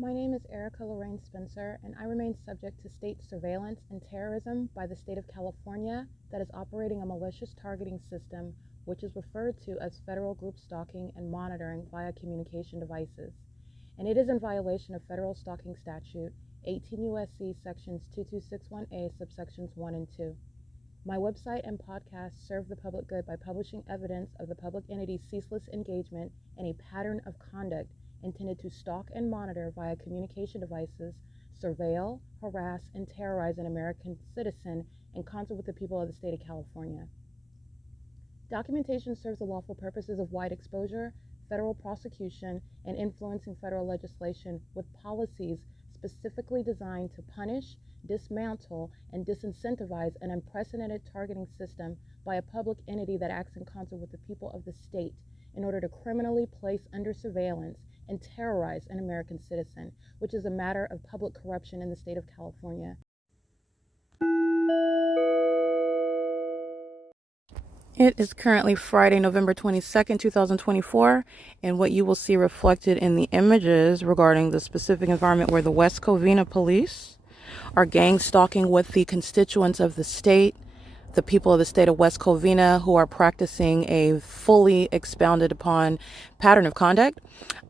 My name is Erica Lorraine Spencer, and I remain subject to state surveillance and terrorism by the state of California that is operating a malicious targeting system, which is referred to as federal group stalking and monitoring via communication devices. And it is in violation of federal stalking statute 18 U.S.C. sections 2261A subsections 1 and 2. My website and podcast serve the public good by publishing evidence of the public entity's ceaseless engagement in a pattern of conduct intended to stalk and monitor via communication devices, surveil, harass, and terrorize an American citizen in concert with the people of the state of California. Documentation serves the lawful purposes of wide exposure, federal prosecution, and influencing federal legislation with policies specifically designed to punish, dismantle, and disincentivize an unprecedented targeting system by a public entity that acts in concert with the people of the state in order to criminally place under surveillance and terrorize an American citizen, which is a matter of public corruption in the state of California. It is currently Friday, November 22nd, 2024, and what you will see reflected in the images regarding the specific environment where the West Covina police are gang stalking with the constituents of the state, the people of the state of West Covina who are practicing a fully expounded upon pattern of conduct.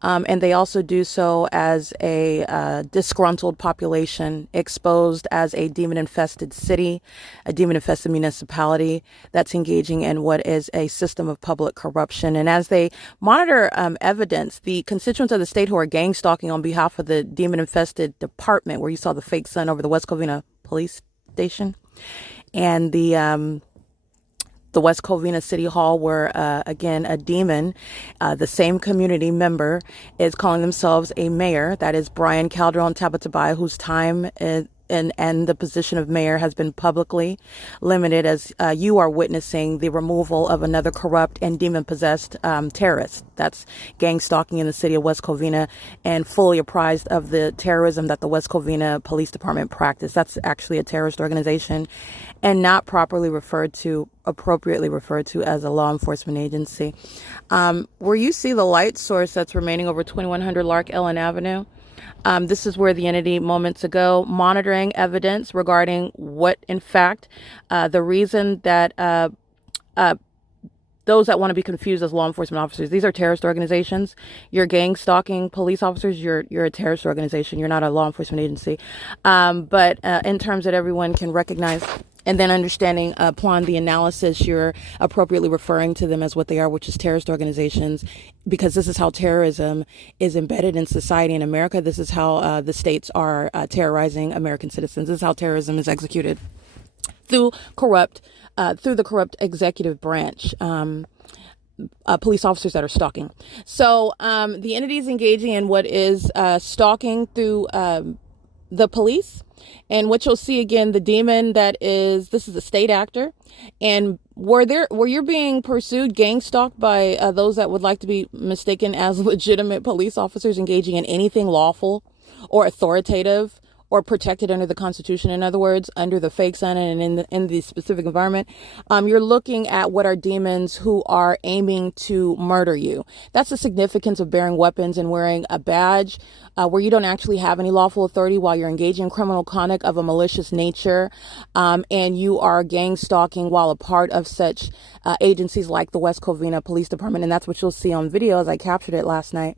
And they also do so as a disgruntled population exposed as a demon-infested city, a demon-infested municipality that's engaging in what is a system of public corruption. And as they monitor evidence, the constituents of the state who are gang stalking on behalf of the demon-infested department, where you saw the fake sun over the West Covina police station, and the West Covina City Hall, where, again, a demon, the same community member, is calling themselves a mayor. That is Brian Calderon Tabatabai, whose time and the position of mayor has been publicly limited as you are witnessing the removal of another corrupt and demon-possessed terrorist. That's gang stalking in the city of West Covina, and fully apprised of the terrorism that the West Covina Police Department practice. That's actually a terrorist organization and not appropriately referred to as a law enforcement agency. Where you see the light source that's remaining over 2100 LARK Ellen Avenue, this is where the entity moments ago monitoring evidence regarding what, in fact, the reason that those that want to be confused as law enforcement officers, these are terrorist organizations. You're gang stalking police officers. You're a terrorist organization. You're not a law enforcement agency. But in terms that everyone can recognize, and then understanding upon the analysis, you're appropriately referring to them as what they are, which is terrorist organizations, because this is how terrorism is embedded in society in America. This is how the states are terrorizing American citizens. This is how terrorism is executed through the corrupt executive branch. Police officers that are stalking. So the entity is engaging in what is stalking through the police. And what you'll see again, the demon this is a state actor, and where you're being pursued, gang stalked by those that would like to be mistaken as legitimate police officers engaging in anything lawful or authoritative or protected under the Constitution. In other words, under the fake sun and in the specific environment, you're looking at what are demons who are aiming to murder you. That's the significance of bearing weapons and wearing a badge where you don't actually have any lawful authority while you're engaging in criminal conduct of a malicious nature, and you are gang stalking while a part of such agencies like the West Covina Police Department. And that's what you'll see on video as I captured it last night.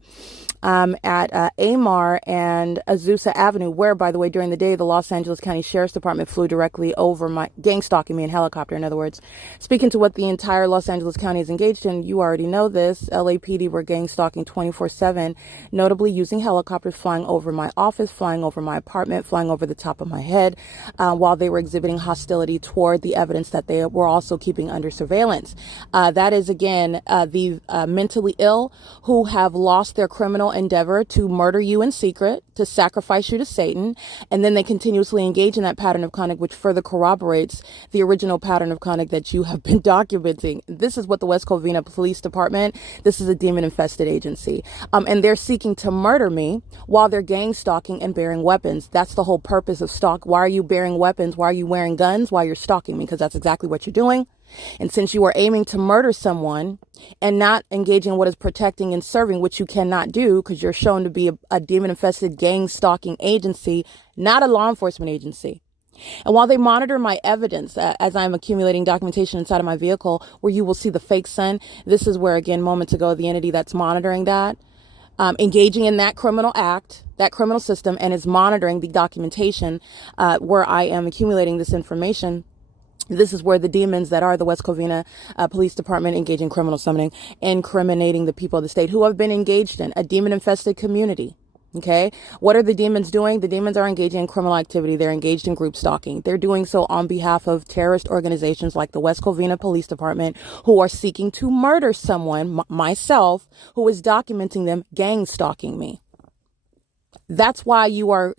At AMAR and Azusa Avenue, where, by the way, during the day, the Los Angeles County Sheriff's Department flew directly over my gang stalking me in helicopter. In other words, speaking to what the entire Los Angeles County is engaged in, you already know this. LAPD were gang stalking 24/7, notably using helicopters flying over my office, flying over my apartment, flying over the top of my head, while they were exhibiting hostility toward the evidence that they were also keeping under surveillance. That is, again, the mentally ill who have lost their criminal endeavor to murder you in secret, to sacrifice you to Satan, and then they continuously engage in that pattern of conduct, which further corroborates the original pattern of conduct that you have been documenting. This is what the West Covina Police Department, this is a demon-infested agency, and they're seeking to murder me while they're gang stalking and bearing weapons. That's the whole purpose of stalk. Why are you bearing weapons? Why are you wearing guns? While you're stalking me? Because that's exactly what you're doing. And since you are aiming to murder someone and not engaging in what is protecting and serving, which you cannot do because you're shown to be a demon-infested gang stalking agency, not a law enforcement agency. And while they monitor my evidence as I'm accumulating documentation inside of my vehicle, where you will see the fake sun, this is where, again, moments ago, the entity that's monitoring that, engaging in that criminal act, that criminal system, and is monitoring the documentation where I am accumulating this information. This is where the demons that are the West Covina Police Department engage in criminal summoning, incriminating the people of the state who have been engaged in a demon-infested community. Okay. What are the demons doing? The demons are engaging in criminal activity. They're engaged in group stalking. They're doing so on behalf of terrorist organizations like the West Covina Police Department, who are seeking to murder someone, myself, who is documenting them gang stalking me. That's why you are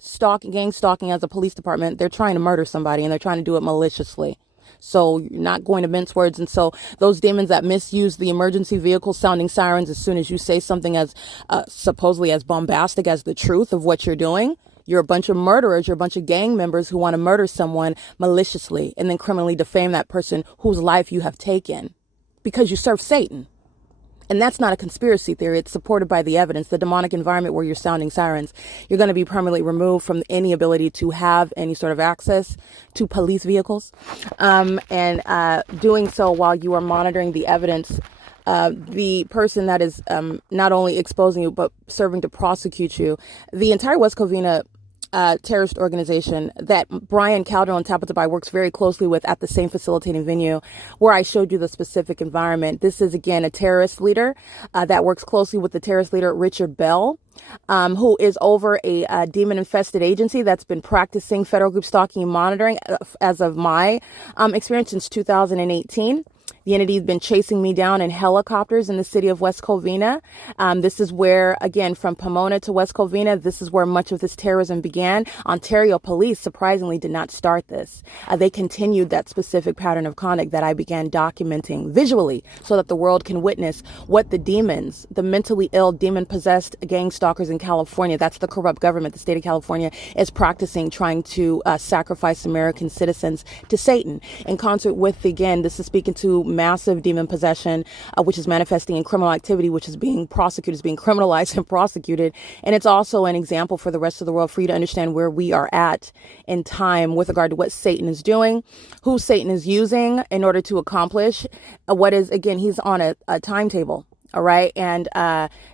gang stalking as a police department. They're trying to murder somebody and they're trying to do it maliciously. So you're not going to mince words. And so those demons that misuse the emergency vehicle sounding sirens as soon as you say something as supposedly as bombastic as the truth of what you're doing, you're a bunch of murderers, you're a bunch of gang members who want to murder someone maliciously and then criminally defame that person whose life you have taken because you serve Satan. And that's not a conspiracy theory. It's supported by the evidence. The demonic environment where you're sounding sirens, you're going to be permanently removed from any ability to have any sort of access to police vehicles. And doing so while you are monitoring the evidence, the person that is not only exposing you, but serving to prosecute you. The entire West Covina terrorist organization that Brian Calderon Tapatabai works very closely with at the same facilitating venue where I showed you the specific environment. This is, again, a terrorist leader that works closely with the terrorist leader, Richard Bell, who is over a demon-infested agency that's been practicing federal group stalking and monitoring as of my experience since 2018. The entity has been chasing me down in helicopters in the city of West Covina. This is where, again, from Pomona to West Covina, this is where much of this terrorism began. Ontario police, surprisingly, did not start this. They continued that specific pattern of conduct that I began documenting visually so that the world can witness what the demons, the mentally ill, demon-possessed gang stalkers in California, that's the corrupt government, the state of California, is practicing, trying to sacrifice American citizens to Satan. In concert with, again, this is speaking to massive demon possession, which is manifesting in criminal activity, which is being prosecuted, is being criminalized and prosecuted. And it's also an example for the rest of the world for you to understand where we are at in time with regard to what Satan is doing, who Satan is using in order to accomplish what is, again, he's on a timetable. All right. And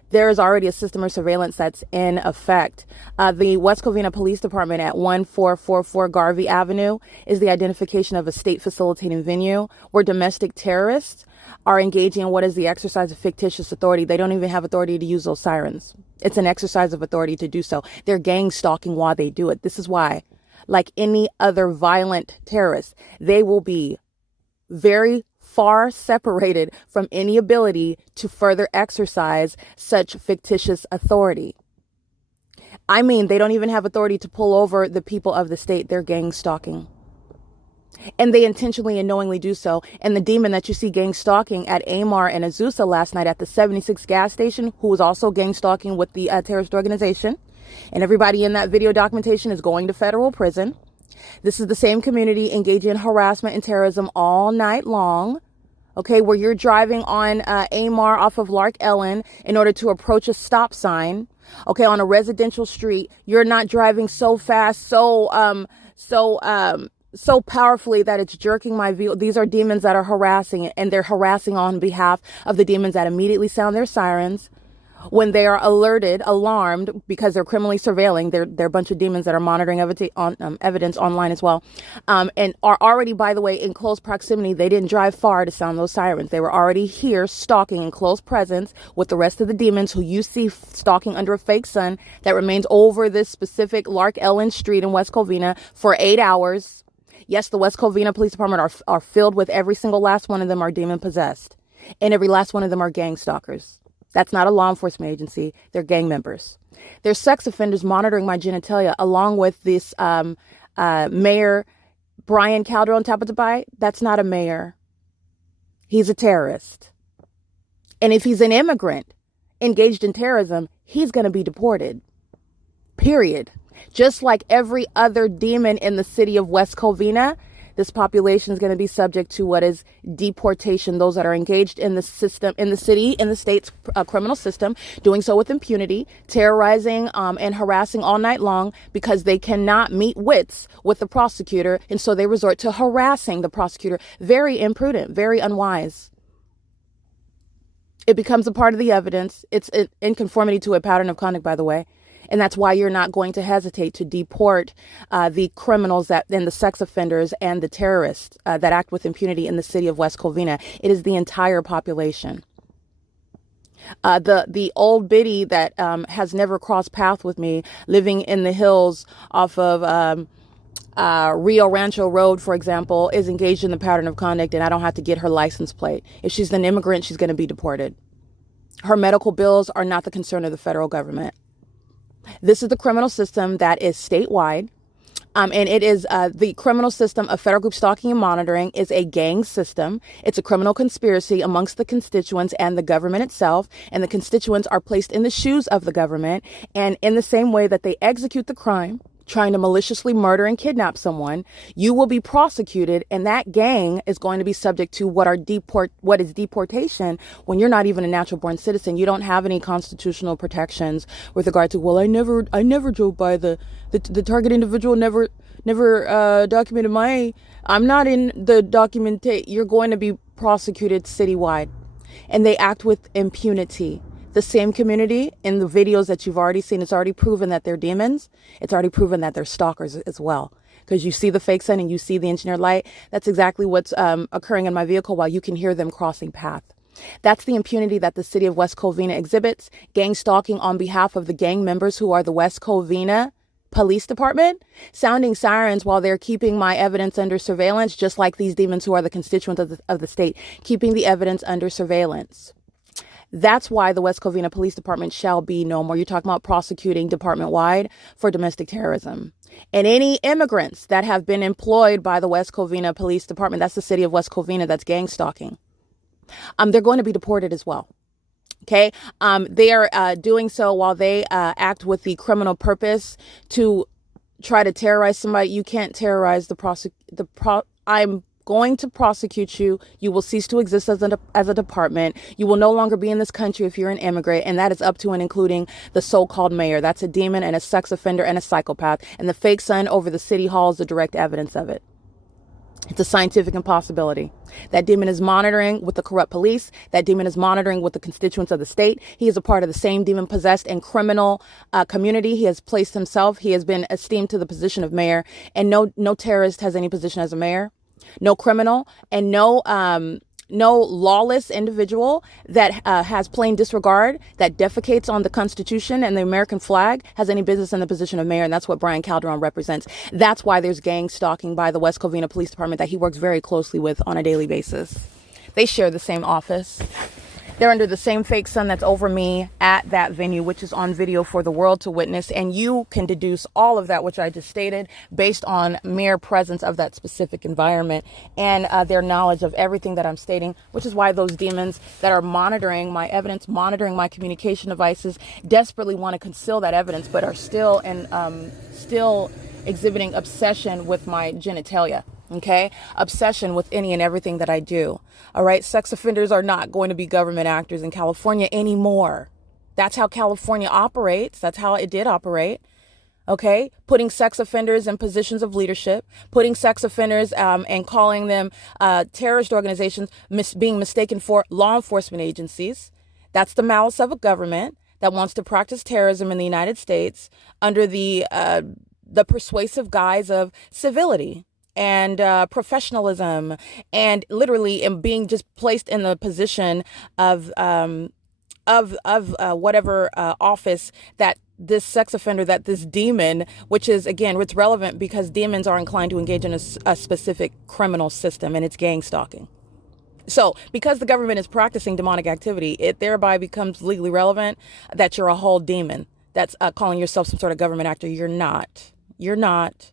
there is already a system of surveillance that's in effect. The West Covina Police Department at 1444 Garvey Avenue is the identification of a state facilitating venue where domestic terrorists are engaging in what is the exercise of fictitious authority. They don't even have authority to use those sirens. It's an exercise of authority to do so. They're gang stalking while they do it. This is why, like any other violent terrorist, they will be very far separated from any ability to further exercise such fictitious authority. I mean, they don't even have authority to pull over the people of the state. They're gang stalking. And they intentionally and knowingly do so. And the demon that you see gang stalking at AMAR and Azusa last night at the 76 gas station, who was also gang stalking with the terrorist organization. And everybody in that video documentation is going to federal prison. This is the same community engaging in harassment and terrorism all night long. Okay, where you're driving on AMAR off of LARK Ellen in order to approach a stop sign. Okay, on a residential street, you're not driving so fast, so powerfully that it's jerking my vehicle. These are demons that are harassing, and they're harassing on behalf of the demons that immediately sound their sirens when they are alerted, alarmed, because they're criminally surveilling. They're a bunch of demons that are monitoring evidence online as well, and are already, by the way, in close proximity. They didn't drive far to sound those sirens. They were already here stalking in close presence with the rest of the demons who you see stalking under a fake sun that remains over this specific LARK Ellen Street in West Covina for 8 hours. Yes, the West Covina Police Department are filled with every single last one of them are demon possessed, and every last one of them are gang stalkers. That's not a law enforcement agency. They're gang members. They're sex offenders monitoring my genitalia, along with this mayor, Brian Calderon Tapatabai. That's not a mayor. He's a terrorist. And if he's an immigrant engaged in terrorism, he's going to be deported. Period. Just like every other demon in the city of West Covina, This population is going to be subject to what is deportation. Those that are engaged in the system, in the city, in the state's criminal system, doing so with impunity, terrorizing and harassing all night long because they cannot meet wits with the prosecutor. And so they resort to harassing the prosecutor. Very imprudent, very unwise. It becomes a part of the evidence. It's in conformity to a pattern of conduct, by the way. And that's why you're not going to hesitate to deport the criminals and the sex offenders and the terrorists that act with impunity in the city of West Covina. It is the entire population. The old biddy that has never crossed paths with me, living in the hills off of Rio Rancho Road, for example, is engaged in the pattern of conduct, and I don't have to get her license plate. If she's an immigrant, she's going to be deported. Her medical bills are not the concern of the federal government. This is the criminal system that is statewide. And it is the criminal system of federal group stalking and monitoring is a gang system. It's a criminal conspiracy amongst the constituents and the government itself. And the constituents are placed in the shoes of the government. And in the same way that they execute the crime, trying to maliciously murder and kidnap someone, you will be prosecuted, and that gang is going to be subject to what is deportation when you're not even a natural born citizen. You don't have any constitutional protections with regard to, well, I never drove by the target individual, never documented I'm not in the documentation. You're going to be prosecuted citywide, and they act with impunity. The same community in the videos that you've already seen, it's already proven that they're demons. It's already proven that they're stalkers as well. Because you see the fake sun and you see the engineered light. That's exactly what's occurring in my vehicle while you can hear them crossing path. That's the impunity that the city of West Covina exhibits. Gang stalking on behalf of the gang members who are the West Covina Police Department, sounding sirens while they're keeping my evidence under surveillance, just like these demons who are the constituents of the state, keeping the evidence under surveillance. That's why the West Covina Police Department shall be no more. You're talking about prosecuting department-wide for domestic terrorism. And any immigrants that have been employed by the West Covina Police Department, that's the city of West Covina, that's gang stalking, they're going to be deported as well. Okay, they are doing so while they act with the criminal purpose to try to terrorize somebody. You can't terrorize I'm going to prosecute you. You will cease to exist as a department. You will no longer be in this country if you're an immigrant, and that is up to and including the so-called mayor. That's a demon and a sex offender and a psychopath, and the fake sun over the city hall is the direct evidence of it. It's a scientific impossibility. That demon is monitoring with the corrupt police. That demon is monitoring with the constituents of the state. He is a part of the same demon-possessed and criminal community. He has placed himself. He has been esteemed to the position of mayor, and no terrorist has any position as a mayor. No criminal and no lawless individual that has plain disregard, that defecates on the Constitution and the American flag, has any business in the position of mayor. And that's what Brian Calderon represents. That's why there's gang stalking by the West Covina Police Department that he works very closely with on a daily basis. They share the same office. They're under the same fake sun that's over me at that venue, which is on video for the world to witness. And you can deduce all of that, which I just stated, based on mere presence of that specific environment and their knowledge of everything that I'm stating, which is why those demons that are monitoring my evidence, monitoring my communication devices, desperately want to conceal that evidence, but are still exhibiting obsession with my genitalia. Okay, obsession with any and everything that I do. All right, sex offenders are not going to be government actors in California anymore. That's how California operates. That's how it did operate. Okay, putting sex offenders in positions of leadership, putting sex offenders and calling them terrorist organizations, being mistaken for law enforcement agencies. That's the malice of a government that wants to practice terrorism in the United States under the persuasive guise of civility and professionalism, and literally in being just placed in the position of whatever office that this sex offender, that this demon, which is, again, it's relevant because demons are inclined to engage in a specific criminal system, and it's gang stalking. So because the government is practicing demonic activity, it thereby becomes legally relevant that you're a whole demon that's calling yourself some sort of government actor. You're not. You're not.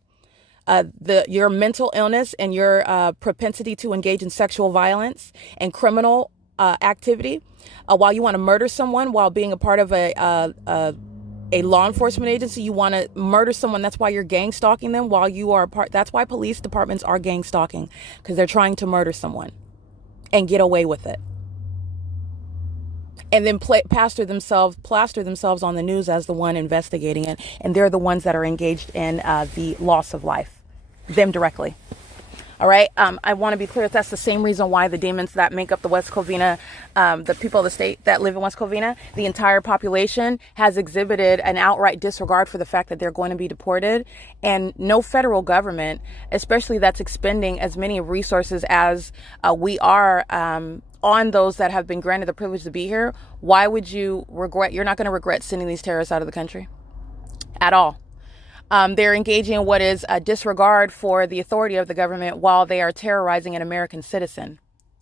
Your mental illness and your propensity to engage in sexual violence and criminal activity, while you want to murder someone while being a part of a a law enforcement agency, you want to murder someone. That's why you're gang stalking them while you are part. That's why police departments are gang stalking, because they're trying to murder someone and get away with it. And then plaster themselves on the news as the one investigating it. And they're the ones that are engaged in the loss of life, them directly. All right. I want to be clear. That's the same reason why the demons that make up the West Covina, the people of the state that live in West Covina, the entire population has exhibited an outright disregard for the fact that they're going to be deported. And no federal government, especially that's expending as many resources as we are on those that have been granted the privilege to be here. Why would you regret? You're not going to regret sending these terrorists out of the country at all. They're engaging in what is a disregard for the authority of the government while they are terrorizing an American citizen.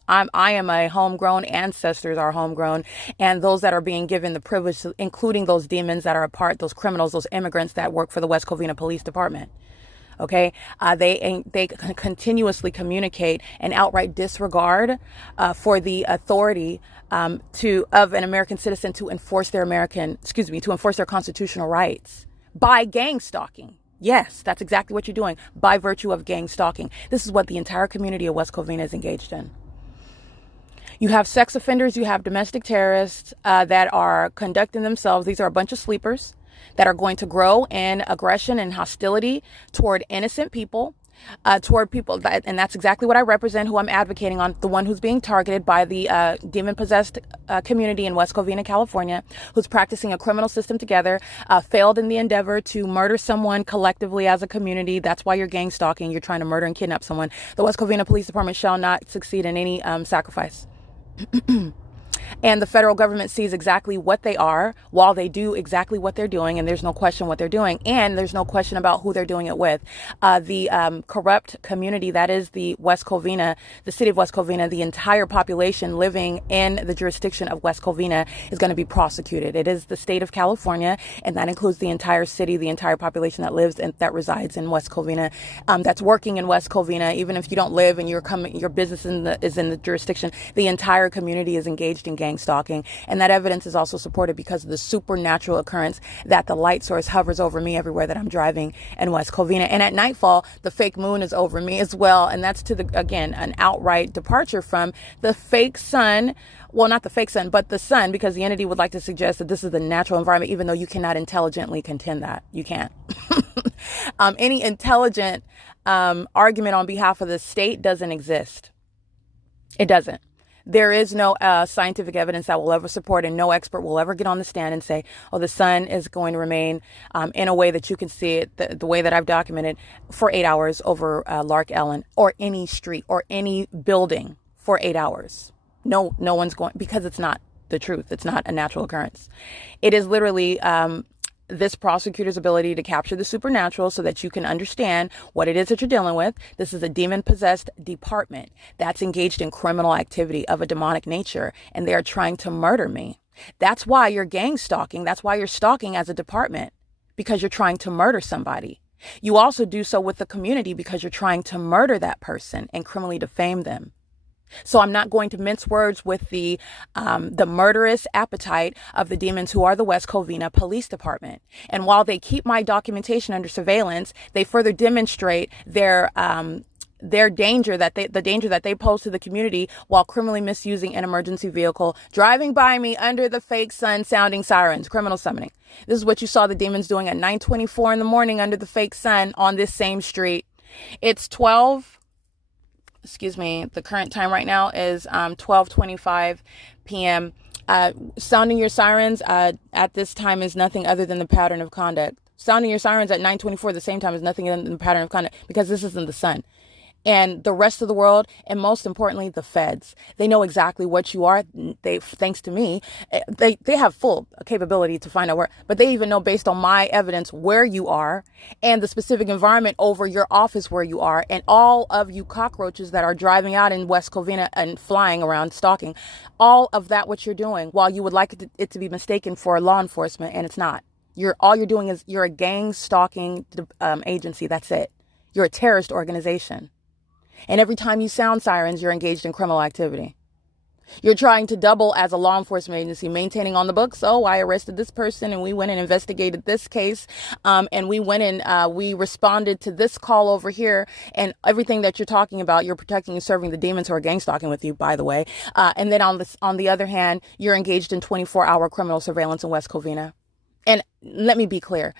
I am a homegrown, ancestors are homegrown, and those that are being given the privilege, including those demons that are those criminals, those immigrants that work for the West Covina Police Department. Okay, they continuously communicate an outright disregard for the authority of an American citizen to enforce their constitutional rights. By gang stalking. Yes, that's exactly what you're doing by virtue of gang stalking. This is what the entire community of West Covina is engaged in. You have sex offenders, you have domestic terrorists that are conducting themselves. These are a bunch of sleepers that are going to grow in aggression and hostility toward innocent people. And that's exactly what I represent, who I'm advocating on, the one who's being targeted by the demon-possessed community in West Covina, California, who's practicing a criminal system together, failed in the endeavor to murder someone collectively as a community. That's why you're gang stalking. You're trying to murder and kidnap someone. The West Covina Police Department shall not succeed in any sacrifice. And the federal government sees exactly what they are while they do exactly what they're doing. And there's no question what they're doing. And there's no question about who they're doing it with. The corrupt community that is the West Covina, the city of West Covina, the entire population living in the jurisdiction of West Covina is going to be prosecuted. It is the state of California, and that includes the entire city, the entire population that lives and that resides in West Covina, that's working in West Covina. Even if you don't live and your business is in the jurisdiction, the entire community is engaged in gang stalking. And that evidence is also supported because of the supernatural occurrence that the light source hovers over me everywhere that I'm driving in West Covina. And at nightfall, the fake moon is over me as well. And that's again, an outright departure from the fake sun. Well, not the fake sun, but the sun, because the entity would like to suggest that this is the natural environment, even though you cannot intelligently contend that. You can't. Any intelligent argument on behalf of the state doesn't exist. It doesn't. There is no scientific evidence that will ever support, and no expert will ever get on the stand and say, oh, the sun is going to remain in a way that you can see it, the way that I've documented, for 8 hours over LARK Ellen or any street or any building for 8 hours. No one's going, because it's not the truth. It's not a natural occurrence. It is literally this prosecutor's ability to capture the supernatural so that you can understand what it is that you're dealing with. This is a demon-possessed department that's engaged in criminal activity of a demonic nature, and they are trying to murder me. That's why you're gang stalking. That's why you're stalking as a department, because you're trying to murder somebody. You also do so with the community because you're trying to murder that person and criminally defame them. So I'm not going to mince words with the murderous appetite of the demons who are the West Covina Police Department. And while they keep my documentation under surveillance, they further demonstrate their danger the danger that they pose to the community while criminally misusing an emergency vehicle, driving by me under the fake sun, sounding sirens, criminal summoning. This is what you saw the demons doing at 9:24 in the morning under the fake sun on this same street. It's the current time right now is 12:25 p.m. Sounding your sirens at this time is nothing other than the pattern of conduct. Sounding your sirens at 9:24 at the same time is nothing other than the pattern of conduct, because this isn't the sun. And the rest of the world, and most importantly, the feds, they know exactly what you are. Thanks to me, they have full capability to find out where, but they even know based on my evidence where you are and the specific environment over your office where you are, and all of you cockroaches that are driving out in West Covina and flying around stalking, all of that what you're doing while you would like it to be mistaken for law enforcement, and it's not. All you're doing is you're a gang stalking agency. That's it. You're a terrorist organization. And every time you sound sirens, you're engaged in criminal activity. You're trying to double as a law enforcement agency, maintaining on the books. Oh, I arrested this person and we went and investigated this case. And we went and we responded to this call over here, and everything that you're talking about, you're protecting and serving the demons who are gang stalking with you, by the way. And then on the other hand, you're engaged in 24-hour criminal surveillance in West Covina. And let me be clear.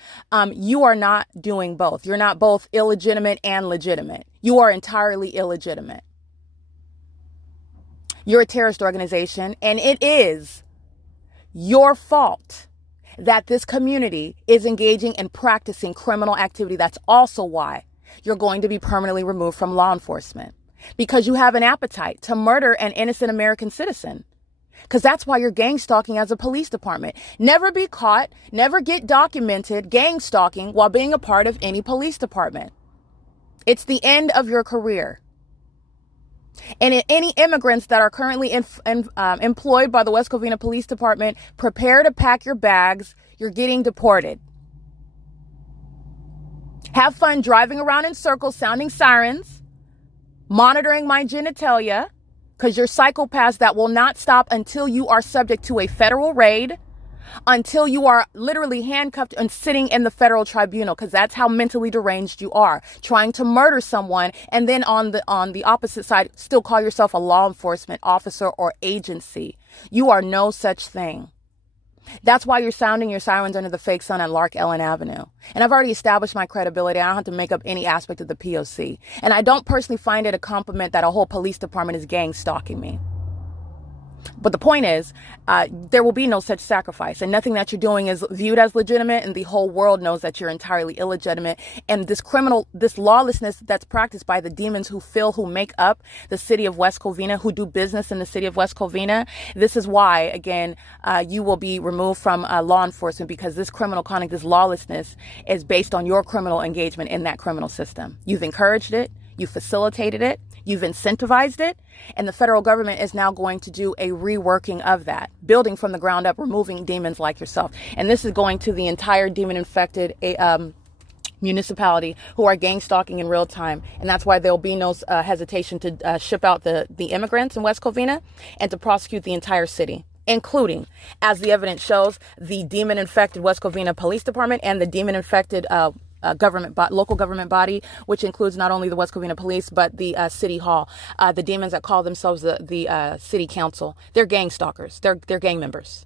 You are not doing both. You're not both illegitimate and legitimate. You are entirely illegitimate. You're a terrorist organization, and it is your fault that this community is engaging and practicing criminal activity. That's also why you're going to be permanently removed from law enforcement, because you have an appetite to murder an innocent American citizen. Because that's why you're gang stalking as a police department. Never be caught, never get documented gang stalking while being a part of any police department. It's the end of your career. And any immigrants that are currently employed by the West Covina Police Department, prepare to pack your bags. You're getting deported. Have fun driving around in circles, sounding sirens, monitoring my genitalia, because you're psychopaths that will not stop until you are subject to a federal raid, until you are literally handcuffed and sitting in the federal tribunal, because that's how mentally deranged you are, trying to murder someone, and then on the opposite side still call yourself a law enforcement officer or agency. You are no such thing. That's why you're sounding your sirens under the fake sun at LARK Ellen Avenue. And I've already established my credibility. I don't have to make up any aspect of the P.O.C. And I don't personally find it a compliment that a whole police department is gang stalking me. But the point is, there will be no such sacrifice, and nothing that you're doing is viewed as legitimate, and the whole world knows that you're entirely illegitimate. And this lawlessness that's practiced by the demons who make up the city of West Covina, who do business in the city of West Covina, this is why, again, you will be removed from law enforcement, because this criminal conduct, this lawlessness is based on your criminal engagement in that criminal system. You've encouraged it. You facilitated it. You've incentivized it, and the federal government is now going to do a reworking of that, building from the ground up, removing demons like yourself. And this is going to the entire demon-infected municipality who are gang stalking in real time. And that's why there'll be no hesitation to ship out the immigrants in West Covina and to prosecute the entire city, including, as the evidence shows, the demon-infected West Covina Police Department and the demon-infected local government body, which includes not only the West Covina Police, but the City Hall, the demons that call themselves the City Council. They're gang stalkers. They're gang members.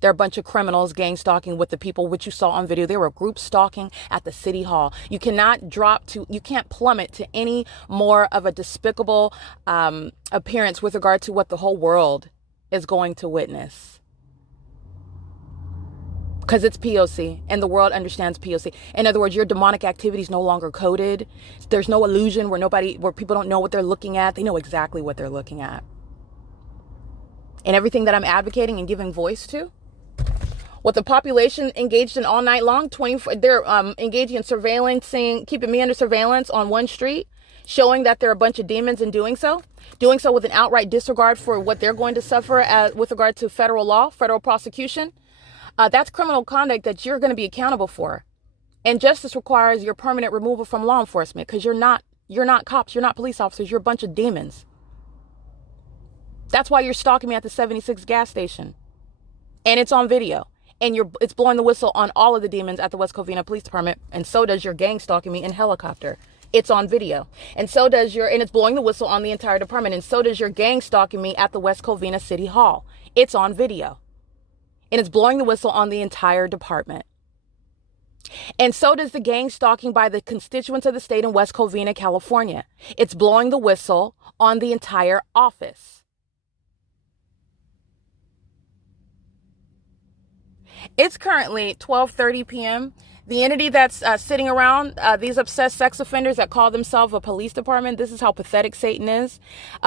They're a bunch of criminals gang stalking with the people, which you saw on video. They were group stalking at the City Hall. You cannot you can't plummet to any more of a despicable appearance with regard to what the whole world is going to witness. Because it's P.O.C. and the world understands P.O.C. In other words, your demonic activity is no longer coded. There's no illusion where people don't know what they're looking at. They know exactly what they're looking at. And everything that I'm advocating and giving voice to, what the population engaged in all night long, they're engaging in surveillance, keeping me under surveillance on one street, showing that they're a bunch of demons in doing so with an outright disregard for what they're going to suffer with regard to federal law, federal prosecution. That's criminal conduct that you're going to be accountable for. And justice requires your permanent removal from law enforcement, because you're not cops, you're not police officers, you're a bunch of demons. That's why you're stalking me at the 76 gas station. And it's on video. And it's blowing the whistle on all of the demons at the West Covina Police Department, and so does your gang stalking me in helicopter. It's on video. And so does and it's blowing the whistle on the entire department, and so does your gang stalking me at the West Covina City Hall. It's on video. And it's blowing the whistle on the entire department. And so does the gang stalking by the constituents of the state in West Covina, California. It's blowing the whistle on the entire office. It's currently 12:30 p.m. The entity that's sitting around, these obsessed sex offenders that call themselves a police department, this is how pathetic Satan is,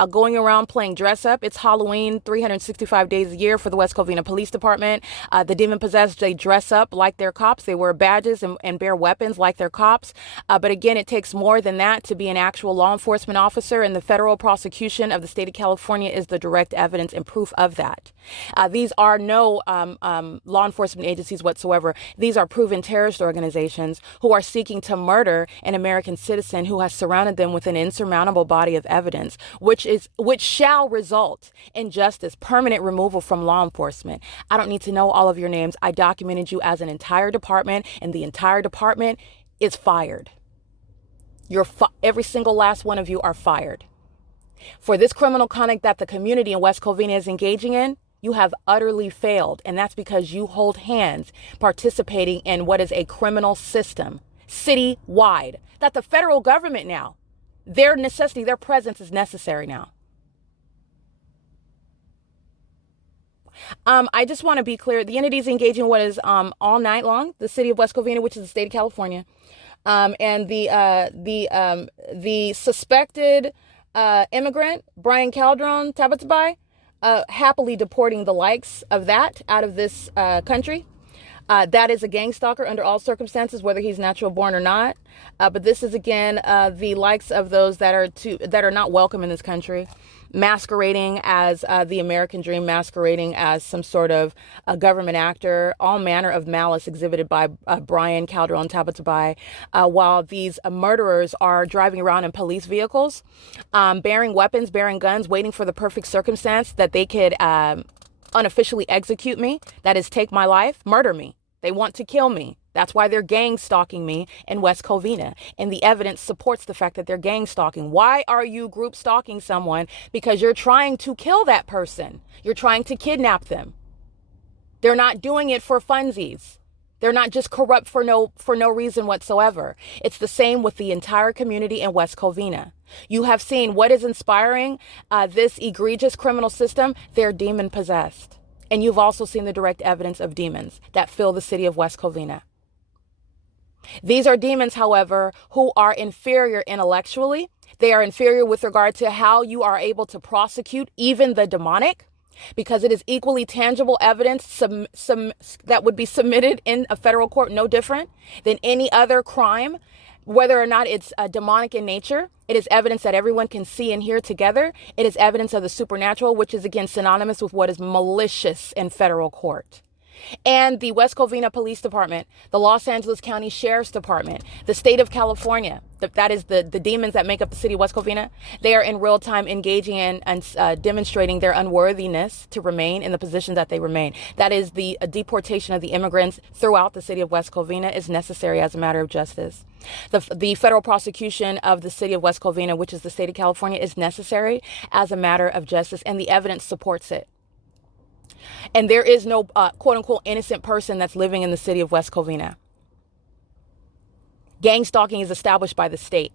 going around playing dress up. It's Halloween 365 days a year for the West Covina Police Department. The demon possessed, they dress up like they're cops. They wear badges and bear weapons like they're cops. But again, it takes more than that to be an actual law enforcement officer, and the federal prosecution of the state of California is the direct evidence and proof of that. These are no law enforcement agencies whatsoever. These are proven terrorist organizations who are seeking to murder an American citizen who has surrounded them with an insurmountable body of evidence, which shall result in justice, permanent removal from law enforcement. I don't need to know all of your names. I documented you as an entire department, and the entire department is fired. Every single last one of you are fired. For this criminal conduct that the community in West Covina is engaging in, you have utterly failed. And that's because you hold hands participating in what is a criminal system citywide, that the federal government now, their presence is necessary now. I just want to be clear. The entity is engaging in what is all night long, the city of West Covina, which is the state of California. And the suspected immigrant, Brian Calderon Tabatabai, happily deporting the likes of that out of this country. That is a gang stalker under all circumstances, whether he's natural born or not. But this is, again, the likes of those that are not welcome in this country, masquerading as the American dream, masquerading as some sort of a government actor, all manner of malice exhibited by Brian Calderon Tabatabai, while these murderers are driving around in police vehicles, bearing weapons, bearing guns, waiting for the perfect circumstance that they could unofficially execute me, that is, take my life, murder me. They want to kill me. That's why they're gang stalking me in West Covina. And the evidence supports the fact that they're gang stalking. Why are you group stalking someone? Because you're trying to kill that person. You're trying to kidnap them. They're not doing it for funsies. They're not just corrupt for no reason whatsoever. It's the same with the entire community in West Covina. You have seen what is inspiring this egregious criminal system. They're demon possessed. And you've also seen the direct evidence of demons that fill the city of West Covina. These are demons, however, who are inferior intellectually. They are inferior with regard to how you are able to prosecute even the demonic, because it is equally tangible evidence that would be submitted in a federal court, no different than any other crime, whether or not it's demonic in nature. It is evidence that everyone can see and hear together. It is evidence of the supernatural, which is, again, synonymous with what is malicious in federal court. And the West Covina Police Department, the Los Angeles County Sheriff's Department, the state of California, that is the demons that make up the city of West Covina, they are in real time engaging in and demonstrating their unworthiness to remain in the position that they remain. That is, the deportation of the immigrants throughout the city of West Covina is necessary as a matter of justice. The federal prosecution of the city of West Covina, which is the state of California, is necessary as a matter of justice, and the evidence supports it. And there is no quote unquote innocent person that's living in the city of West Covina. Gang stalking is established by the state.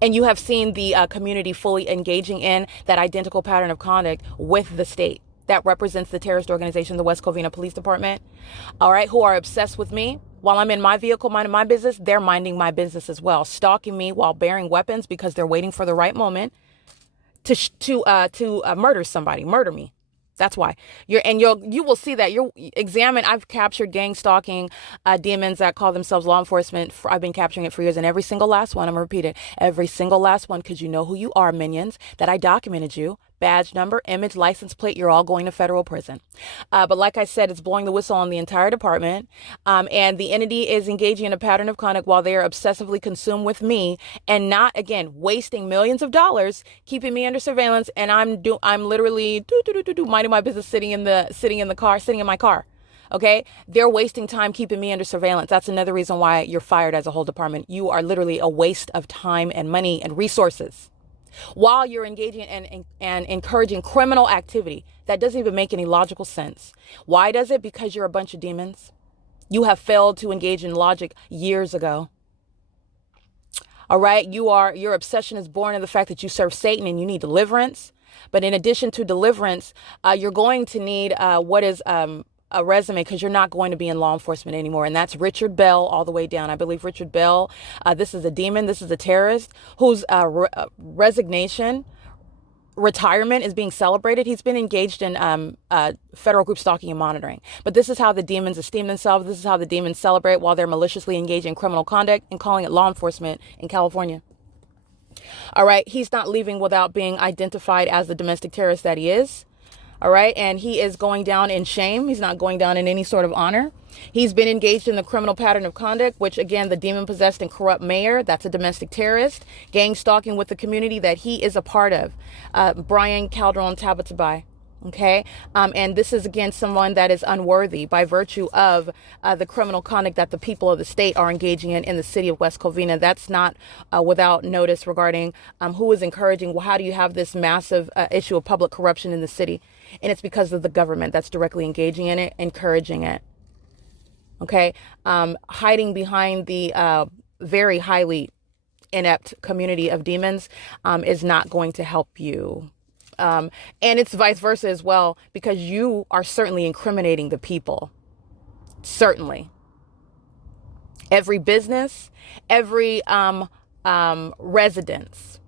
And you have seen the community fully engaging in that identical pattern of conduct with the state that represents the terrorist organization, the West Covina Police Department, all right, who are obsessed with me. While I'm in my vehicle minding my business, they're minding my business as well, stalking me while bearing weapons because they're waiting for the right moment to murder me. That's why you will see that. You'll examine. I've captured gang stalking demons that call themselves law enforcement. I've been capturing it for years, and every single last one, I'm gonna repeat it, every single last one, because you know who you are, minions, that I documented you. Badge number, image, license plate, you're all going to federal prison. But like I said, it's blowing the whistle on the entire department. And the entity is engaging in a pattern of conduct while they are obsessively consumed with me and not, again, wasting millions of dollars, keeping me under surveillance. And I'm literally minding my business, sitting in my car. Okay, they're wasting time keeping me under surveillance. That's another reason why you're fired as a whole department. You are literally a waste of time and money and resources, while you're engaging and encouraging criminal activity that doesn't even make any logical sense. Why does it? Because you're a bunch of demons. You have failed to engage in logic years ago. All right, your obsession is born in the fact that you serve Satan and you need deliverance. But in addition to deliverance, you're going to need a resume, because you're not going to be in law enforcement anymore. And that's Richard Bell all the way down. I believe Richard Bell, this is a demon. This is a terrorist whose retirement is being celebrated. He's been engaged in federal group stalking and monitoring. But this is how the demons esteem themselves. This is how the demons celebrate while they're maliciously engaged in criminal conduct and calling it law enforcement in California. All right. He's not leaving without being identified as the domestic terrorist that he is. All right. And he is going down in shame. He's not going down in any sort of honor. He's been engaged in the criminal pattern of conduct, which, again, the demon-possessed and corrupt mayor, that's a domestic terrorist, gang stalking with the community that he is a part of, Brian Calderon Tabatabai. Okay. And this is, again, someone that is unworthy by virtue of the criminal conduct that the people of the state are engaging in the city of West Covina. That's not without notice regarding who is encouraging. Well, how do you have this massive issue of public corruption in the city? And it's because of the government that's directly engaging in it, encouraging it. Okay. Hiding behind the very highly inept community of demons is not going to help you. And it's vice versa as well, because you are certainly incriminating the people. Certainly. Every business, every residence,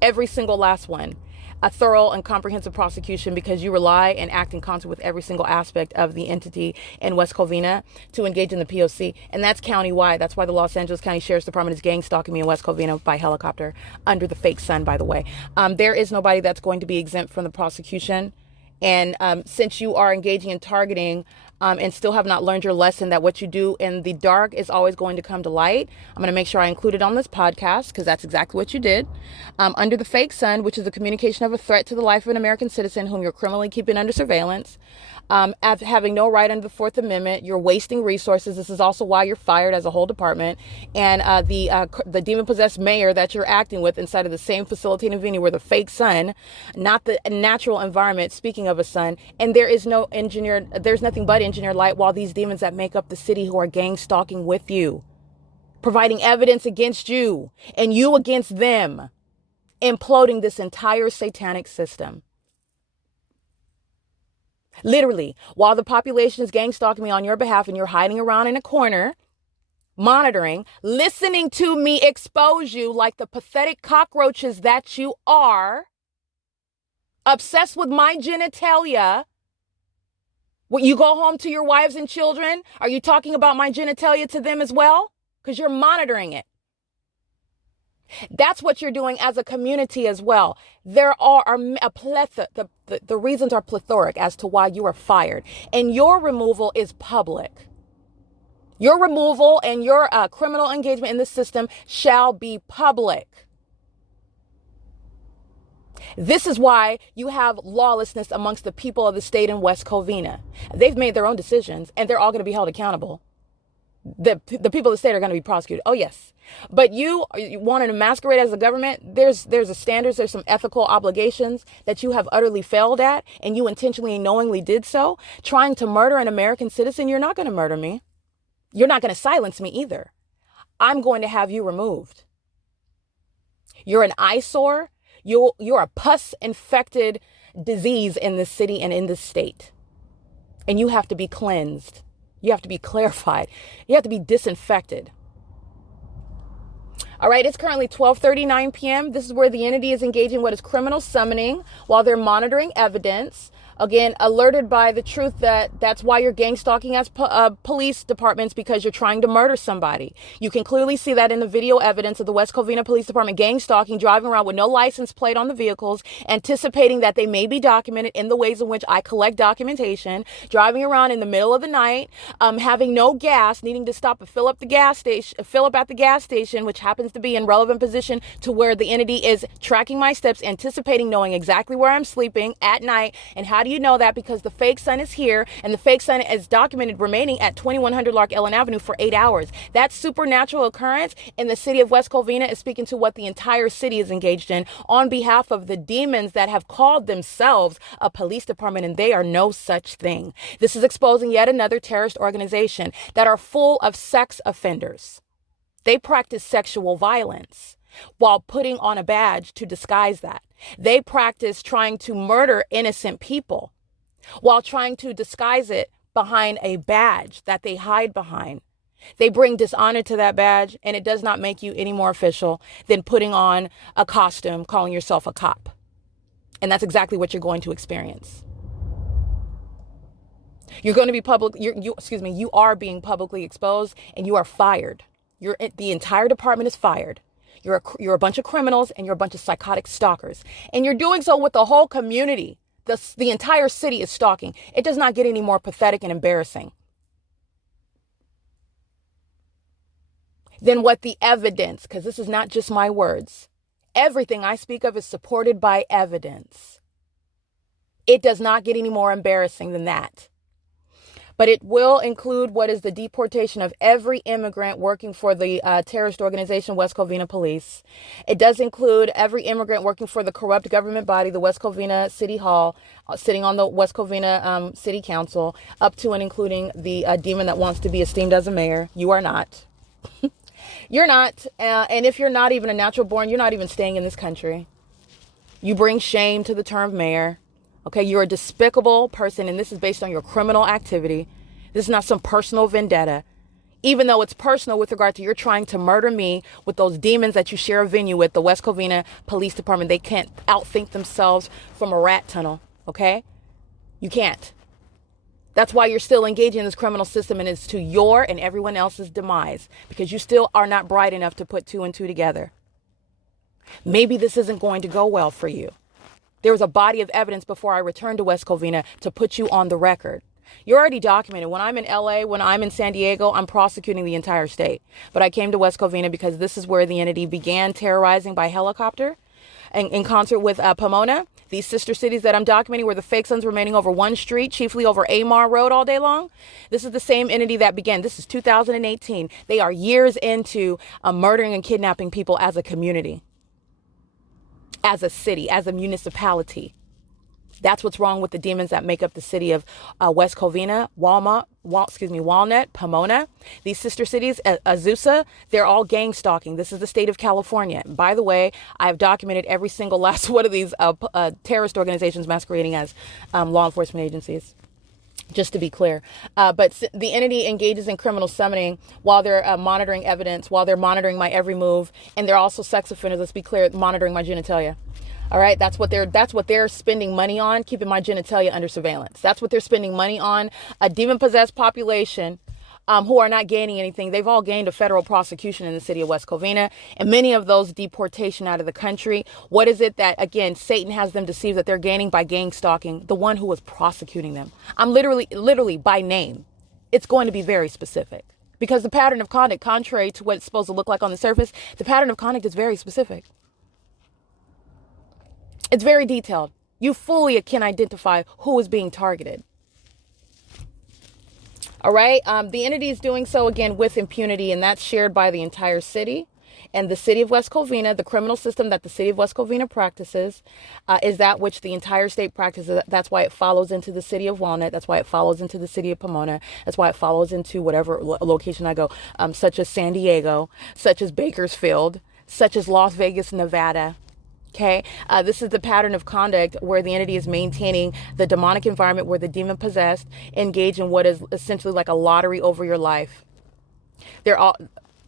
every single last one, a thorough and comprehensive prosecution, because you rely and act in concert with every single aspect of the entity in West Covina to engage in the P.O.C. And that's countywide. That's why the Los Angeles County Sheriff's Department is gang stalking me in West Covina by helicopter under the fake sun, by the way. There is nobody that's going to be exempt from the prosecution. And since you are engaging in targeting and still have not learned your lesson that what you do in the dark is always going to come to light, I'm going to make sure I include it on this podcast, because that's exactly what you did. Under the fake sun, which is the communication of a threat to the life of an American citizen whom you're criminally keeping under surveillance, having no right under the Fourth Amendment, you're wasting resources. This is also why you're fired as a whole department. And the demon-possessed mayor that you're acting with inside of the same facilitating venue where the fake sun, not the natural environment, speaking of a sun, and there's nothing but engineered light, while these demons that make up the city who are gang stalking with you, providing evidence against you and you against them, imploding this entire satanic system. Literally, while the population is gang stalking me on your behalf and you're hiding around in a corner, monitoring, listening to me expose you like the pathetic cockroaches that you are, obsessed with my genitalia. When you go home to your wives and children, are you talking about my genitalia to them as well? Because you're monitoring it. That's what you're doing as a community as well. There are a plethora, the reasons are plethoric as to why you are fired. And your removal is public. Your removal and your criminal engagement in the system shall be public. This is why you have lawlessness amongst the people of the state in West Covina. They've made their own decisions and they're all going to be held accountable. The people of the state are going to be prosecuted. Oh, yes. But you wanting to masquerade as a government, there's a standards, there's some ethical obligations that you have utterly failed at, and you intentionally and knowingly did so. Trying to murder an American citizen, you're not going to murder me. You're not going to silence me either. I'm going to have you removed. You're an eyesore. You're a pus-infected disease in this city and in this state. And you have to be cleansed. You have to be clarified. You have to be disinfected. All right, it's currently 12:39 p.m. This is where the entity is engaging what is criminal summoning while they're monitoring evidence. Again, alerted by the truth that that's why you're gang stalking as police departments, because you're trying to murder somebody. You can clearly see that in the video evidence of the West Covina Police Department gang stalking, driving around with no license plate on the vehicles, anticipating that they may be documented in the ways in which I collect documentation, driving around in the middle of the night, having no gas, needing to stop and fill up at the gas station, which happens to be in relevant position to where the entity is tracking my steps, anticipating knowing exactly where I'm sleeping at night. And how do you know that? Because the fake sun is here, and the fake sun is documented remaining at 2100 Lark Ellen Avenue for 8 hours. That supernatural occurrence in the city of West Covina is speaking to what the entire city is engaged in on behalf of the demons that have called themselves a police department, and they are no such thing. This is exposing yet another terrorist organization that are full of sex offenders. They practice sexual violence while putting on a badge to disguise that. They practice trying to murder innocent people while trying to disguise it behind a badge that they hide behind. They bring dishonor to that badge, and it does not make you any more official than putting on a costume, calling yourself a cop. And that's exactly what you're going to experience. You're going to be you are being publicly exposed, and you are fired. The entire department is fired. You're a bunch of criminals, and you're a bunch of psychotic stalkers. And you're doing so with the whole community The entire city is stalking. It does not get any more pathetic and embarrassing than what the evidence, because this is not just my words. Everything I speak of is supported by evidence. It does not get any more embarrassing than that. But it will include what is the deportation of every immigrant working for the terrorist organization, West Covina Police. It does include every immigrant working for the corrupt government body, the West Covina City Hall, sitting on the West Covina City Council, up to and including the demon that wants to be esteemed as a mayor. You are not. You're not. And if you're not even a natural born, you're not even staying in this country. You bring shame to the term mayor. Okay, you're a despicable person, and this is based on your criminal activity. This is not some personal vendetta, even though it's personal with regard to you're trying to murder me with those demons that you share a venue with, the West Covina Police Department. They can't outthink themselves from a rat tunnel, okay? You can't. That's why you're still engaging in this criminal system, and it's to your and everyone else's demise, because you still are not bright enough to put two and two together. Maybe this isn't going to go well for you. There was a body of evidence before I returned to West Covina to put you on the record. You're already documented. When I'm in LA, when I'm in San Diego, I'm prosecuting the entire state. But I came to West Covina because this is where the entity began terrorizing by helicopter and in concert with Pomona. These sister cities that I'm documenting were the fake sons remaining over one street, chiefly over AMAR Road all day long. This is the same entity that began. This is 2018. They are years into murdering and kidnapping people as a community, as a city, as a municipality. That's what's wrong with the demons that make up the city of West Covina, Walnut, Pomona. These sister cities, Azusa, they're all gang stalking. This is the state of California. By the way, I've documented every single last one of these terrorist organizations masquerading as law enforcement agencies. Just to be clear. But the entity engages in criminal summoning while they're monitoring evidence, while they're monitoring my every move. And they're also sex offenders, let's be clear, monitoring my genitalia. All right, that's what they're spending money on, keeping my genitalia under surveillance. That's what they're spending money on. A demon-possessed population who are not gaining anything. They've all gained a federal prosecution in the city of West Covina, and many of those deportation out of the country. What is it that, again, Satan has them deceived that they're gaining by gang stalking? The one who was prosecuting them. I'm literally by name. It's going to be very specific because the pattern of conduct, contrary to what it's supposed to look like on the surface, the pattern of conduct is very specific. It's very detailed. You fully can identify who is being targeted. All right. The entity is doing so, again, with impunity, and that's shared by the entire city. And the city of West Covina, the criminal system that the city of West Covina practices, is that which the entire state practices. That's why it follows into the city of Walnut. That's why it follows into the city of Pomona. That's why it follows into whatever location I go, such as San Diego, such as Bakersfield, such as Las Vegas, Nevada. Okay, this is the pattern of conduct where the entity is maintaining the demonic environment where the demon possessed engage in what is essentially like a lottery over your life. They're all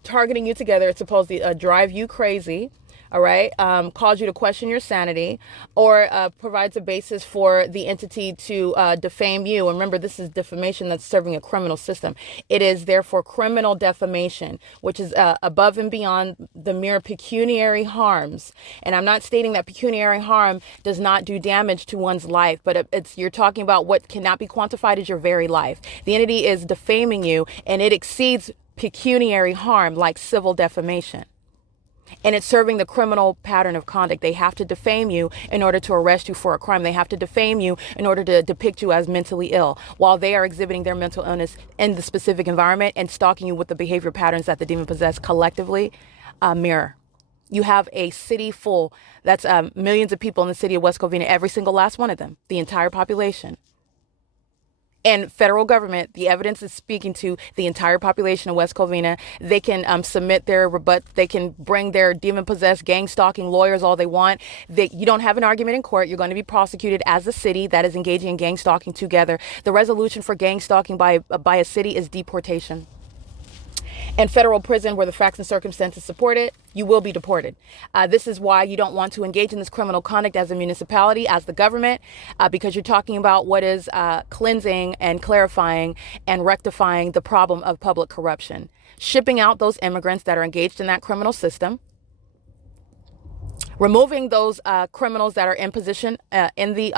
targeting you together. It's supposed to drive you crazy. All right, cause you to question your sanity, or provides a basis for the entity to defame you. And remember, this is defamation that's serving a criminal system. It is therefore criminal defamation, which is above and beyond the mere pecuniary harms. And I'm not stating that pecuniary harm does not do damage to one's life, but you're talking about what cannot be quantified as your very life. The entity is defaming you, and it exceeds pecuniary harm like civil defamation. And it's serving the criminal pattern of conduct. They have to defame you in order to arrest you for a crime. They have to defame you in order to depict you as mentally ill while they are exhibiting their mental illness in the specific environment and stalking you with the behavior patterns that the demon possess collectively mirror. You have a city full, that's millions of people in the city of West Covina, every single last one of them, the entire population. And federal government, the evidence is speaking to the entire population of West Covina. They can submit their rebut. They can bring their demon-possessed, gang-stalking lawyers all they want. You don't have an argument in court. You're going to be prosecuted as a city that is engaging in gang-stalking together. The resolution for gang-stalking by a city is deportation. And federal prison, where the facts and circumstances support it, you will be deported. This is why you don't want to engage in this criminal conduct as a municipality, as the government, because you're talking about what is cleansing and clarifying and rectifying the problem of public corruption. Shipping out those immigrants that are engaged in that criminal system. Removing those criminals that are in position in the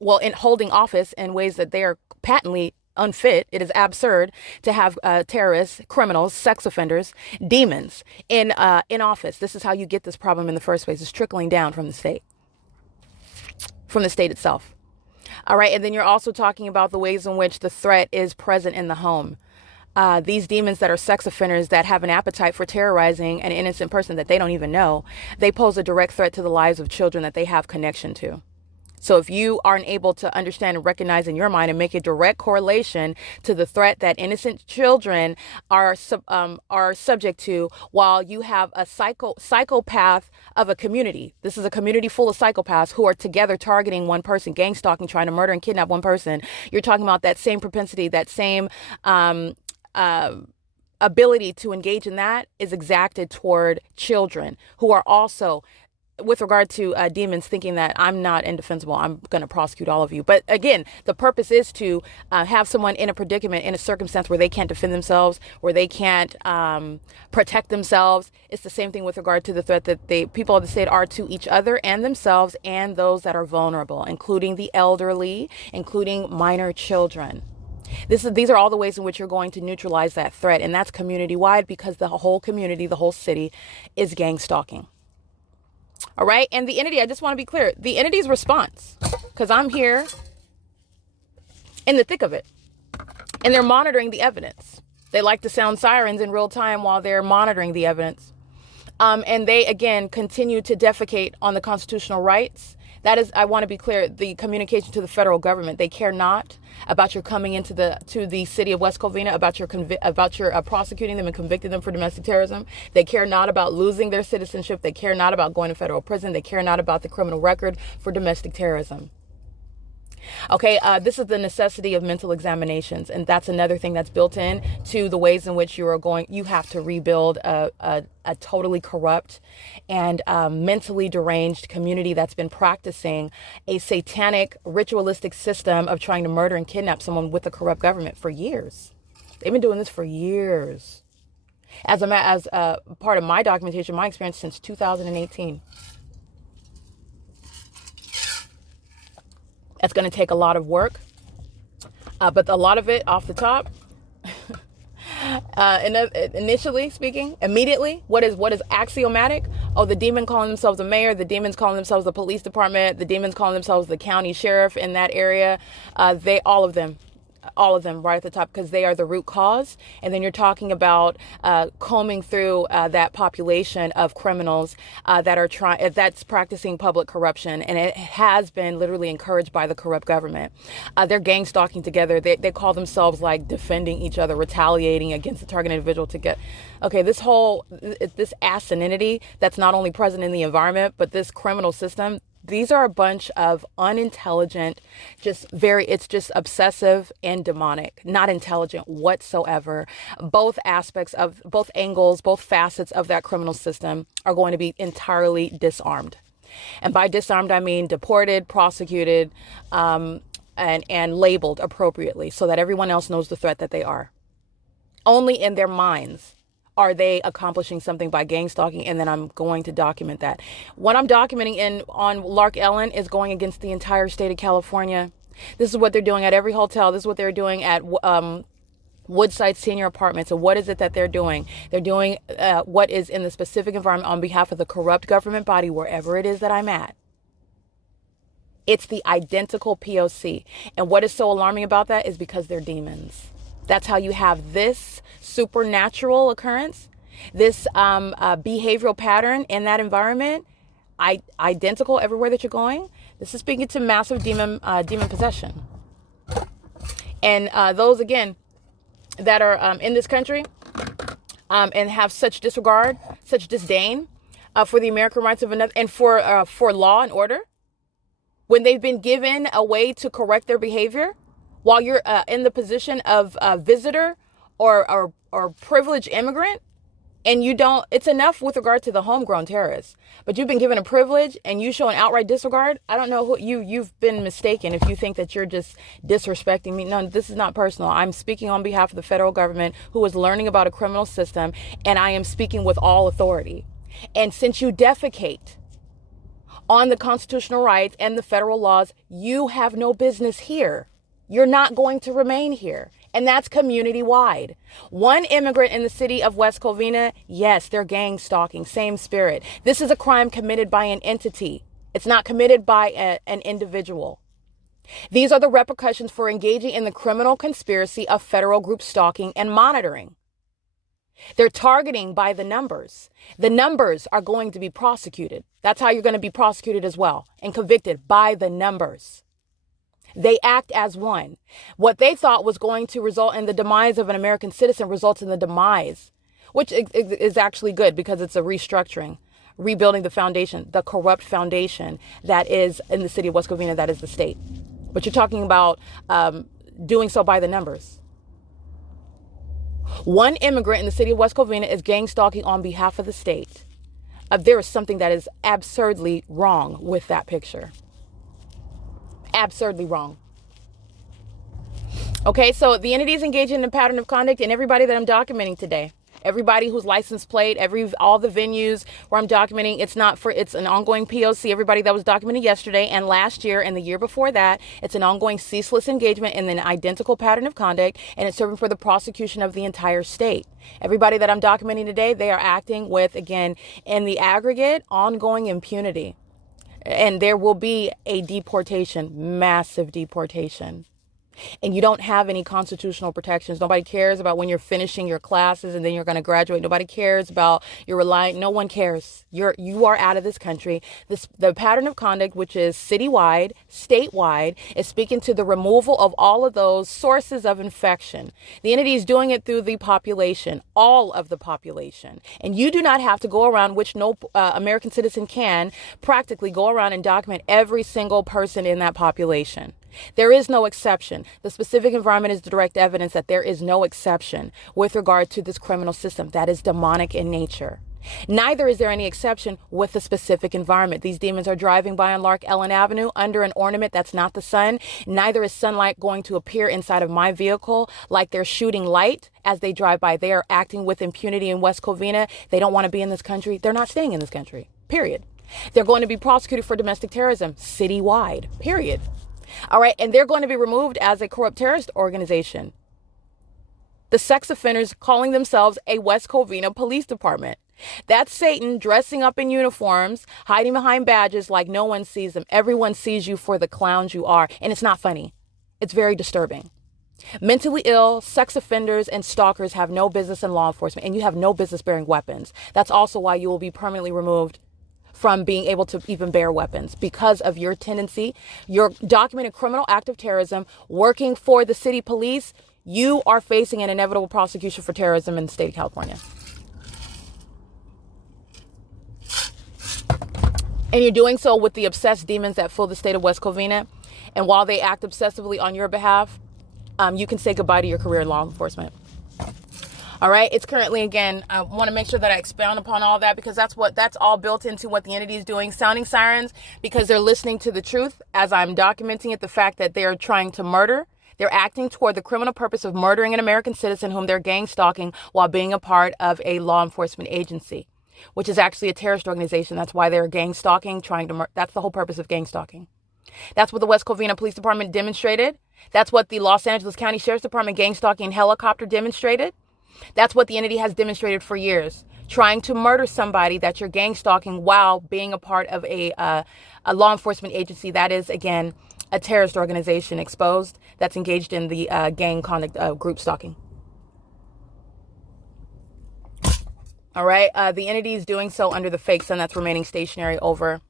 well, in holding office in ways that they are patently unfit. It is absurd to have terrorists, criminals, sex offenders, demons in office. This is how you get this problem in the first place. It's trickling down from the state itself. All right. And then you're also talking about the ways in which the threat is present in the home. These demons that are sex offenders that have an appetite for terrorizing an innocent person that they don't even know, they pose a direct threat to the lives of children that they have connection to. So if you aren't able to understand and recognize in your mind and make a direct correlation to the threat that innocent children are subject to, while you have a psychopath of a community, this is a community full of psychopaths who are together targeting one person, gang stalking, trying to murder and kidnap one person. You're talking about that same propensity, that same ability to engage in that is exacted toward children who are also, with regard to demons, thinking that I'm not indefensible, I'm going to prosecute all of you. But again, the purpose is to have someone in a predicament, in a circumstance where they can't defend themselves, where they can't protect themselves. It's the same thing with regard to the threat that the people of the state are to each other and themselves and those that are vulnerable, including the elderly, including minor children. These are all the ways in which you're going to neutralize that threat. And that's community-wide, because the whole community, the whole city is gang stalking. All right. And the entity, I just want to be clear, the entity's response, because I'm here in the thick of it, and they're monitoring the evidence. They like to sound sirens in real time while they're monitoring the evidence. And they, again, continue to defecate on the constitutional rights. That is, I want to be clear, the communication to the federal government. They care not about your coming into the city of West Covina, about your prosecuting them and convicting them for domestic terrorism. They care not about losing their citizenship. They care not about going to federal prison. They care not about the criminal record for domestic terrorism. Okay, this is the necessity of mental examinations, and that's another thing that's built in to the ways in which you have to rebuild a totally corrupt and mentally deranged community that's been practicing a satanic ritualistic system of trying to murder and kidnap someone with a corrupt government for years. They've been doing this for years. As part of my documentation, my experience since 2018. It's going to take a lot of work, but a lot of it off the top, initially speaking, immediately, what is axiomatic? Oh, the demon calling themselves a mayor, the demons calling themselves the police department, the demons calling themselves the county sheriff in that area. All of them right at the top, because they are the root cause. And then you're talking about combing through that population of criminals that's practicing public corruption, and it has been literally encouraged by the corrupt government. They're gang stalking together. They call themselves like defending each other, retaliating against the target individual to get. Okay, this asininity that's not only present in the environment, but this criminal system. These are a bunch of unintelligent, it's just obsessive and demonic, not intelligent whatsoever. Both angles, both facets of that criminal system are going to be entirely disarmed. And by disarmed, I mean deported, prosecuted, and labeled appropriately so that everyone else knows the threat that they are. Only in their minds are they accomplishing something by gang stalking, and then I'm going to document that. What I'm documenting on LARK Ellen is going against the entire state of California. This is what they're doing at every hotel. This is what they're doing at Woodside Senior Apartments. And what is it that they're doing? They're doing what is in the specific environment on behalf of the corrupt government body, wherever it is that I'm at. It's the identical P.O.C. And what is so alarming about that is because they're demons. That's how you have this supernatural occurrence, this behavioral pattern in that environment, identical everywhere that you're going. This is speaking to massive demon possession. And those, again, that are in this country and have such disregard, such disdain for the American rights of another, and for law and order, when they've been given a way to correct their behavior, while you're in the position of a visitor or privileged immigrant, and you don't, it's enough with regard to the homegrown terrorists, but you've been given a privilege and you show an outright disregard. I don't know who you've been mistaken if you think that you're just disrespecting me. No, this is not personal. I'm speaking on behalf of the federal government, who is learning about a criminal system, and I am speaking with all authority. And since you defecate on the constitutional rights and the federal laws, you have no business here. You're not going to remain here. And that's community wide. One immigrant in the city of West Covina, yes, they're gang stalking, same spirit. This is a crime committed by an entity. It's not committed by an individual. These are the repercussions for engaging in the criminal conspiracy of federal group stalking and monitoring. They're targeting by the numbers. The numbers are going to be prosecuted. That's how you're going to be prosecuted as well and convicted by the numbers. They act as one. What they thought was going to result in the demise of an American citizen results in the demise, which is actually good because it's a restructuring, rebuilding the foundation, the corrupt foundation that is in the city of West Covina, that is the state. But you're talking about doing so by the numbers. One immigrant in the city of West Covina is gang stalking on behalf of the state. There is something that is absurdly wrong with that picture. Absurdly wrong. Okay, so the entity is engaging in a pattern of conduct, and everybody that I'm documenting today, everybody who's license plate, all the venues where I'm documenting, it's an ongoing P.O.C. Everybody that was documented yesterday and last year and the year before that, it's an ongoing ceaseless engagement in an identical pattern of conduct, and it's serving for the prosecution of the entire state. Everybody that I'm documenting today, they are acting with, again, in the aggregate, ongoing impunity. And there will be a deportation, massive deportation. And you don't have any constitutional protections. Nobody cares about when you're finishing your classes and then you're going to graduate. Nobody cares about your relying. No one cares. You are out of this country. The pattern of conduct, which is citywide, statewide, is speaking to the removal of all of those sources of infection. The entity is doing it through the population, all of the population. And you do not have to go around, which no American citizen can, practically go around and document every single person in that population. There is no exception. The specific environment is the direct evidence that there is no exception with regard to this criminal system that is demonic in nature. Neither is there any exception with the specific environment. These demons are driving by on LARK Ellen Avenue under an ornament that's not the sun. Neither is sunlight going to appear inside of my vehicle like they're shooting light as they drive by. They are acting with impunity in West Covina. They don't want to be in this country. They're not staying in this country, period. They're going to be prosecuted for domestic terrorism citywide, period. All right. And they're going to be removed as a corrupt terrorist organization. The sex offenders calling themselves a West Covina police department. That's Satan dressing up in uniforms, hiding behind badges like no one sees them. Everyone sees you for the clowns you are. And it's not funny. It's very disturbing. Mentally ill, sex offenders, and stalkers have no business in law enforcement, and you have no business bearing weapons. That's also why you will be permanently removed from being able to even bear weapons because of your tendency, your documented criminal act of terrorism, working for the city police. You are facing an inevitable prosecution for terrorism in the state of California. And you're doing so with the obsessed demons that fill the state of West Covina. And while they act obsessively on your behalf, you can say goodbye to your career in law enforcement. All right. It's currently, again, I want to make sure that I expound upon all that because that's all built into what the entity is doing. Sounding sirens because they're listening to the truth as I'm documenting it. The fact that they're trying to murder. They're acting toward the criminal purpose of murdering an American citizen whom they're gang stalking while being a part of a law enforcement agency, which is actually a terrorist organization. That's why they're gang stalking, that's the whole purpose of gang stalking. That's what the West Covina Police Department demonstrated. That's what the Los Angeles County Sheriff's Department gang stalking helicopter demonstrated. That's what the entity has demonstrated for years, trying to murder somebody that you're gang stalking while being a part of a law enforcement agency that is, again, a terrorist organization exposed that's engaged in the gang conduct group stalking. All right. The entity is doing so under the fake sun that's remaining stationary over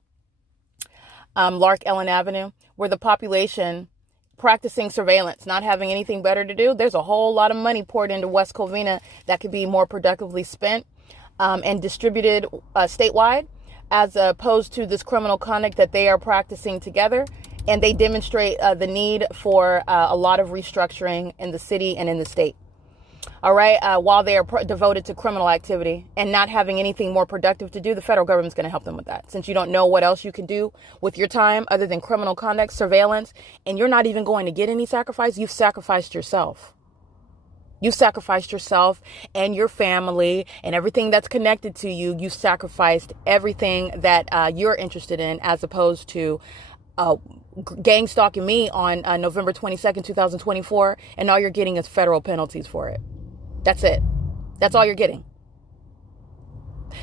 LARK Ellen Avenue, where the population practicing surveillance, not having anything better to do. There's a whole lot of money poured into West Covina that could be more productively spent and distributed statewide, as opposed to this criminal conduct that they are practicing together. And they demonstrate the need for a lot of restructuring in the city and in the state. All right. While they are devoted to criminal activity and not having anything more productive to do, the federal government's going to help them with that. Since you don't know what else you can do with your time other than criminal conduct, surveillance, and you're not even going to get any sacrifice, you've sacrificed yourself. You sacrificed yourself and your family and everything that's connected to you. You sacrificed everything that you're interested in, as opposed to gang stalking me on November 22nd, 2024. And all you're getting is federal penalties for it. That's it. That's all you're getting.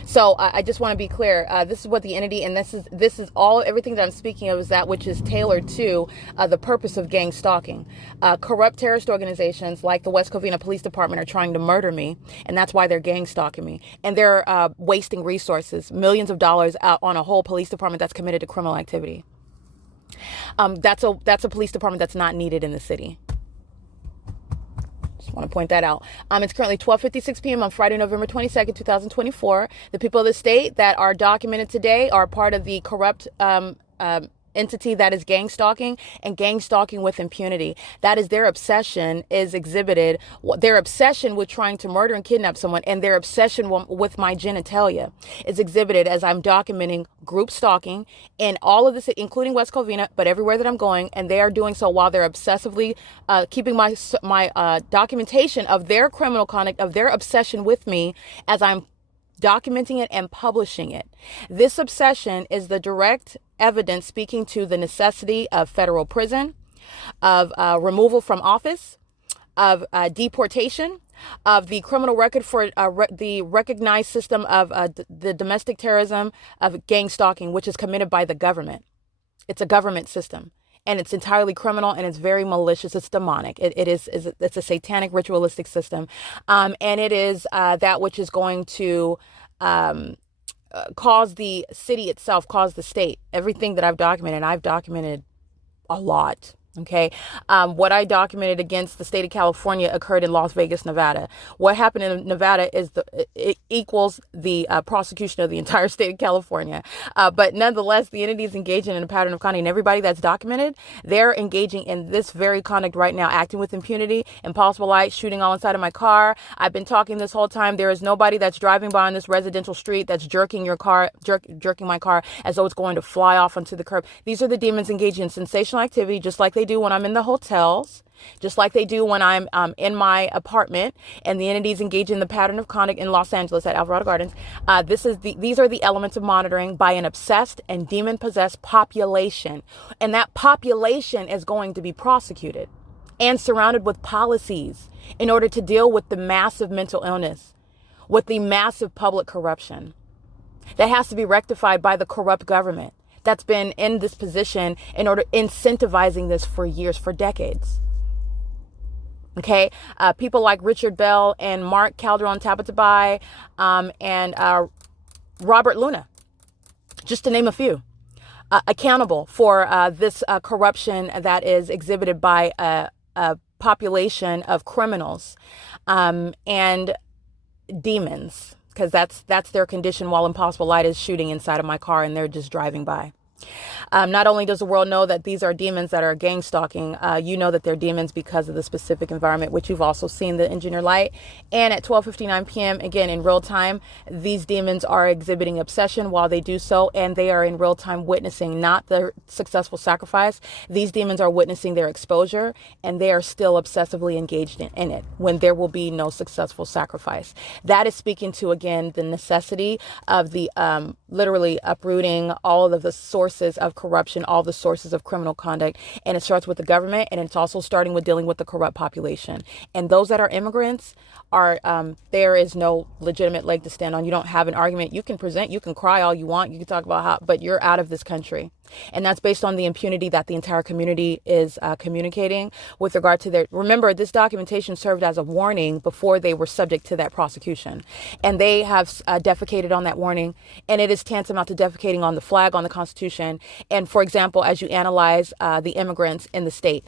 So I just want to be clear. This is what the entity, and this is all, everything that I'm speaking of is that which is tailored to the purpose of gang stalking. Corrupt terrorist organizations like the West Covina Police Department are trying to murder me, and that's why they're gang stalking me. And they're wasting resources, millions of dollars out on a whole police department that's committed to criminal activity. That's a police department that's not needed in the city. I want to point that out. It's currently 12:56 p.m. on Friday, November 22nd, 2024. The people of the state that are documented today are part of the corrupt entity that is gang stalking, and gang stalking with impunity. That is their obsession, is exhibited, their obsession with trying to murder and kidnap someone, and their obsession with my genitalia is exhibited as I'm documenting group stalking in all of this, including West Covina, but everywhere that I'm going. And they are doing so while they're obsessively keeping my documentation of their criminal conduct, of their obsession with me, as I'm documenting it and publishing it. This obsession is the direct evidence speaking to the necessity of federal prison, of removal from office, of deportation, of the criminal record for the recognized system of the domestic terrorism of gang stalking, which is committed by the government. It's a government system, and it's entirely criminal, and it's very malicious. It's demonic. It's a satanic ritualistic system, and it is that which is going to cause the city itself, cause the state. Everything that I've documented a lot. Okay. What I documented against the state of California occurred in Las Vegas, Nevada. What happened in Nevada is it equals the prosecution of the entire state of California. But nonetheless, the entity is engaging in a pattern of conduct, and everybody that's documented, they're engaging in this very conduct right now, acting with impunity, impossible light, shooting all inside of my car. I've been talking this whole time. There is nobody that's driving by on this residential street that's jerking my car as though it's going to fly off onto the curb. These are the demons engaging in sensational activity, just like they do when I'm in the hotels, just like they do when I'm in my apartment, and the entities engage in the pattern of conduct in Los Angeles at Alvarado Gardens. These are the elements of monitoring by an obsessed and demon-possessed population, and that population is going to be prosecuted and surrounded with policies in order to deal with the massive mental illness, with the massive public corruption that has to be rectified by the corrupt government that's been in this position in order incentivizing this for years, for decades. Okay, people like Richard Bell and Mark Calderon Tabatabai and Robert Luna, just to name a few, accountable for this corruption that is exhibited by a population of criminals and demons, because that's their condition while impossible light is shooting inside of my car and they're just driving by. Not only does the world know that these are demons that are gang stalking, you know that they're demons because of the specific environment, which you've also seen the engineer light. And at 12:59 p.m., again, in real time, these demons are exhibiting obsession while they do so, and they are in real time witnessing not the successful sacrifice. These demons are witnessing their exposure, and they are still obsessively engaged in it when there will be no successful sacrifice. That is speaking to, again, the necessity of the literally uprooting all of the sources of corruption, all the sources of criminal conduct. And it starts with the government, and it's also starting with dealing with the corrupt population. And those that are immigrants are, there is no legitimate leg to stand on. You don't have an argument. You can present, you can cry all you want. You can talk about how, but you're out of this country. And that's based on the impunity that the entire community is communicating with regard to their, remember, this documentation served as a warning before they were subject to that prosecution. And they have defecated on that warning. And it is tantamount to defecating on the flag, on the Constitution. And for example, as you analyze the immigrants in the state,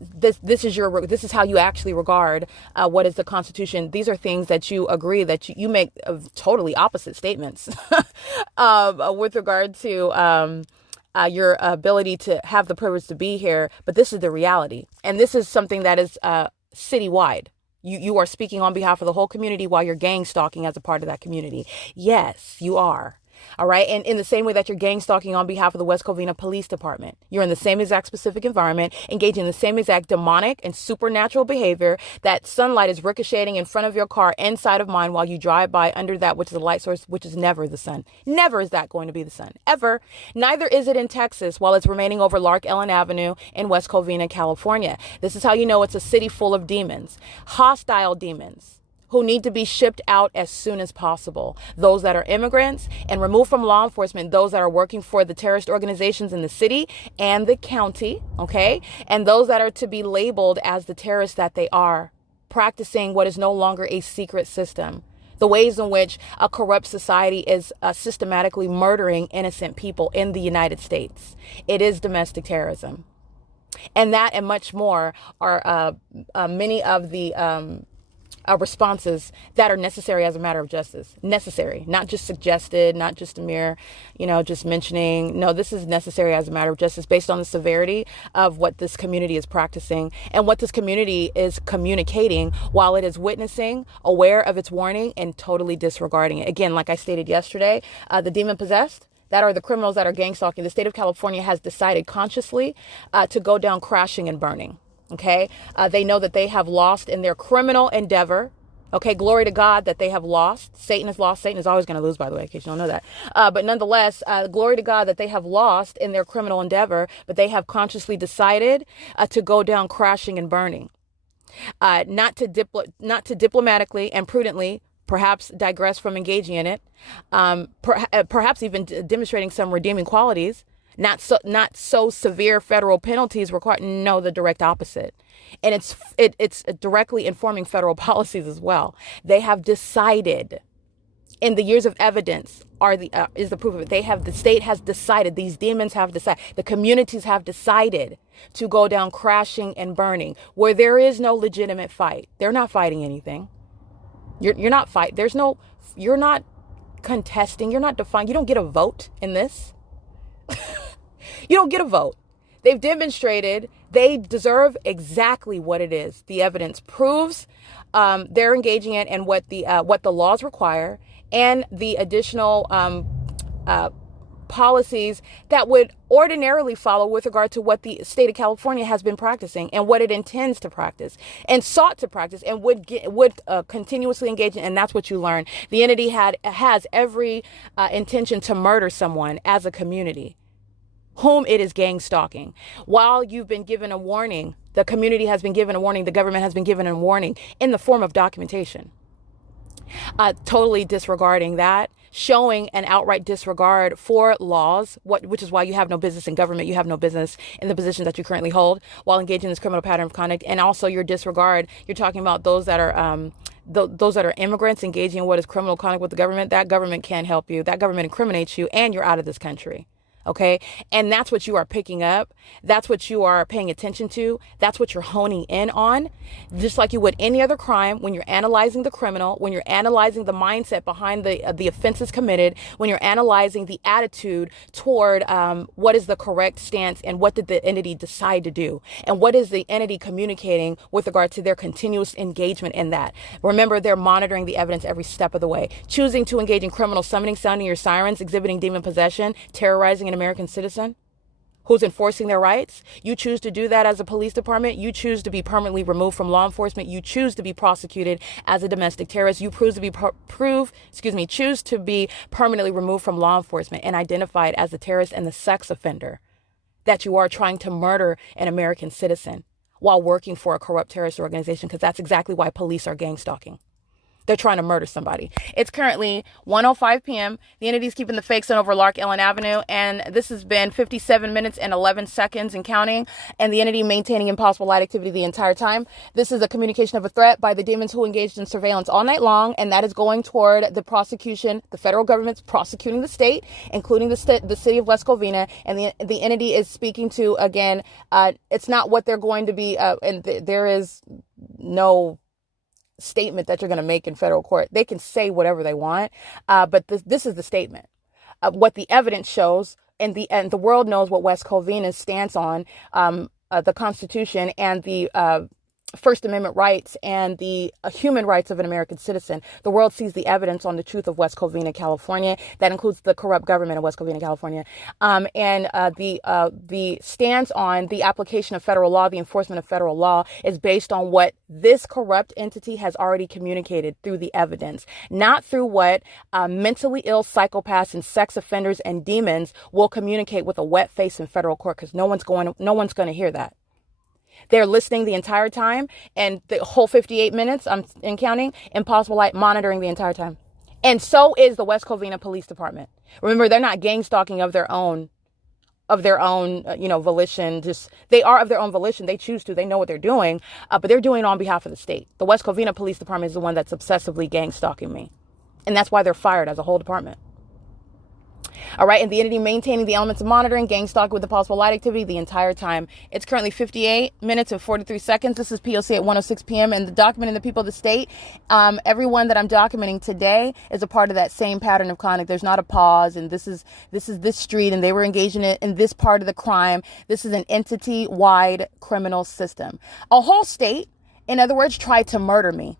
this is how you actually regard what is the Constitution. These are things that you agree that you make totally opposite statements with regard to your ability to have the privilege to be here. But this is the reality. And this is something that is citywide. You are speaking on behalf of the whole community while you're gang stalking as a part of that community. Yes, you are. All right. And in the same way that you're gang stalking on behalf of the West Covina Police Department, you're in the same exact specific environment, engaging in the same exact demonic and supernatural behavior. That sunlight is ricocheting in front of your car, inside of mine, while you drive by under that, which is a light source, which is never the sun. Never is that going to be the sun, ever. Neither is it in Texas while it's remaining over Lark Ellen Avenue in West Covina, California. This is how you know it's a city full of demons, hostile demons, who need to be shipped out as soon as possible. Those that are immigrants and removed from law enforcement, those that are working for the terrorist organizations in the city and the county, okay? And those that are to be labeled as the terrorists that they are, practicing what is no longer a secret system. The ways in which a corrupt society is systematically murdering innocent people in the United States. It is domestic terrorism. And that and much more are many of the responses that are necessary as a matter of justice. Necessary, not just suggested, not just a mere, just mentioning. No, this is necessary as a matter of justice based on the severity of what this community is practicing and what this community is communicating while it is witnessing, aware of its warning, and totally disregarding it. Again, like I stated yesterday, the demon possessed, that are the criminals that are gang stalking, the state of California has decided consciously to go down crashing and burning. Okay. They know that they have lost in their criminal endeavor. Okay. Glory to God that they have lost. Satan has lost. Satan is always going to lose, by the way, in case you don't know that. But nonetheless, glory to God that they have lost in their criminal endeavor, but they have consciously decided to go down crashing and burning. Not to diplomatically and prudently perhaps digress from engaging in it. Perhaps even demonstrating some redeeming qualities. Not so severe federal penalties required. No, the direct opposite. And it's directly informing federal policies as well. They have decided, in the years of evidence is the proof of it. The state has decided, these demons have decided, the communities have decided to go down crashing and burning where there is no legitimate fight. They're not fighting anything. You're not fighting. You're not contesting. You're not defying. You don't get a vote in this. You don't get a vote. They've demonstrated they deserve exactly what it is. The evidence proves they're engaging in and what the laws require, and the additional policies that would ordinarily follow with regard to what the state of California has been practicing and what it intends to practice and sought to practice and would continuously engage in. And that's what you learn. The entity has every intention to murder someone as a community whom it is gang stalking. While you've been given a warning, the community has been given a warning, the government has been given a warning in the form of documentation. Totally disregarding that, showing an outright disregard for laws, which is why you have no business in government, you have no business in the position that you currently hold while engaging in this criminal pattern of conduct. And also your disregard, you're talking about those that are those that are immigrants engaging in what is criminal conduct with the government. That government can't help you. That government incriminates you, and you're out of this country. Okay. And that's what you are picking up. That's what you are paying attention to. That's what you're honing in on. Just like you would any other crime, when you're analyzing the criminal, when you're analyzing the mindset behind the offenses committed, when you're analyzing the attitude toward what is the correct stance and what did the entity decide to do, and what is the entity communicating with regard to their continuous engagement in that. Remember, they're monitoring the evidence every step of the way, choosing to engage in criminal summoning, sounding your sirens, exhibiting demon possession, terrorizing an American citizen who's enforcing their rights. You choose to do that as a police department. You choose to be permanently removed from law enforcement. You choose to be prosecuted as a domestic terrorist. You choose to be permanently removed from law enforcement and identified as the terrorist and the sex offender that you are, trying to murder an American citizen while working for a corrupt terrorist organization, because that's exactly why police are gang stalking. They're trying to murder somebody. It's currently 1:05 p.m. The entity's keeping the fake sun over Lark Ellen Avenue, and this has been 57 minutes and 11 seconds and counting, and the entity maintaining impossible light activity the entire time. This is a communication of a threat by the demons who engaged in surveillance all night long, and that is going toward the prosecution. The federal government's prosecuting the state, including the city of West Covina, and the entity is speaking to, again, it's not what they're going to be, and there is no statement that you're going to make in federal court. They can say whatever they want, but this is the statement of what the evidence shows, and the world knows what West Covina's stance on the Constitution and the First Amendment rights and the human rights of an American citizen. The world sees the evidence on the truth of West Covina, California. That includes the corrupt government of West Covina, California, and the stance on the application of federal law, the enforcement of federal law, is based on what this corrupt entity has already communicated through the evidence, not through what mentally ill psychopaths and sex offenders and demons will communicate with a wet face in federal court, because no one's going to hear that. They're listening the entire time, and the whole 58 minutes, I'm counting, Impossible Light monitoring the entire time. And so is the West Covina Police Department. Remember, they're not gang stalking of their own, volition. They are of their own volition. They choose to. They know what they're doing, but they're doing it on behalf of the state. The West Covina Police Department is the one that's obsessively gang stalking me, and that's why they're fired as a whole department. All right. And the entity maintaining the elements of monitoring, gang stalking with the possible light activity the entire time. It's currently 58 minutes and 43 seconds. This is P.O.C. at 1:06 p.m. And the documenting the people of the state. Everyone that I'm documenting today is a part of that same pattern of conduct. There's not a pause. And this is this street, and they were engaging in this part of the crime. This is an entity-wide criminal system. A whole state, in other words, tried to murder me.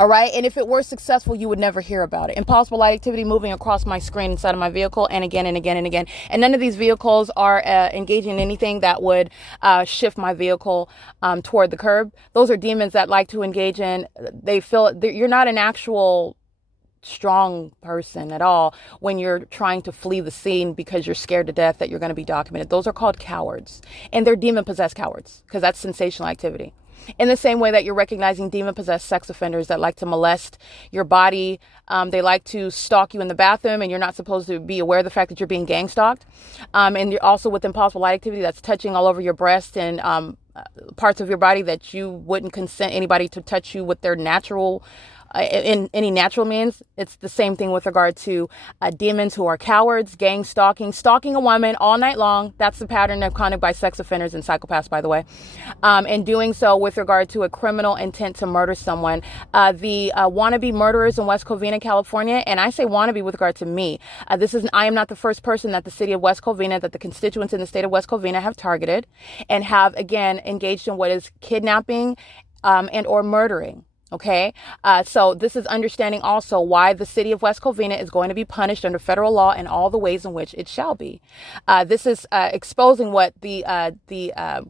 All right. And if it were successful, you would never hear about it. Impossible light activity moving across my screen inside of my vehicle, and again and again and again. And none of these vehicles are engaging in anything that would shift my vehicle toward the curb. Those are demons that like to engage in. They feel you're not an actual strong person at all when you're trying to flee the scene because you're scared to death that you're going to be documented. Those are called cowards, and they're demon-possessed cowards, because that's sensational activity. In the same way that you're recognizing demon-possessed sex offenders that like to molest your body, they like to stalk you in the bathroom, and you're not supposed to be aware of the fact that you're being gang stalked. And you're also with impossible light activity that's touching all over your breast and parts of your body that you wouldn't consent anybody to touch you with their natural in any natural means. It's the same thing with regard to demons who are cowards, gang stalking a woman all night long. That's the pattern of conduct by sex offenders and psychopaths, by the way. And doing so with regard to a criminal intent to murder someone. The wannabe murderers in West Covina, California, and I say wannabe with regard to me. I am not the first person that the city of West Covina, that the constituents in the state of West Covina have targeted and have, again, engaged in what is kidnapping and or murdering. Okay, so this is understanding also why the city of West Covina is going to be punished under federal law in all the ways in which it shall be. This is exposing what the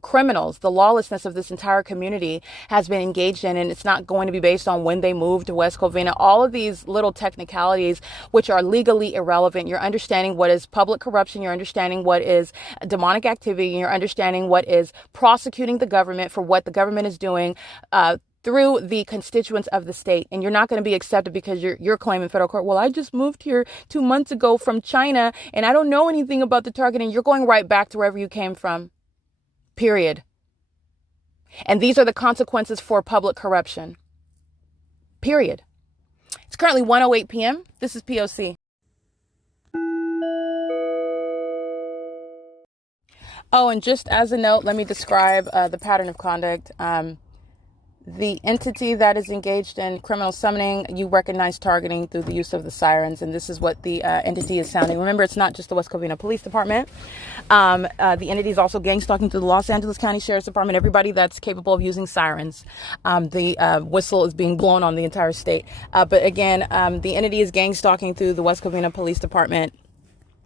criminals, the lawlessness of this entire community has been engaged in, and it's not going to be based on when they moved to West Covina. All of these little technicalities, which are legally irrelevant. You're understanding what is public corruption. You're understanding what is demonic activity. And you're understanding what is prosecuting the government for what the government is doing through the constituents of the state. And you're not going to be accepted because you're claiming federal court. Well, I just moved here 2 months ago from China and I don't know anything about the targeting. You're going right back to wherever you came from. Period. And these are the consequences for public corruption. Period. It's currently 1:08 p.m. This is P.O.C. Oh, and just as a note, let me describe the pattern of conduct. The entity that is engaged in criminal summoning, you recognize targeting through the use of the sirens. And this is what the entity is sounding. Remember, it's not just the West Covina Police Department. The entity is also gang stalking through the Los Angeles County Sheriff's Department, everybody that's capable of using sirens. The whistle is being blown on the entire state. But again, the entity is gang stalking through the West Covina Police Department,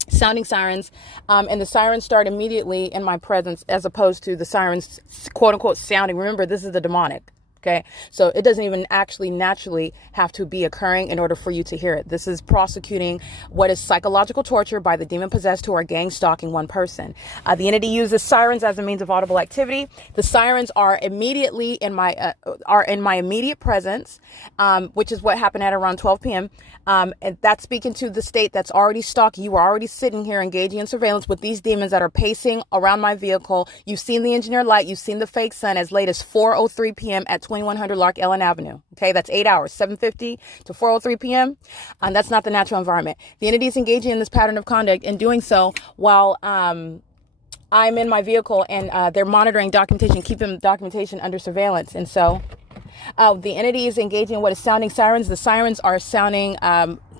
sounding sirens, and the sirens start immediately in my presence, as opposed to the sirens, quote unquote, sounding. Remember, this is the demonic. Okay, so it doesn't even actually naturally have to be occurring in order for you to hear it. This is prosecuting what is psychological torture by the demon possessed who are gang stalking one person. The entity uses sirens as a means of audible activity. The sirens are immediately in my immediate presence, which is what happened at around 12 p.m. And that's speaking to the state that's already stalking. You are already sitting here engaging in surveillance with these demons that are pacing around my vehicle. You've seen the engineer light. You've seen the fake sun as late as 4:03 p.m. at 2100 LARK Ellen Avenue. Okay, that's 8 hours, 7:50 to 4:03 p.m. And that's not the natural environment. The entity is engaging in this pattern of conduct and doing so while I'm in my vehicle, and they're monitoring documentation, keeping documentation under surveillance. And so the entity is engaging in what is sounding sirens. The sirens are sounding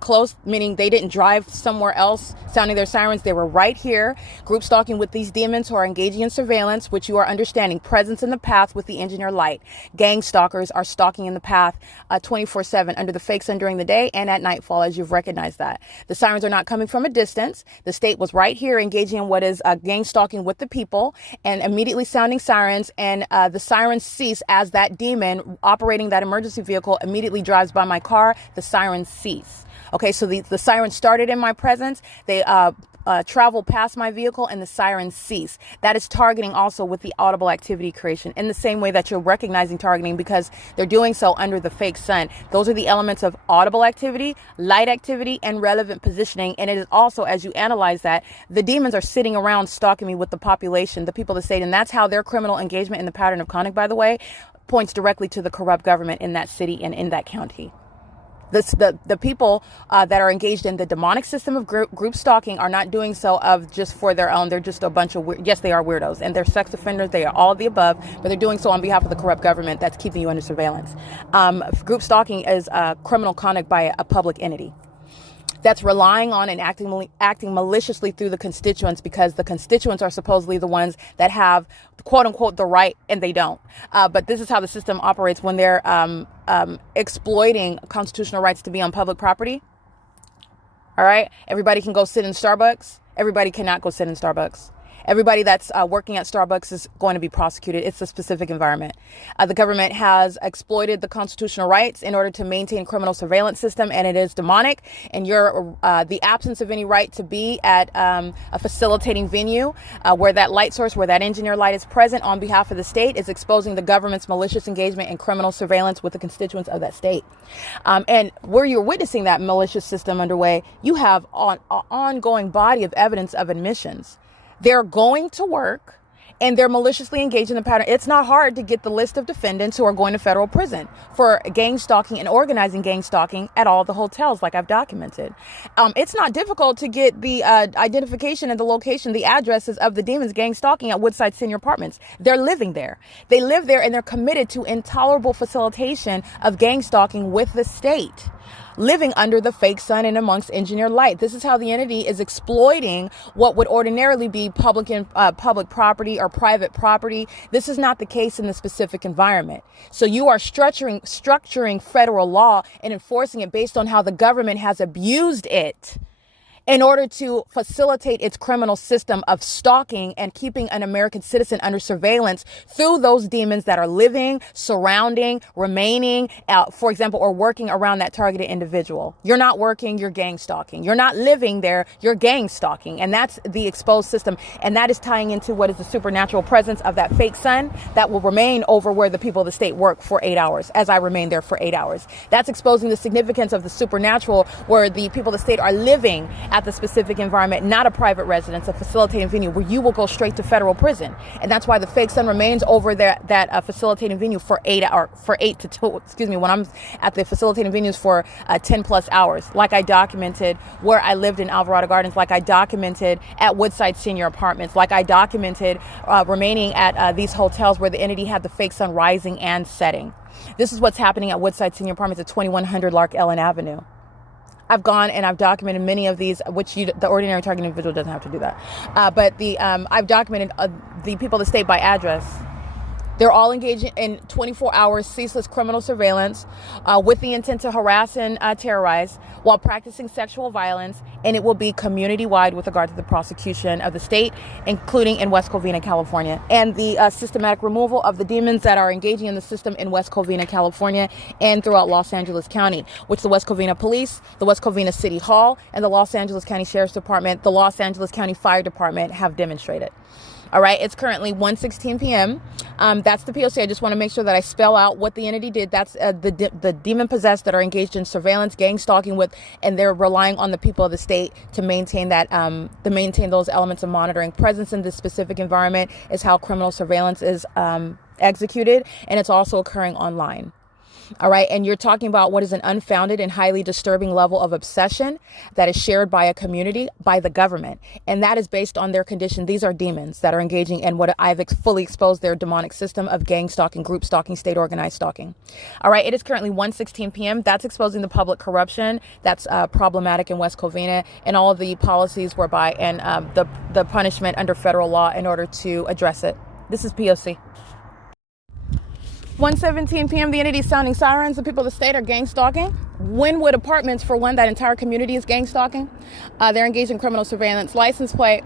close, meaning they didn't drive somewhere else sounding their sirens. They were right here, group stalking with these demons who are engaging in surveillance, which you are understanding, presence in the path with the engineer light. Gang stalkers are stalking in the path 24/7 under the fake sun during the day and at nightfall, as you've recognized that. The sirens are not coming from a distance. The state was right here engaging in what is gang stalking with the people and immediately sounding sirens, and the sirens cease as that demon operating that emergency vehicle immediately drives by my car. The sirens cease. Okay, so the sirens started in my presence. They travel past my vehicle and the sirens cease. That is targeting also with the audible activity creation in the same way that you're recognizing targeting, because they're doing so under the fake sun. Those are the elements of audible activity, light activity, and relevant positioning. And it is also, as you analyze that, the demons are sitting around stalking me with the population, the people of the state. And that's how their criminal engagement in the pattern of conduct, by the way, points directly to the corrupt government in that city and in that county. The people that are engaged in the demonic system of group stalking are not doing so of just for their own. They're just a bunch of yes, they are weirdos, and they're sex offenders. They are all of the above, but they're doing so on behalf of the corrupt government that's keeping you under surveillance. Group stalking is criminal conduct by a public entity that's relying on and acting maliciously through the constituents, because the constituents are supposedly the ones that have, quote unquote, the right, and they don't. But this is how the system operates when they're exploiting constitutional rights to be on public property. All right. Everybody can go sit in Starbucks. Everybody cannot go sit in Starbucks. Everybody that's working at Starbucks is going to be prosecuted. It's a specific environment. The government has exploited the constitutional rights in order to maintain criminal surveillance system, and it is demonic. And the absence of any right to be at a facilitating venue where that light source, where that engineer light is present on behalf of the state, is exposing the government's malicious engagement in criminal surveillance with the constituents of that state. And where you're witnessing that malicious system underway, you have an ongoing body of evidence of admissions. They're going to work and they're maliciously engaged in the pattern. It's not hard to get the list of defendants who are going to federal prison for gang stalking and organizing gang stalking at all the hotels, like I've documented. It's not difficult to get the identification and the location, the addresses of the demons gang stalking at Woodside Senior Apartments. They're living there. They live there, and they're committed to intolerable facilitation of gang stalking with the state, living under the fake sun and amongst engineered light. This is how the entity is exploiting what would ordinarily be public property or private property. This is not the case in the specific environment. So you are structuring federal law and enforcing it based on how the government has abused it in order to facilitate its criminal system of stalking and keeping an American citizen under surveillance through those demons that are living, surrounding, remaining, for example, or working around that targeted individual. You're not working, you're gang stalking. You're not living there, you're gang stalking. And that's the exposed system. And that is tying into what is the supernatural presence of that fake sun that will remain over where the people of the state work for 8 hours, as I remain there for 8 hours. That's exposing the significance of the supernatural, where the people of the state are living at the specific environment, not a private residence, a facilitating venue where you will go straight to federal prison. And that's why the fake sun remains over there, that facilitating venue for 8 to 2, when I'm at the facilitating venues for 10 plus hours, like I documented where I lived in Alvarado Gardens, like I documented at Woodside Senior Apartments, like I documented remaining at these hotels where the entity had the fake sun rising and setting. This is what's happening at Woodside Senior Apartments at 2100 LARK Ellen Avenue. I've gone and I've documented many of these, which the ordinary target individual doesn't have to do that. But I've documented the people of the state by address. They're all engaged in 24-hour ceaseless criminal surveillance with the intent to harass and terrorize while practicing sexual violence, and it will be community-wide with regard to the prosecution of the state, including in West Covina, California, and the systematic removal of the demons that are engaging in the system in West Covina, California, and throughout Los Angeles County, which the West Covina Police, the West Covina City Hall, and the Los Angeles County Sheriff's Department, the Los Angeles County Fire Department have demonstrated. All right, it's currently 1:16 p.m. That's the P.O.C. I just want to make sure that I spell out what the entity did. That's the demon-possessed that are engaged in surveillance, gang stalking with, and they're relying on the people of the state to maintain that, to maintain those elements of monitoring. Presence in this specific environment is how criminal surveillance is executed, and it's also occurring online. All right. And you're talking about what is an unfounded and highly disturbing level of obsession that is shared by a community, by the government. And that is based on their condition. These are demons that are engaging in what I've fully exposed their demonic system of gang stalking, group stalking, state organized stalking. All right. It is currently 1:16 p.m. That's exposing the public corruption that's problematic in West Covina and all of the policies whereby and the punishment under federal law in order to address it. This is P.O.C. 1:17 p.m. The entity sounding sirens. The people of the state are gang stalking. WINWOOD Apartments, for one, that entire community is gang stalking. They're engaged in criminal surveillance. License plate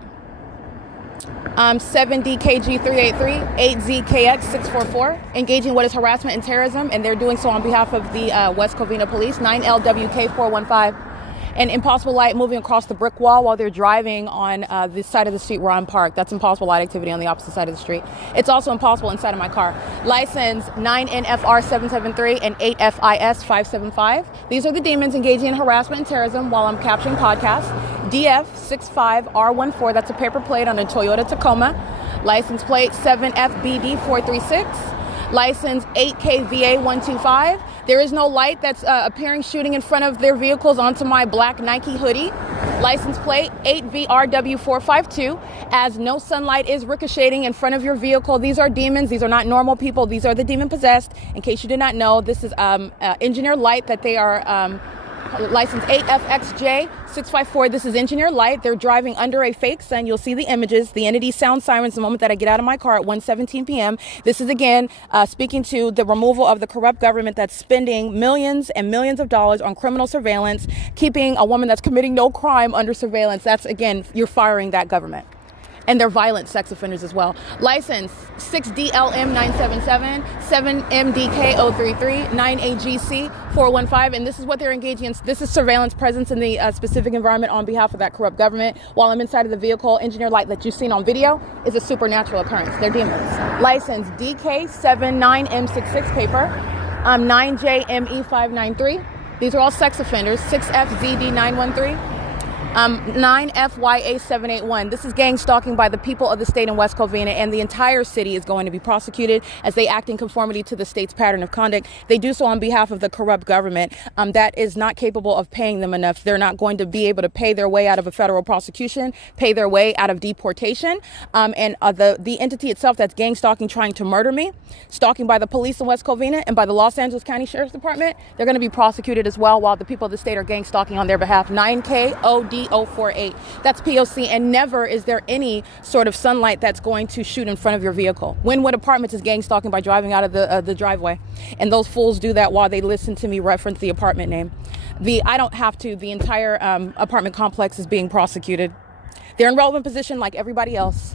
7DKG383, 8ZKX644, engaging what is harassment and terrorism, and they're doing so on behalf of the West Covina Police, 9LWK415. And impossible light moving across the brick wall while they're driving on the side of the street where I'm parked. That's impossible light activity on the opposite side of the street. It's also impossible inside of my car. License 9NFR773 and 8FIS 575. These are the demons engaging in harassment and terrorism while I'm capturing podcasts. DF65R14, that's a paper plate on a Toyota Tacoma. License plate 7FBD436. License 8KVA125. There is no light that's appearing shooting in front of their vehicles onto my black Nike hoodie. License plate 8VRW452, as no sunlight is ricocheting in front of your vehicle. These are demons. These are not normal people. These are the demon possessed. In case you did not know, this is engineer light that they are license 8FXJ654. This is engineer light. They're driving under a fake sun. You'll see the images. The entity sound sirens the moment that I get out of my car at 1:17 p.m. This is again speaking to the removal of the corrupt government that's spending millions and millions of dollars on criminal surveillance, keeping a woman that's committing no crime under surveillance. That's again, you're firing that government. And they're violent sex offenders as well. License 6DLM977, 7MDK033, 9AGC415. And this is what they're engaging in. This is surveillance presence in the specific environment on behalf of that corrupt government. While I'm inside of the vehicle, engineer light that you've seen on video is a supernatural occurrence. They're demons. License DK79M66 paper, 9JME593. These are all sex offenders. 6FZD913. 9FYA781. This is gang stalking by the people of the state in West Covina, and the entire city is going to be prosecuted as they act in conformity to the state's pattern of conduct. They do so on behalf of the corrupt government that is not capable of paying them enough. They're not going to be able to pay their way out of a federal prosecution, pay their way out of deportation. And the entity itself that's gang stalking, trying to murder me, stalking by the police in West Covina and by the Los Angeles County Sheriff's Department, they're going to be prosecuted as well, while the people of the state are gang stalking on their behalf. 9KOD 048. That's P.O.C. And never is there any sort of sunlight that's going to shoot in front of your vehicle. WINWOOD Apartments is gang stalking by driving out of the driveway. And those fools do that while they listen to me reference the apartment name. I don't have to. The entire apartment complex is being prosecuted. They're in relevant position like everybody else.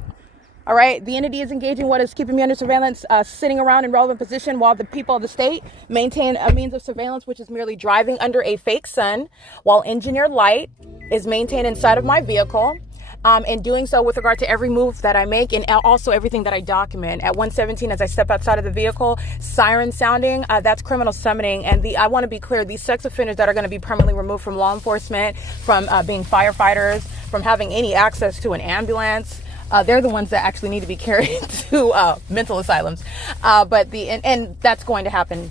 All right, the entity is engaging what is keeping me under surveillance, sitting around in relevant position while the people of the state maintain a means of surveillance, which is merely driving under a fake sun, while engineer light is maintained inside of my vehicle, and doing so with regard to every move that I make and also everything that I document. At 1:17, as I step outside of the vehicle, siren sounding, that's criminal summoning. And I want to be clear, these sex offenders that are going to be permanently removed from law enforcement, from being firefighters, from having any access to an ambulance, they're the ones that actually need to be carried to mental asylums. And that's going to happen.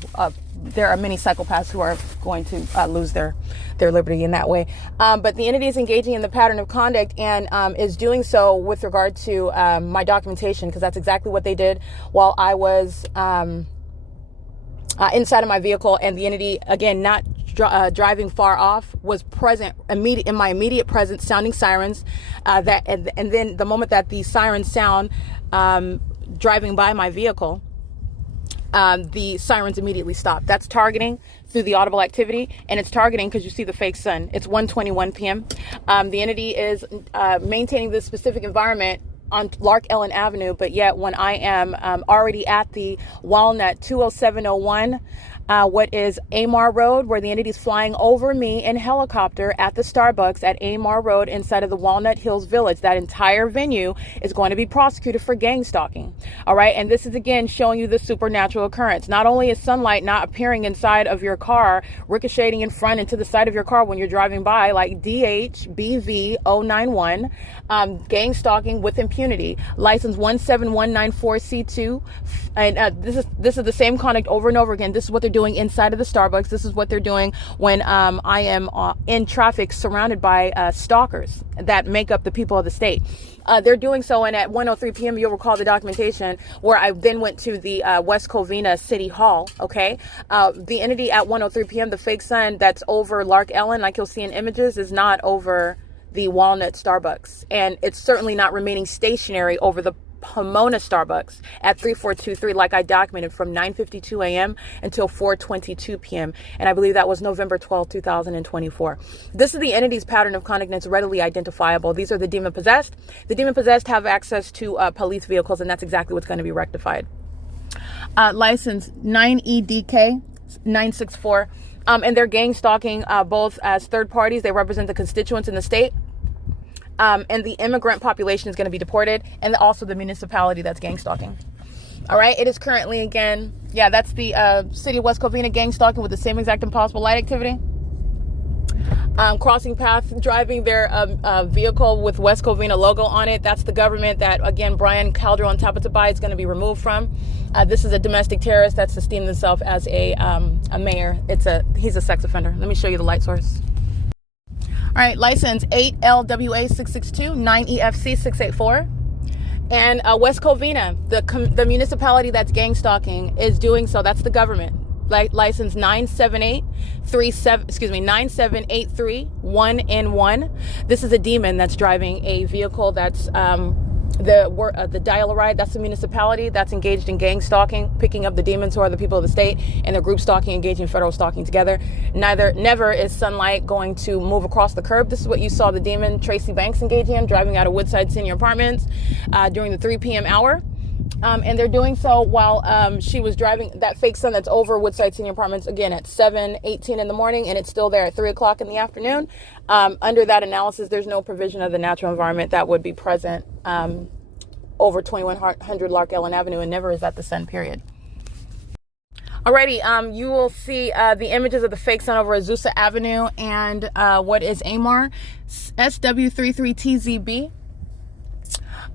There are many psychopaths who are going to lose their liberty in that way. But the entity is engaging in the pattern of conduct and is doing so with regard to my documentation, because that's exactly what they did while I was inside of my vehicle. And the entity, again, not driving far off, was present in my immediate presence, sounding sirens. And then the moment that the sirens sound, driving by my vehicle, the sirens immediately stop. That's targeting through the audible activity, and it's targeting because you see the fake sun. It's 1:21 p.m. The entity is maintaining this specific environment on LARK Ellen Avenue, but yet when I am already at the WALNUT 20701, what is AMAR Road, where the entity is flying over me in helicopter at the Starbucks at AMAR Road inside of the Walnut Hills Village. That entire venue is going to be prosecuted for gang stalking. All right. And this is again showing you the supernatural occurrence. Not only is sunlight not appearing inside of your car, ricocheting in front and to the side of your car when you're driving by, like DHBV091, gang stalking with impunity. License 17194C2. And this is the same conduct over and over again. This is what they're doing doing inside of the Starbucks. This is what they're doing when I am in traffic surrounded by stalkers that make up the people of the state. They're doing so, and at 1:03 p.m., you'll recall the documentation where I then went to the West Covina City Hall, okay? The entity at 1:03 p.m., the fake sun that's over Lark Ellen, like you'll see in images, is not over the Walnut Starbucks. And it's certainly not remaining stationary over the Pomona Starbucks at 3423, like I documented, from 9:52 a.m. until 4:22 p.m. And I believe that was November 12, 2024. This is the entity's pattern of conduct, and it's readily identifiable. These are the demon possessed. The demon possessed have access to police vehicles, and that's exactly what's going to be rectified. License 9EDK 964. And they're gang stalking both as third parties. They represent the constituents in the state. And the immigrant population is going to be deported, and also the municipality that's gang stalking. All right. It is currently, again, yeah, that's the city of West Covina gang stalking with the same exact impossible light activity. Crossing path, driving their vehicle with West Covina logo on it. That's the government that, again, Brian Calderon Tapatabai is going to be removed from. This is a domestic terrorist that's esteemed himself as a mayor. He's a sex offender. Let me show you the light source. All right, license 8LWA662 9EFC 684. And West Covina, the municipality that's gang stalking, is doing so. That's the government. License 97831N1. This is a demon that's driving a vehicle that's the dial-a-ride. That's the municipality that's engaged in gang stalking, picking up the demons who are the people of the state, and the group stalking, engaging in federal stalking together. Never is sunlight going to move across the curb. This is what you saw the demon Tracy Banks engaging in, driving out of Woodside Senior Apartments during the 3 p.m. hour. And they're doing so while she was driving that fake sun that's over Woodside Senior Apartments, again, at 7:18 in the morning, and it's still there at 3 o'clock in the afternoon. Under that analysis, there's no provision of the natural environment that would be present over 2100 Lark Ellen Avenue, and never is at the sun, period. Alrighty, you will see the images of the fake sun over Azusa Avenue and what is AMAR, SW33TZB.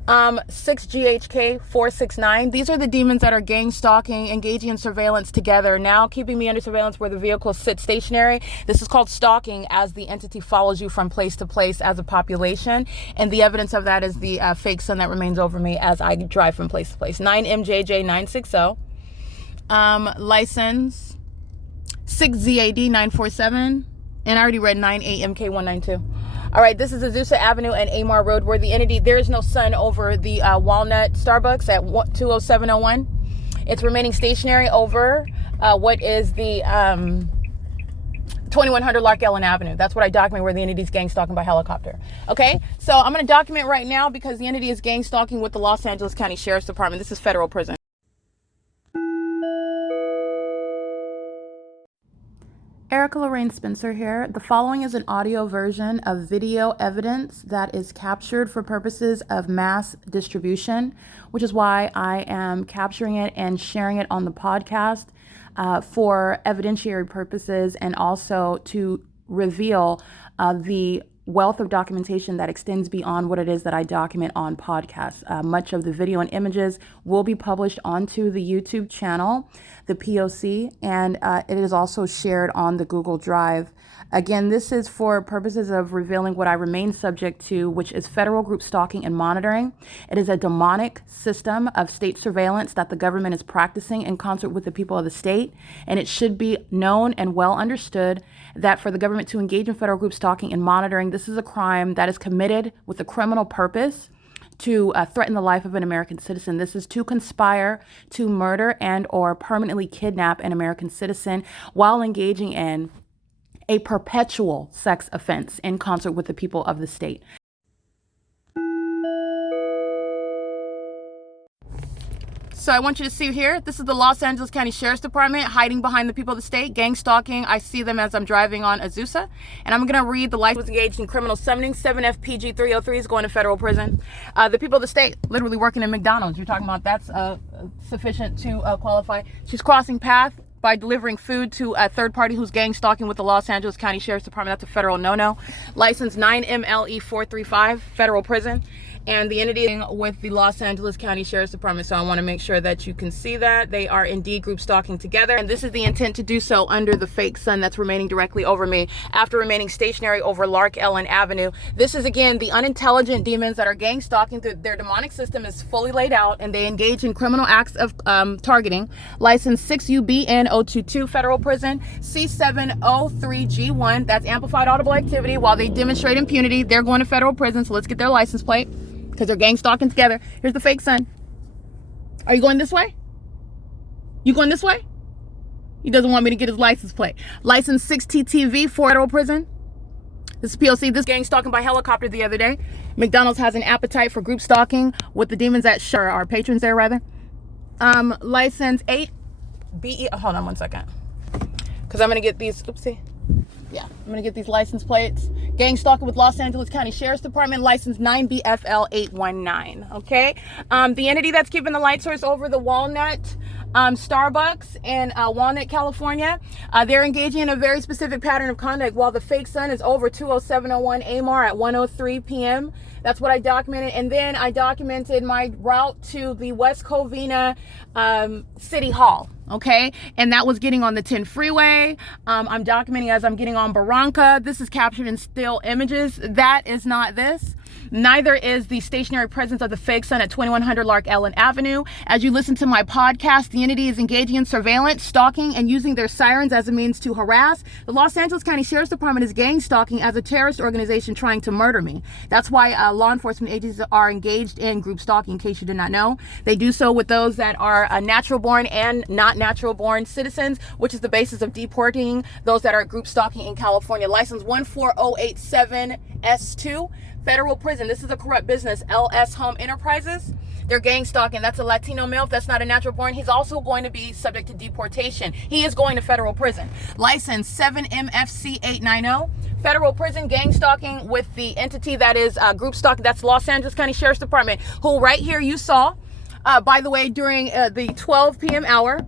6GHK 469. These are the demons that are gang stalking, engaging in surveillance together, now keeping me under surveillance where the vehicles sit stationary. This is called stalking, as the entity follows you from place to place as a population, and the evidence of that is the fake sun that remains over me as I drive from place to place. 9MJJ 960. License 6ZAD 947, and I already read 98MK 192. All right, this is Azusa Avenue and Amar Road, where the entity, there is no sun over the Walnut Starbucks at 20701. It's remaining stationary over what is the 2100 Lark Ellen Avenue. That's what I document, where the entity's gang stalking by helicopter. Okay, so I'm going to document right now because the entity is gang stalking with the Los Angeles County Sheriff's Department. This is federal prison. Erica Lorraine Spencer here. The following is an audio version of video evidence that is captured for purposes of mass distribution, which is why I am capturing it and sharing it on the podcast for evidentiary purposes, and also to reveal the wealth of documentation that extends beyond what it is that I document on podcasts. Much of the video and images will be published onto the YouTube channel, the P.O.C, and it is also shared on the Google Drive. Again, this is for purposes of revealing what I remain subject to, which is federal group stalking and monitoring. It is a demonic system of state surveillance that the government is practicing in concert with the people of the state, and it should be known and well understood that for the government to engage in federal group stalking and monitoring, this is a crime that is committed with a criminal purpose to threaten the life of an American citizen. This is to conspire to murder and or permanently kidnap an American citizen while engaging in a perpetual sex offense in concert with the people of the state. So I want you to see here, this is the Los Angeles County Sheriff's Department hiding behind the people of the state, gang stalking. I see them as I'm driving on Azusa. And I'm going to read the life was engaged in criminal summoning. 7FPG 303 is going to federal prison. The people of the state literally working in McDonald's. You're talking about that's sufficient to qualify. She's crossing path by delivering food to a third party who's gang stalking with the Los Angeles County Sheriff's Department. That's a federal no-no. License 9MLE 435, federal prison. and the entity with the Los Angeles County Sheriff's Department. So I want to make sure that you can see that they are indeed group stalking together, and this is the intent to do so under the fake sun that's remaining directly over me after remaining stationary over LARK Ellen Avenue. This is again the unintelligent demons that are gang stalking. Their demonic system is fully laid out, and they engage in criminal acts of targeting. License 6UBN022 Federal Prison, C703G1. That's amplified audible activity while they demonstrate impunity. They're going to federal prison, so let's get their license plate because they're gang stalking together. Here's the fake sun. Are you going this way? You going this way? He doesn't want me to get his license plate. License 6TTV, Federal Prison. This is P.O.C. This gang stalking by helicopter the other day. McDonald's has an appetite for group stalking with the demons at our patrons there, rather. License 8BE. Hold on one second. Because I'm going to get these. Oopsie. Yeah, I'm going to get these license plates. Gang stalking with Los Angeles County Sheriff's Department, license 9BFL819. Okay. The entity that's keeping the light source over the Walnut Starbucks in Walnut, California. They're engaging in a very specific pattern of conduct while the fake sun is over 20701 AMAR at 1:03 p.m. That's what I documented. And then I documented my route to the West Covina City Hall. Okay, and that was getting on the 10 freeway. I'm documenting as I'm getting on Barranca. This is captured in still images. That is not this. Neither is the stationary presence of the fake sun at 2100 LARK Ellen Avenue. As you listen to my podcast, the entity is engaging in surveillance, stalking, and using their sirens as a means to harass. The Los Angeles County Sheriff's Department is gang stalking as a terrorist organization trying to murder me. That's why law enforcement agencies are engaged in group stalking, in case you did not know. They do so with those that are natural born and not natural born citizens, which is the basis of deporting those that are group stalking in California. License 14087S2. Federal Prison. This is a corrupt business. LS Home Enterprises. They're gang stalking. That's a Latino male. If that's not a natural born, he's also going to be subject to deportation. He is going to federal prison. License 7MFC890. Federal prison, gang stalking with the entity that is group stalking. That's Los Angeles County Sheriff's Department, who right here you saw, by the way, during the 12 p.m. hour.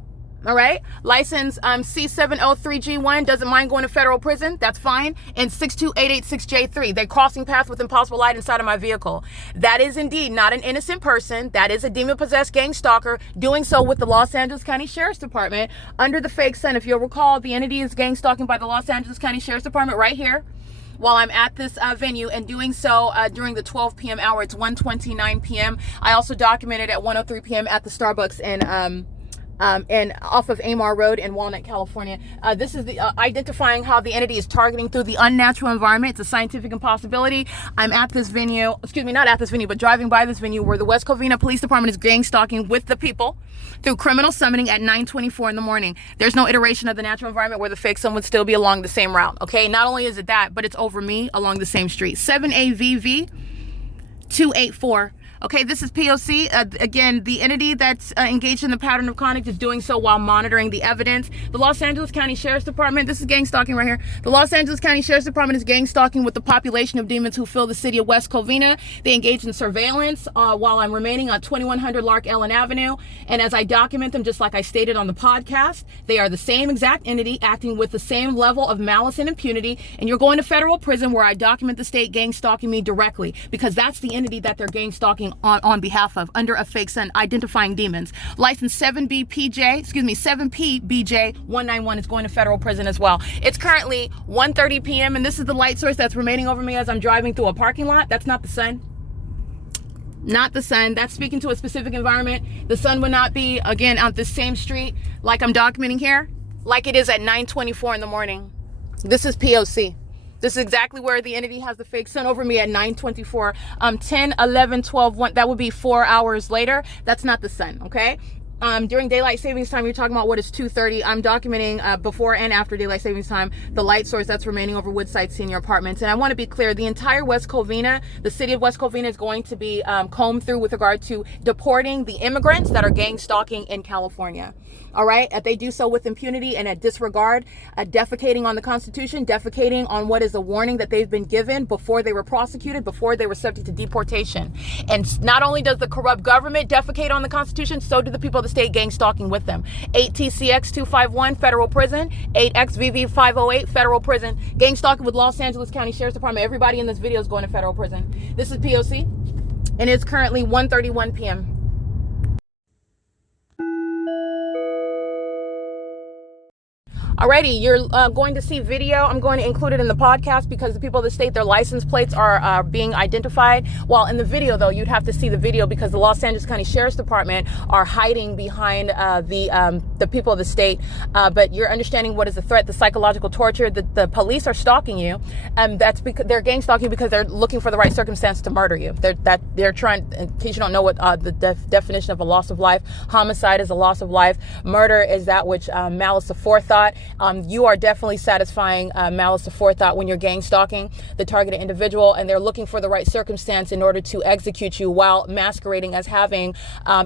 All right. License C703G1 doesn't mind going to federal prison. That's fine. And 62886J3. They're crossing paths with impossible light inside of my vehicle. That is indeed not an innocent person. That is a demon-possessed gang stalker doing so with the Los Angeles County Sheriff's Department under the fake sun. If you'll recall, the entity is gang stalking by the Los Angeles County Sheriff's Department right here while I'm at this venue, and doing so during the 12 p.m. hour. It's 1:29 p.m. I also documented at 1:03 p.m. at the Starbucks and off of AMAR Road in Walnut, California. This is the identifying how the entity is targeting through the unnatural environment. It's a scientific impossibility. I'm at this venue, excuse me, not at this venue, but driving by this venue where the West Covina Police Department is gang stalking with the people through criminal summoning at 9:24 in the morning. There's no iteration of the natural environment where the fake sun would still be along the same route. Okay, not only is it that, but it's over me along the same street. 7AVV 284. Okay, this is P.O.C. Again, the entity that's engaged in the pattern of conduct is doing so while monitoring the evidence. The Los Angeles County Sheriff's Department, this is gang stalking right here. The Los Angeles County Sheriff's Department is gang stalking with the population of demons who fill the city of West Covina. They engage in surveillance while I'm remaining on 2100 LARK Ellen Avenue. And as I document them, just like I stated on the podcast, they are the same exact entity acting with the same level of malice and impunity. And you're going to federal prison where I document the state gang stalking me directly, because that's the entity that they're gang stalking on behalf of under a fake sun, identifying demons. License 7PBJ191 is going to federal prison as well. It's currently 1:30 p.m. and this is the light source that's remaining over me as I'm driving through a parking lot. That's not the sun. Not the sun. That's speaking to a specific environment. The sun would not be, again, out this same street like I'm documenting here, like it is at 9:24 in the morning. This is P.O.C. This is exactly where the entity has the fake sun over me at 9:24, 10, 11, 12, 1. That would be 4 hours later. That's not the sun, okay? During daylight savings time, you're talking about what is 2:30. I'm documenting before and after daylight savings time the light source that's remaining over Woodside Senior Apartments. And I want to be clear, the entire West Covina, the city of West Covina, is going to be combed through with regard to deporting the immigrants that are gang stalking in California. All right, they do so with impunity and a disregard, defecating on the Constitution, defecating on what is a warning that they've been given before they were prosecuted, before they were subject to deportation. And not only does the corrupt government defecate on the Constitution, so do the people of the state gang stalking with them. 8TCX251 federal prison, 8XVV508 federal prison, gang stalking with Los Angeles County Sheriff's Department. Everybody in this video is going to federal prison. This is P.O.C. And it's currently 1:31 p.m. Alrighty, you're going to see video. I'm going to include it in the podcast because the people of the state, their license plates are being identified. While in the video, though, you'd have to see the video because the Los Angeles County Sheriff's Department are hiding behind the people of the state. But you're understanding what is the threat, the psychological torture. The police are stalking you, and that's because they're gang stalking because they're looking for the right circumstance to murder you. They're trying. In case you don't know what the definition of a loss of life, homicide is a loss of life. Murder is that which malice aforethought. You are definitely satisfying malice aforethought when you're gang stalking the targeted individual, and they're looking for the right circumstance in order to execute you while masquerading as having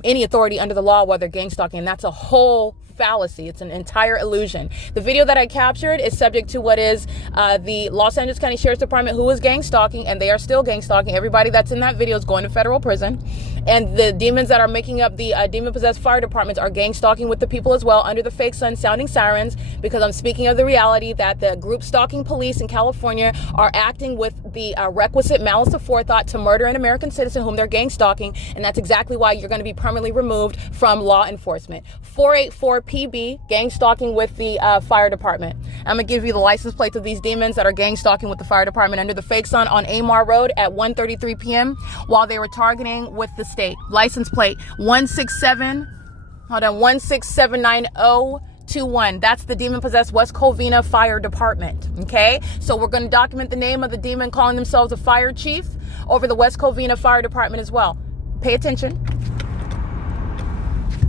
any authority under the law while they're gang stalking. And that's a whole fallacy. It's an entire illusion. The video that I captured is subject to what is the Los Angeles County Sheriff's Department, who is gang stalking, and they are still gang stalking. Everybody that's in that video is going to federal prison. And the demons that are making up the demon-possessed fire departments are gang stalking with the people as well under the fake sun sounding sirens, because I'm speaking of the reality that the group stalking police in California are acting with the requisite malice aforethought to murder an American citizen whom they're gang stalking. And that's exactly why you're going to be permanently removed from law enforcement. 484 PB, gang stalking with the fire department. I'm going to give you the license plates of these demons that are gang stalking with the fire department under the fake sun on AMAR Road at 1:33 p.m. while they were targeting with the state. License plate 1679021. That's the demon-possessed West Covina Fire Department. Okay, so we're going to document the name of the demon calling themselves a fire chief over the West Covina Fire Department as well. Pay attention,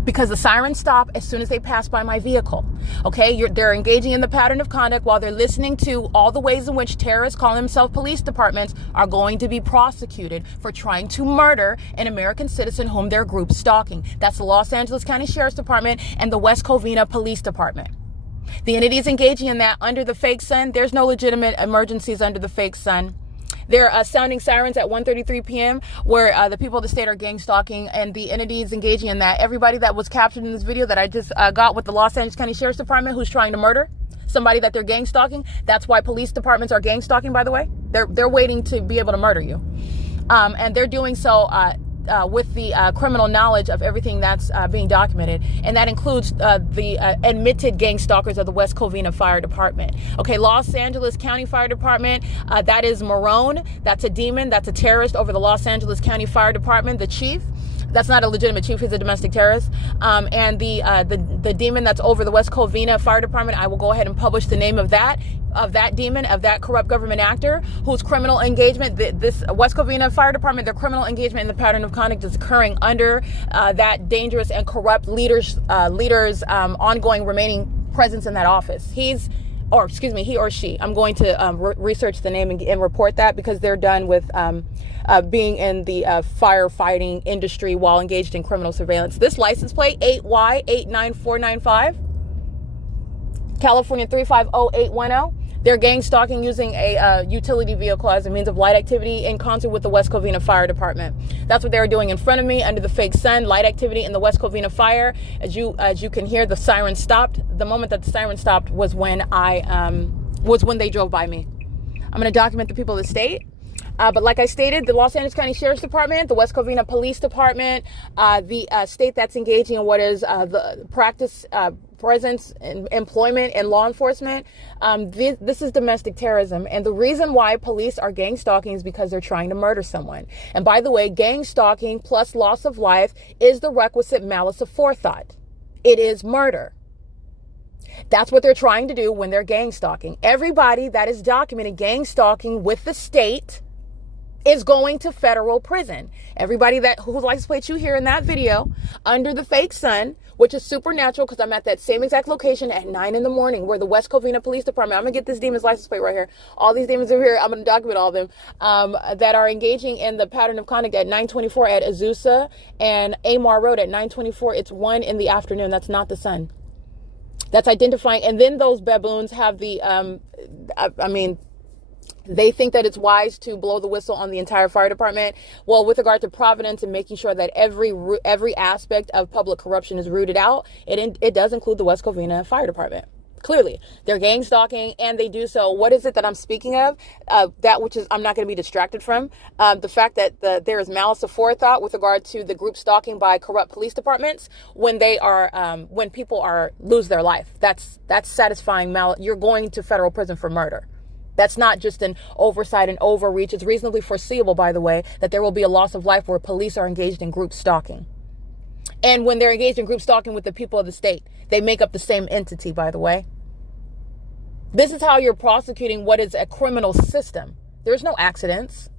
because the sirens stop as soon as they pass by my vehicle. Okay, they're engaging in the pattern of conduct while they're listening to all the ways in which terrorists calling themselves police departments are going to be prosecuted for trying to murder an American citizen whom their group stalking. That's the Los Angeles County Sheriff's Department and the West Covina Police Department. The entities engaging in that under the fake sun. There's no legitimate emergencies under the fake sun. They're sounding sirens at 1:33 p.m. where the people of the state are gang stalking, and the entities engaging in that. Everybody that was captured in this video that I just got with the Los Angeles County Sheriff's Department who's trying to murder somebody that they're gang stalking. That's why police departments are gang stalking, by the way. They're waiting to be able to murder you. And they're doing so with the criminal knowledge of everything that's being documented. And that includes the admitted gang stalkers of the West Covina Fire Department. Okay, Los Angeles County Fire Department, that is Marone. That's a demon. That's a terrorist over the Los Angeles County Fire Department. The chief, that's not a legitimate chief, he's a domestic terrorist. And the demon that's over the West Covina Fire Department, I will go ahead and publish the name of that demon, of that corrupt government actor whose criminal engagement, this West Covina Fire Department, their criminal engagement in the pattern of conduct is occurring under that dangerous and corrupt leader's ongoing remaining presence in that office. He or she. I'm going to research the name and report that, because they're done with being in the firefighting industry while engaged in criminal surveillance. This license plate, 8Y89495, California 350810. They're gang stalking using a utility vehicle as a means of light activity in concert with the West Covina Fire Department. That's what they were doing in front of me under the fake sun. Light activity in the West Covina Fire. As you can hear, the siren stopped. The moment that the siren stopped was when they drove by me. I'm going to document the people of the state. But like I stated, the Los Angeles County Sheriff's Department, the West Covina Police Department, the state that's engaging in what is the practice, presence, and employment in law enforcement, this is domestic terrorism. And the reason why police are gang stalking is because they're trying to murder someone. And by the way, gang stalking plus loss of life is the requisite malice aforethought. It is murder. That's what they're trying to do when they're gang stalking. Everybody that is documented gang stalking with the state is going to federal prison. Everybody whose license plate you hear in that video under the fake sun, which is supernatural because I'm at that same exact location at 9 in the morning where the West Covina Police Department, I'm going to get this demon's license plate right here. All these demons are here. I'm going to document all of them that are engaging in the pattern of conduct at 924 at Azusa and Amar Road at 924. It's 1 in the afternoon. That's not the sun. That's identifying. And then those baboons have the, they think that it's wise to blow the whistle on the entire fire department. Well, with regard to Providence and making sure that every aspect of public corruption is rooted out, it does include the West Covina Fire Department. Clearly, they're gang stalking, and they do so. What is it that I'm speaking of? That which is I'm not going to be distracted from. The fact that there is malice aforethought with regard to the group stalking by corrupt police departments when they are when people lose their life. That's satisfying malice. You're going to federal prison for murder. That's not just an oversight and overreach. It's reasonably foreseeable, by the way, that there will be a loss of life where police are engaged in group stalking. And when they're engaged in group stalking with the people of the state, they make up the same entity, by the way. This is how you're prosecuting what is a criminal system. There's no accidents.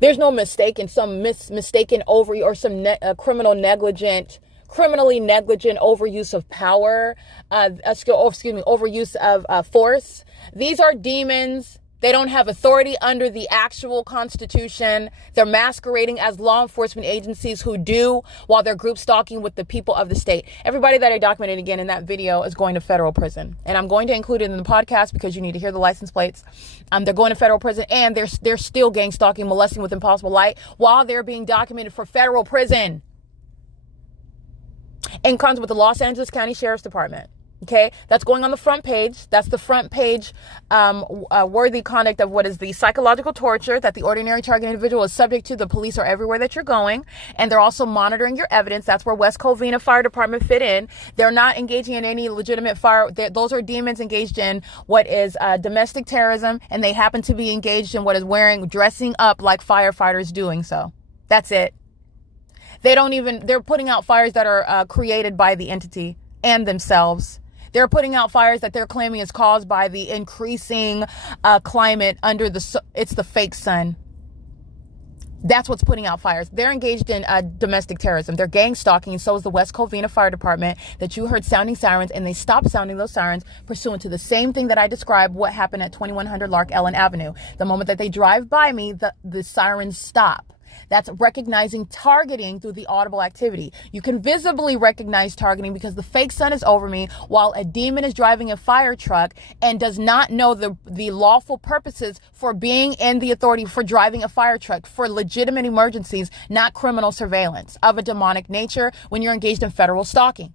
There's no mistake in some mistaken over or some criminally negligent overuse of power, overuse of force. These are demons. They don't have authority under the actual Constitution. They're masquerading as law enforcement agencies who do while they're group stalking with the people of the state. Everybody that I documented again in that video is going to federal prison. And I'm going to include it in the podcast because you need to hear the license plates. They're going to federal prison, and they're still gang stalking, molesting with impossible light while they're being documented for federal prison. In concert with the Los Angeles County Sheriff's Department. Okay, that's going on the front page. That's the front page worthy conduct of what is the psychological torture that the ordinary target individual is subject to. The police are everywhere that you're going, and they're also monitoring your evidence. That's where West Covina Fire Department fit in. They're not engaging in any legitimate fire. Those are demons engaged in what is domestic terrorism, and they happen to be engaged in what is dressing up like firefighters doing so. That's it. They're putting out fires that are created by the entity and themselves. They're putting out fires that they're claiming is caused by the increasing climate under it's the fake sun. That's what's putting out fires. They're engaged in domestic terrorism. They're gang stalking. So is the West Covina Fire Department that you heard sounding sirens, and they stopped sounding those sirens pursuant to the same thing that I described what happened at 2100 Lark Ellen Avenue. The moment that they drive by me, the sirens stop. That's recognizing targeting through the audible activity. You can visibly recognize targeting because the fake sun is over me while a demon is driving a fire truck and does not know the lawful purposes for being in the authority for driving a fire truck for legitimate emergencies, not criminal surveillance of a demonic nature when you're engaged in federal stalking.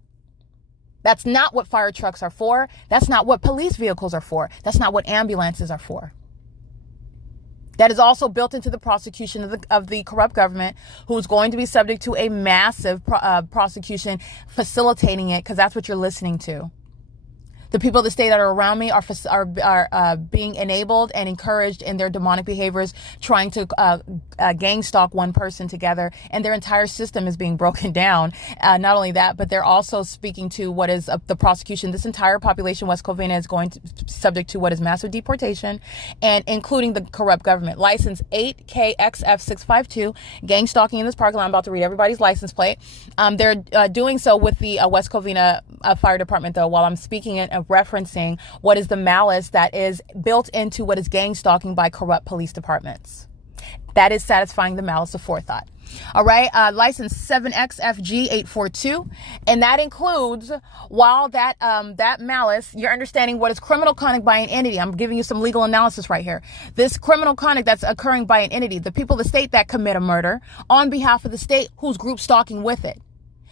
That's not what fire trucks are for. That's not what police vehicles are for. That's not what ambulances are for. That is also built into the prosecution of the corrupt government, who is going to be subject to a massive prosecution facilitating it, because that's what you're listening to. The people of the state that are around me are being enabled and encouraged in their demonic behaviors, trying to gang stalk one person together, and their entire system is being broken down. Not only that, but they're also speaking to what is the prosecution. This entire population, West Covina, is going to subject to what is massive deportation, and including the corrupt government. License 8KXF652, gang stalking in this parking lot. I'm about to read everybody's license plate. They're doing so with the West Covina Fire Department, though, while I'm speaking it. Referencing what is the malice that is built into what is gang stalking by corrupt police departments. That is satisfying the malice aforethought. All right, license 7XFG842, and that includes, while that malice, you're understanding what is criminal conduct by an entity. I'm giving you some legal analysis right here. This criminal conduct that's occurring by an entity, the people of the state that commit a murder on behalf of the state who's group stalking with it.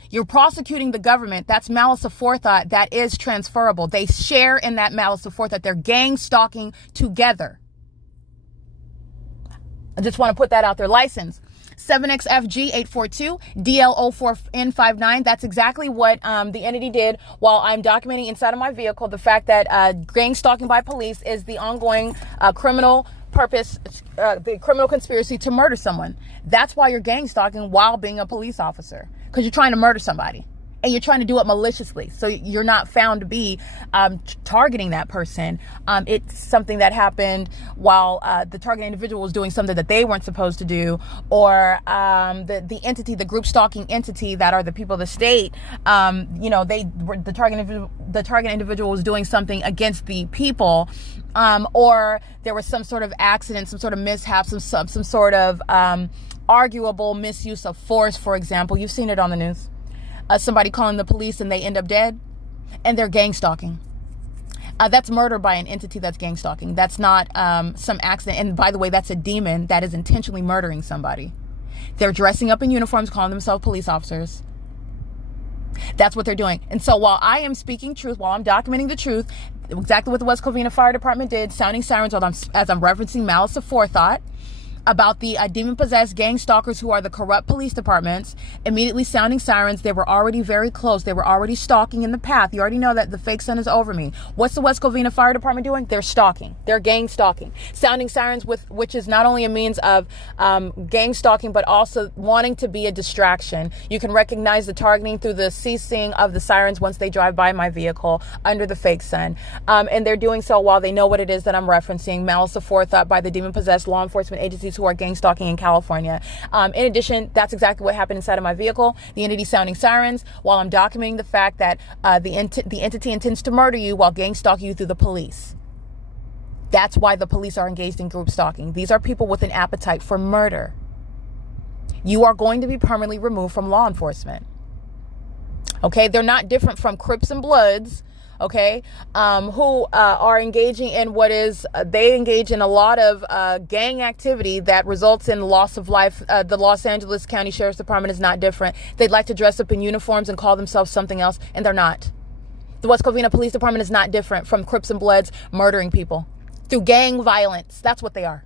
You're prosecuting the government. That's malice aforethought. That is transferable. They share in that malice aforethought. They're gang stalking together. I just want to put that out there. License 7XFG842 DL04N59. That's exactly what the entity did while I'm documenting inside of my vehicle the fact that gang stalking by police is the ongoing criminal purpose, the criminal conspiracy to murder someone. That's why you're gang stalking while being a police officer, because you're trying to murder somebody. And you're trying to do it maliciously. So you're not found to be targeting that person. It's something that happened while the target individual was doing something that they weren't supposed to do. Or the entity, the group stalking entity that are the people of the state, the target individual was doing something against the people. Or there was some sort of accident, some sort of mishap, some sort of arguable misuse of force, for example. You've seen it on the news. Somebody calling the police and they end up dead, and they're gang stalking. That's murder by an entity that's gang stalking. That's not some accident. And by the way, that's a demon that is intentionally murdering somebody. They're dressing up in uniforms, calling themselves police officers. That's what they're doing. And so while I am speaking truth, while I'm documenting the truth, exactly what the West Covina Fire Department did, sounding sirens as I'm referencing malice aforethought, about the demon-possessed gang stalkers who are the corrupt police departments, immediately sounding sirens. They were already very close. They were already stalking in the path. You already know that the fake sun is over me. What's the West Covina Fire Department doing? They're stalking. They're gang stalking. Sounding sirens, which is not only a means of gang stalking, but also wanting to be a distraction. You can recognize the targeting through the ceasing of the sirens once they drive by my vehicle under the fake sun. And they're doing so while they know what it is that I'm referencing, malice aforethought by the demon-possessed law enforcement agencies who are gang stalking in California. In addition, that's exactly what happened inside of my vehicle. The entity sounding sirens while I'm documenting the fact that the entity intends to murder you while gang stalking you through the police. That's why the police are engaged in group stalking. These are people with an appetite for murder. You are going to be permanently removed from law enforcement. Okay, they're not different from Crips and Bloods, okay, who are engaging in they engage in a lot of gang activity that results in loss of life. The Los Angeles County Sheriff's Department is not different. They'd like to dress up in uniforms and call themselves something else, and they're not. The West Covina Police Department is not different from Crips and Bloods murdering people through gang violence. That's what they are.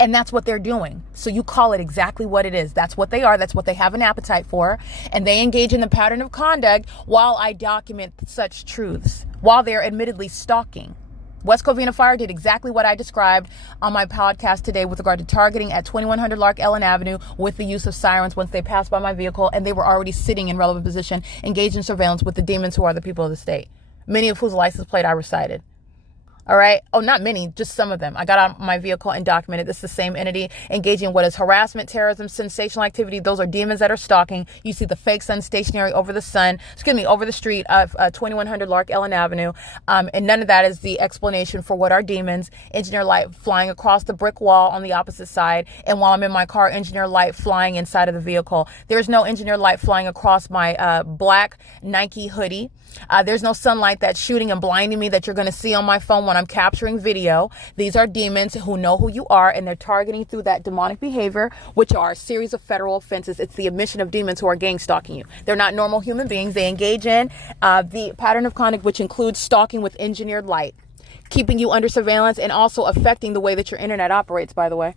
And that's what they're doing. So you call it exactly what it is. That's what they are. That's what they have an appetite for. And they engage in the pattern of conduct while I document such truths, while they're admittedly stalking. West Covina Fire did exactly what I described on my podcast today with regard to targeting at 2100 Lark Ellen Avenue with the use of sirens once they passed by my vehicle, and they were already sitting in relevant position, engaged in surveillance with the demons who are the people of the state, many of whose license plate I recited. All right. Oh, not many, just some of them. I got out of my vehicle and documented. This is the same entity engaging in what is harassment, terrorism, sensational activity. Those are demons that are stalking. You see the fake sun stationary over the street of 2100 Lark Ellen Avenue. And none of that is the explanation for what are demons. Engineer light flying across the brick wall on the opposite side. And while I'm in my car, engineer light flying inside of the vehicle. There's no engineer light flying across my black Nike hoodie. There's no sunlight that's shooting and blinding me that you're going to see on my phone when I'm capturing video. These are demons who know who you are, and they're targeting through that demonic behavior, which are a series of federal offenses. It's the admission of demons who are gang stalking you. They're not normal human beings. They engage in the pattern of conduct, which includes stalking with engineered light, keeping you under surveillance, and also affecting the way that your internet operates, by the way.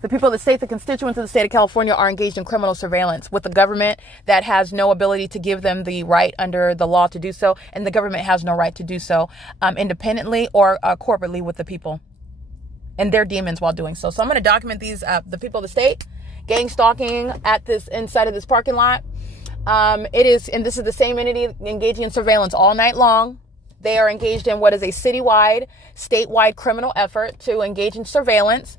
The people of the state, the constituents of the state of California, are engaged in criminal surveillance with the government that has no ability to give them the right under the law to do so, and the government has no right to do so independently or corporately with the people. And they're demons while doing so. So I'm going to document these, the people of the state, gang stalking at this inside of this parking lot. And this is the same entity engaging in surveillance all night long. They are engaged in what is a citywide, statewide criminal effort to engage in surveillance.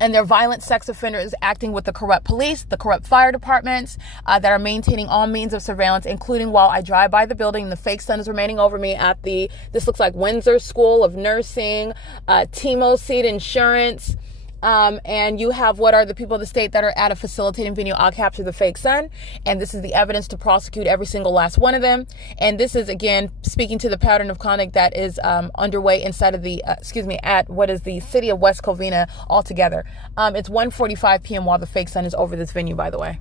And they're violent sex offenders acting with the corrupt police, the corrupt fire departments that are maintaining all means of surveillance, including while I drive by the building. The fake sun is remaining over me at this looks like Windsor School of Nursing, Timo Seed Insurance. And you have what are the people of the state that are at a facilitating venue. I'll capture the fake sun, and this is the evidence to prosecute every single last one of them. And this is, again, speaking to the pattern of conduct that is underway inside of at what is the city of West Covina altogether. It's 1:45 p.m. while the fake sun is over this venue, by the way.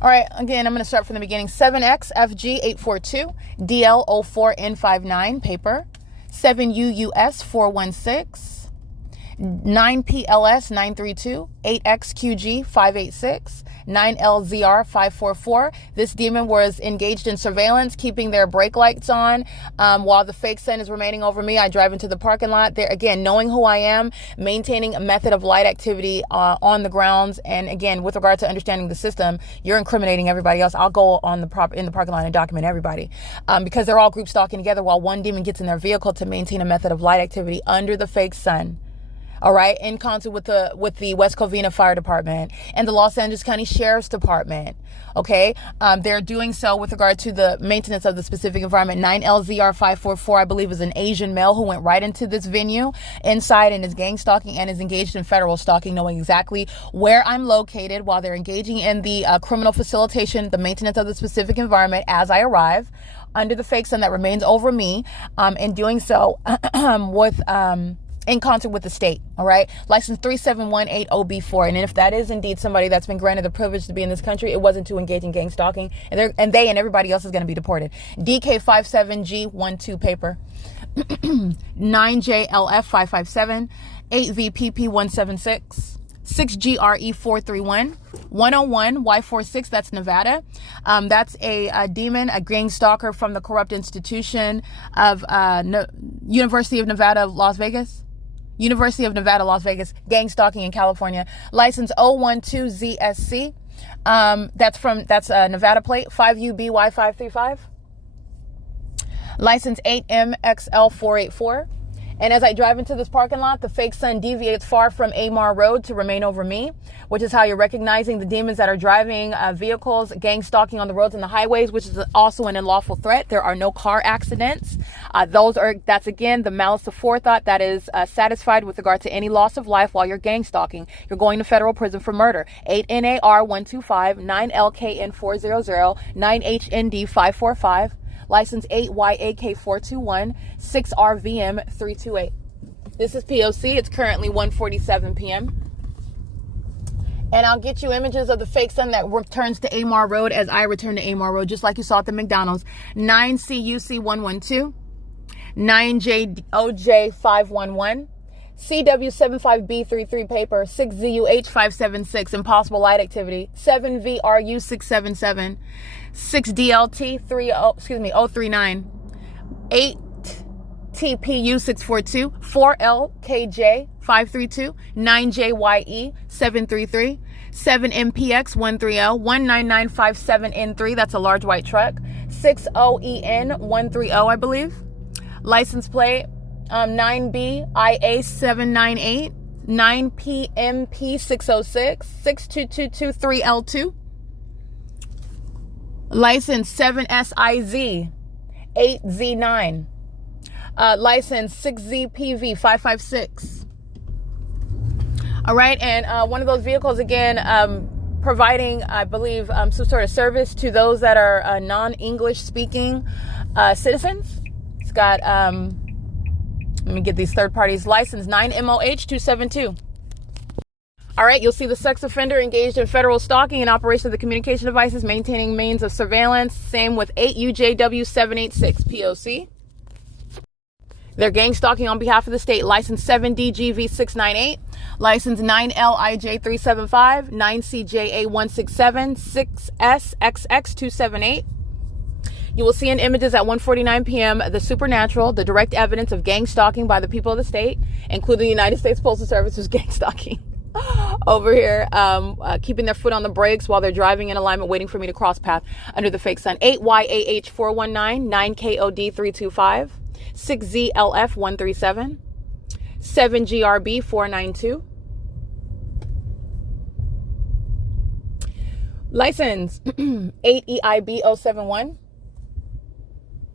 All right, again, I'm going to start from the beginning. 7XFG842, DL04N59, paper. 7UUS 416. 9PLS 932, 8XQG 586, 9LZR 544. This demon was engaged in surveillance, keeping their brake lights on while the fake sun is remaining over me. I drive into the parking lot. They're, again, knowing who I am, maintaining a method of light activity on the grounds. And again, with regard to understanding the system, you're incriminating everybody else. I'll go in the parking lot and document everybody because they're all group stalking together while one demon gets in their vehicle to maintain a method of light activity under the fake sun. All right, in concert with the West Covina Fire Department and the Los Angeles County Sheriff's Department. Okay, they're doing so with regard to the maintenance of the specific environment. 9LZR 544, I believe, is an Asian male who went right into this venue inside and is gang stalking and is engaged in federal stalking, knowing exactly where I'm located while they're engaging in the criminal facilitation, the maintenance of the specific environment as I arrive under the fake sun that remains over me, and doing so with in concert with the state, all right? License 37180B4. And if that is indeed somebody that's been granted the privilege to be in this country, it wasn't to engage in gang stalking, and they and everybody else is going to be deported. DK57G12 paper, 9JLF557, 8VPP176, 6GRE431, 101Y46, that's Nevada. That's a demon, a gang stalker from the corrupt institution of University of Nevada, Las Vegas. University of Nevada, Las Vegas, gang stalking in California. License 012ZSC. That's Nevada plate, 5UBY535. License 8MXL484. And as I drive into this parking lot, the fake sun deviates far from AMAR Road to remain over me, which is how you're recognizing the demons that are driving vehicles, gang stalking on the roads and the highways, which is also an unlawful threat. There are no car accidents. That's again, the malice of forethought that is satisfied with regard to any loss of life while you're gang stalking. You're going to federal prison for murder. 8NAR125, 9LKN400, 9HND545. License 8YAK421, 6RVM328. This is P.O.C. It's currently 1:47 p.m. And I'll get you images of the fake sun that returns to AMAR Road as I return to AMAR Road, just like you saw at the McDonald's. 9CUC112, 9JOJ511, CW75B33 paper, 6ZUH576, impossible light activity, 7VRU677, 6DLT039, 8TPU642, 4LKJ532, 9JYE733, 7MPX130, 19957N3, that's a large white truck, 60EN130, I believe. License plate 9BIA798, 9PMP606, 62223L2. License 7SIZ 8Z9. License 6ZPV556. All right, and one of those vehicles again, providing, I believe, some sort of service to those that are non-English speaking citizens. It's got, let me get these third parties. License 9MOH272. All right, you'll see the sex offender engaged in federal stalking and operation of the communication devices, maintaining means of surveillance. Same with 8UJW786 P.O.C. They're gang stalking on behalf of the state. License 7DGV698. License 9LIJ375. 9CJA167. 6SXX278. You will see in images at 1:49 p.m. the supernatural, the direct evidence of gang stalking by the people of the state, including the United States Postal Service, who's gang stalking over here, keeping their foot on the brakes while they're driving in alignment, waiting for me to cross path under the fake sun. 8YAH419, 9KOD325, 6ZLF137, 7GRB492. License 8EIB071.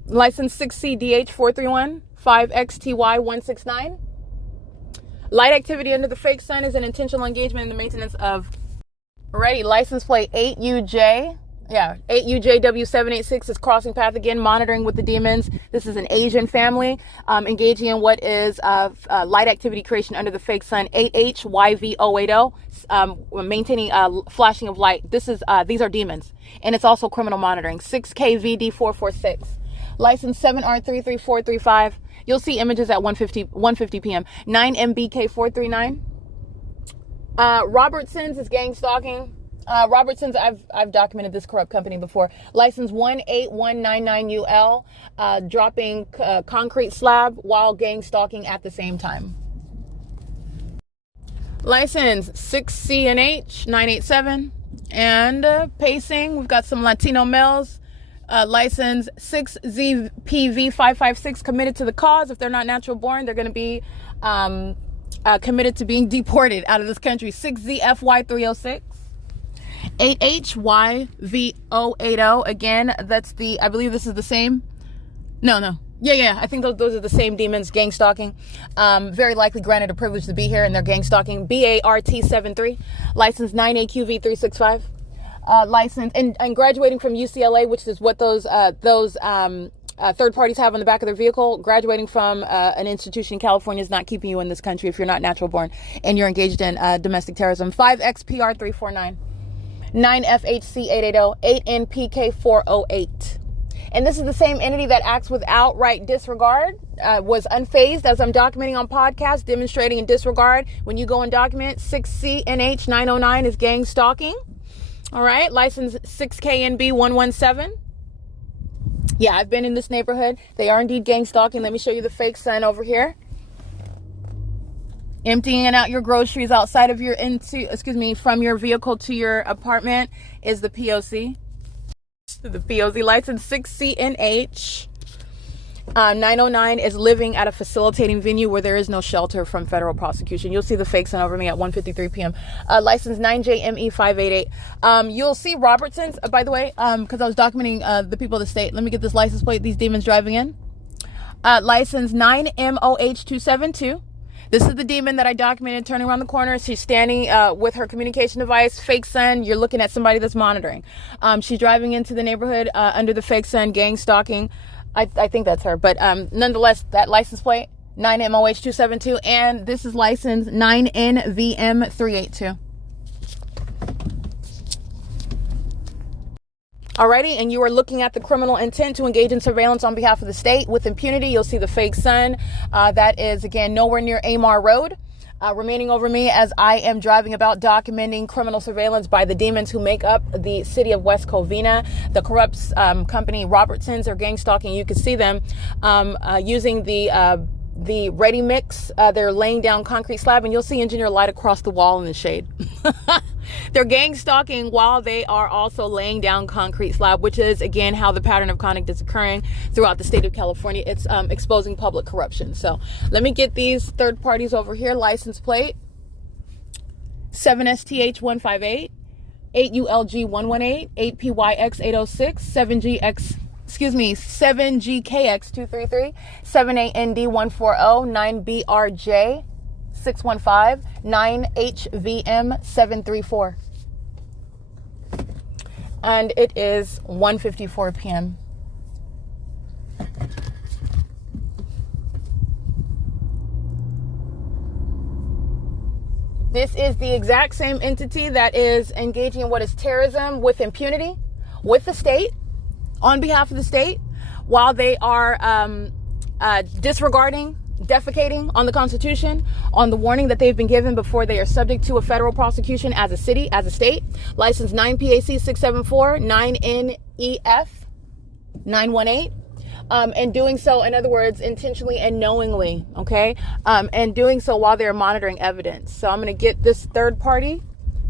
License 6CDH431, 5XTY169. Light activity under the fake sun is an intentional engagement in the maintenance of. Alrighty, license plate 8UJW786 is crossing path again, monitoring with the demons. This is an Asian family engaging in what is light activity creation under the fake sun. 8HYV080, maintaining flashing of light. These are demons, and it's also criminal monitoring. 6KVD446. License 7R33435. You'll see images at 1:50 p.m. 9MBK439. Robertson's is gang stalking. Robertson's, I've documented this corrupt company before. License 18199UL, dropping concrete slab while gang stalking at the same time. License 6CNH987 and pacing. We've got some Latino males. License 6ZPV556, committed to the cause. If they're not natural born, they're going to be committed to being deported out of this country. 6ZFY306. 8HYV080. Again, that's I believe this is the same. No. Yeah. I think those are the same demons, gang stalking. Very likely granted a privilege to be here, and they're gang stalking. BART73. License 9AQV365. License and graduating from UCLA, which is what those third parties have on the back of their vehicle. Graduating from an institution in California is not keeping you in this country if you're not natural born and you're engaged in domestic terrorism. 5XPR349, 9FHC880, 8NPK408. And this is the same entity that acts with outright disregard, was unfazed, as I'm documenting on podcast, demonstrating in disregard. When you go and document, 6CNH909 is gang stalking. All right, license 6KNB117. Yeah, I've been in this neighborhood. They are indeed gang stalking. Let me show you the fake sign over here. Emptying out your groceries outside of your, from your vehicle to your apartment is the P.O.C. The P.O.C. license 6CNH 909 is living at a facilitating venue where there is no shelter from federal prosecution. You'll see the fake sign over me at 1:53 p.m. License 9JME588. You'll see Robertson's, by the way, because I was documenting the people of the state. Let me get this license plate. These demons driving in. License 9MOH272. This is the demon that I documented turning around the corner. She's standing with her communication device, fake sun. You're looking at somebody that's monitoring. She's driving into the neighborhood under the fake sun, gang stalking. I think that's her. But nonetheless, that license plate, 9MOH272. And this is license 9NVM382. Alrighty, and you are looking at the criminal intent to engage in surveillance on behalf of the state with impunity. You'll see the fake sun. That is, again, nowhere near AMAR Road. Remaining over me as I am driving about documenting criminal surveillance by the demons who make up the city of West Covina. The corrupt company Robertson's are gang stalking. You can see them using the ready mix. They're laying down concrete slab, and you'll see engineer light across the wall in the shade. They're gang stalking while they are also laying down concrete slab, which is, again, how the pattern of conduct is occurring throughout the state of California. It's exposing public corruption. So let me get these third parties over here. License plate 7STH158, 8ULG118, 8PYX806, 7GKX233, 7AND140, 9BRJ 615, 9HVM 734. And it is 1:54 p.m. This is the exact same entity that is engaging in what is terrorism with impunity with the state, on behalf of the state, while they are disregarding, defecating on the Constitution, on the warning that they've been given before they are subject to a federal prosecution as a city, as a state. License 9PAC674, 9NEF 918. And doing so, in other words, intentionally and knowingly, okay? And doing so while they're monitoring evidence. So I'm going to get this third party.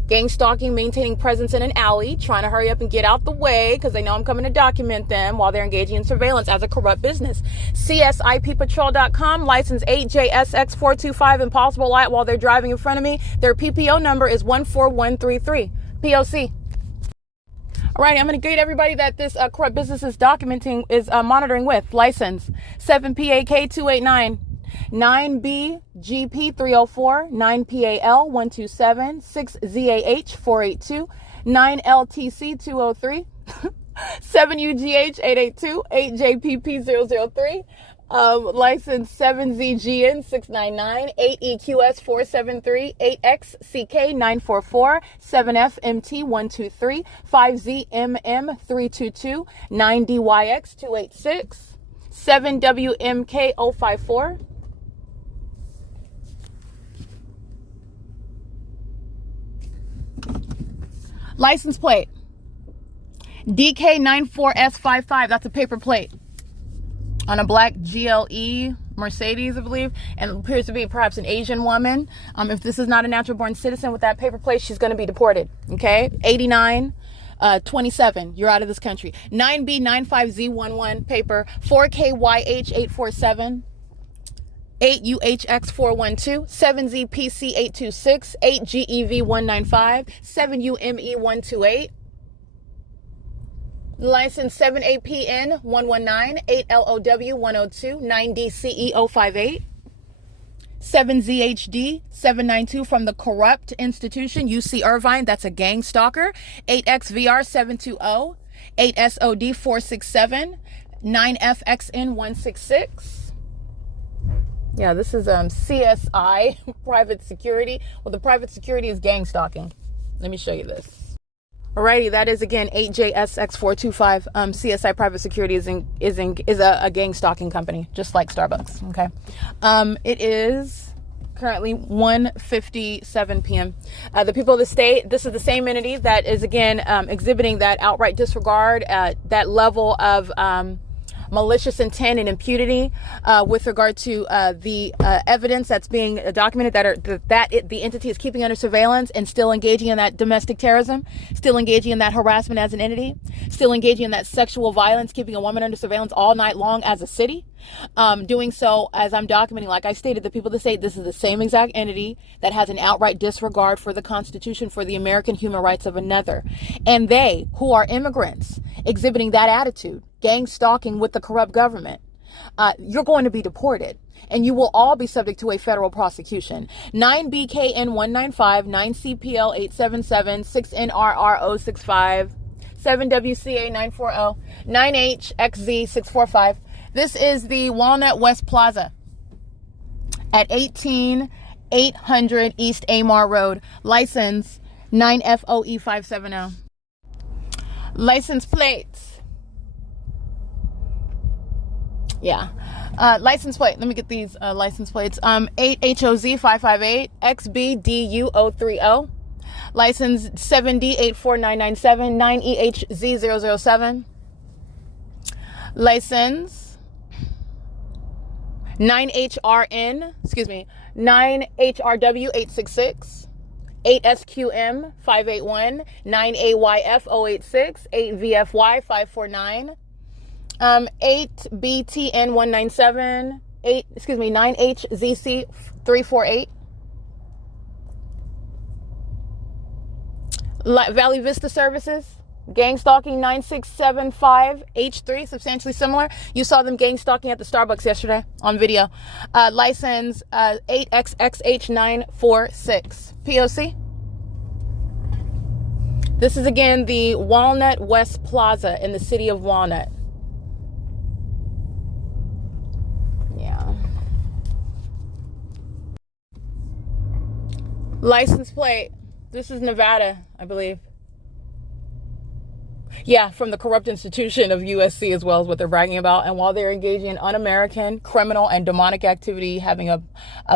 Gang stalking, maintaining presence in an alley, trying to hurry up and get out the way because they know I'm coming to document them while they're engaging in surveillance as a corrupt business. CSIPpatrol.com, license 8JSX425, impossible light while they're driving in front of me. Their PPO number is 14133. P.O.C. All right, I'm going to get everybody that this corrupt business is documenting, is monitoring with. License 7PAK289. 9BGP304, 9PAL127, 6ZAH482, 9LTC203, 7UGH882, 8JPP003, license 7ZGN699, 8EQS473, 8XCK944, 7FMT123, 5ZMM322, 9DYX286, 7WMK054, license plate DK94S55. That's a paper plate on a black GLE Mercedes, I believe, and appears to be perhaps an Asian woman. If this is not a natural born citizen with that paper plate, she's going to be deported. Okay, 8927. You're out of this country. 9B95Z11 paper, 4KYH847. 8UHX412, 7ZPC826, 8GEV195, 7UME128, license 7APN119, 8LOW102, 9DCE058, 7ZHD 792 from the corrupt institution U.C. Irvine, that's a gang stalker, 8XVR 720, 8SOD 467, 9FXN166. Yeah, this is CSI private security. Well, the private security is gang stalking. Let me show you this. Alrighty, that is again 8JSX425. CSI private security is a gang stalking company, just like Starbucks. Okay, it is currently 1:57 p.m. The people of the state. This is the same entity that is again exhibiting that outright disregard, that level of malicious intent and impunity with regard to the evidence that's being documented that the entity is keeping under surveillance and still engaging in that domestic terrorism, still engaging in that harassment as an entity, still engaging in that sexual violence, keeping a woman under surveillance all night long as a city. Doing so, as I'm documenting, like I stated, the people of the state, this is the same exact entity that has an outright disregard for the Constitution, for the American human rights of another. And they, who are immigrants, exhibiting that attitude, gang stalking with the corrupt government, you're going to be deported. And you will all be subject to a federal prosecution. 9BKN195, 9CPL877, 6NRR065, 7WCA940, 9HXZ645. This is the Walnut West Plaza at 18800 East AMAR Road. License 9FOE570. License plates. Yeah. License plate. Let me get these license plates. 8HOZ558 XBDU030. License 7D84997 9EHZ007. License 9HRW866, 8SQM581, 9AYF086, 8VFY549, 8BTN197, 9HZC348, Valley Vista Services, gang stalking 9675H3, substantially similar. You saw them gang stalking at the Starbucks yesterday on video. License 8XXH946. P.O.C. This is again the Walnut West Plaza in the city of Walnut. Yeah. License plate. This is Nevada, I believe. Yeah, from the corrupt institution of U.S.C. as well, is what they're bragging about. And while they're engaging in un-American, criminal, and demonic activity, having a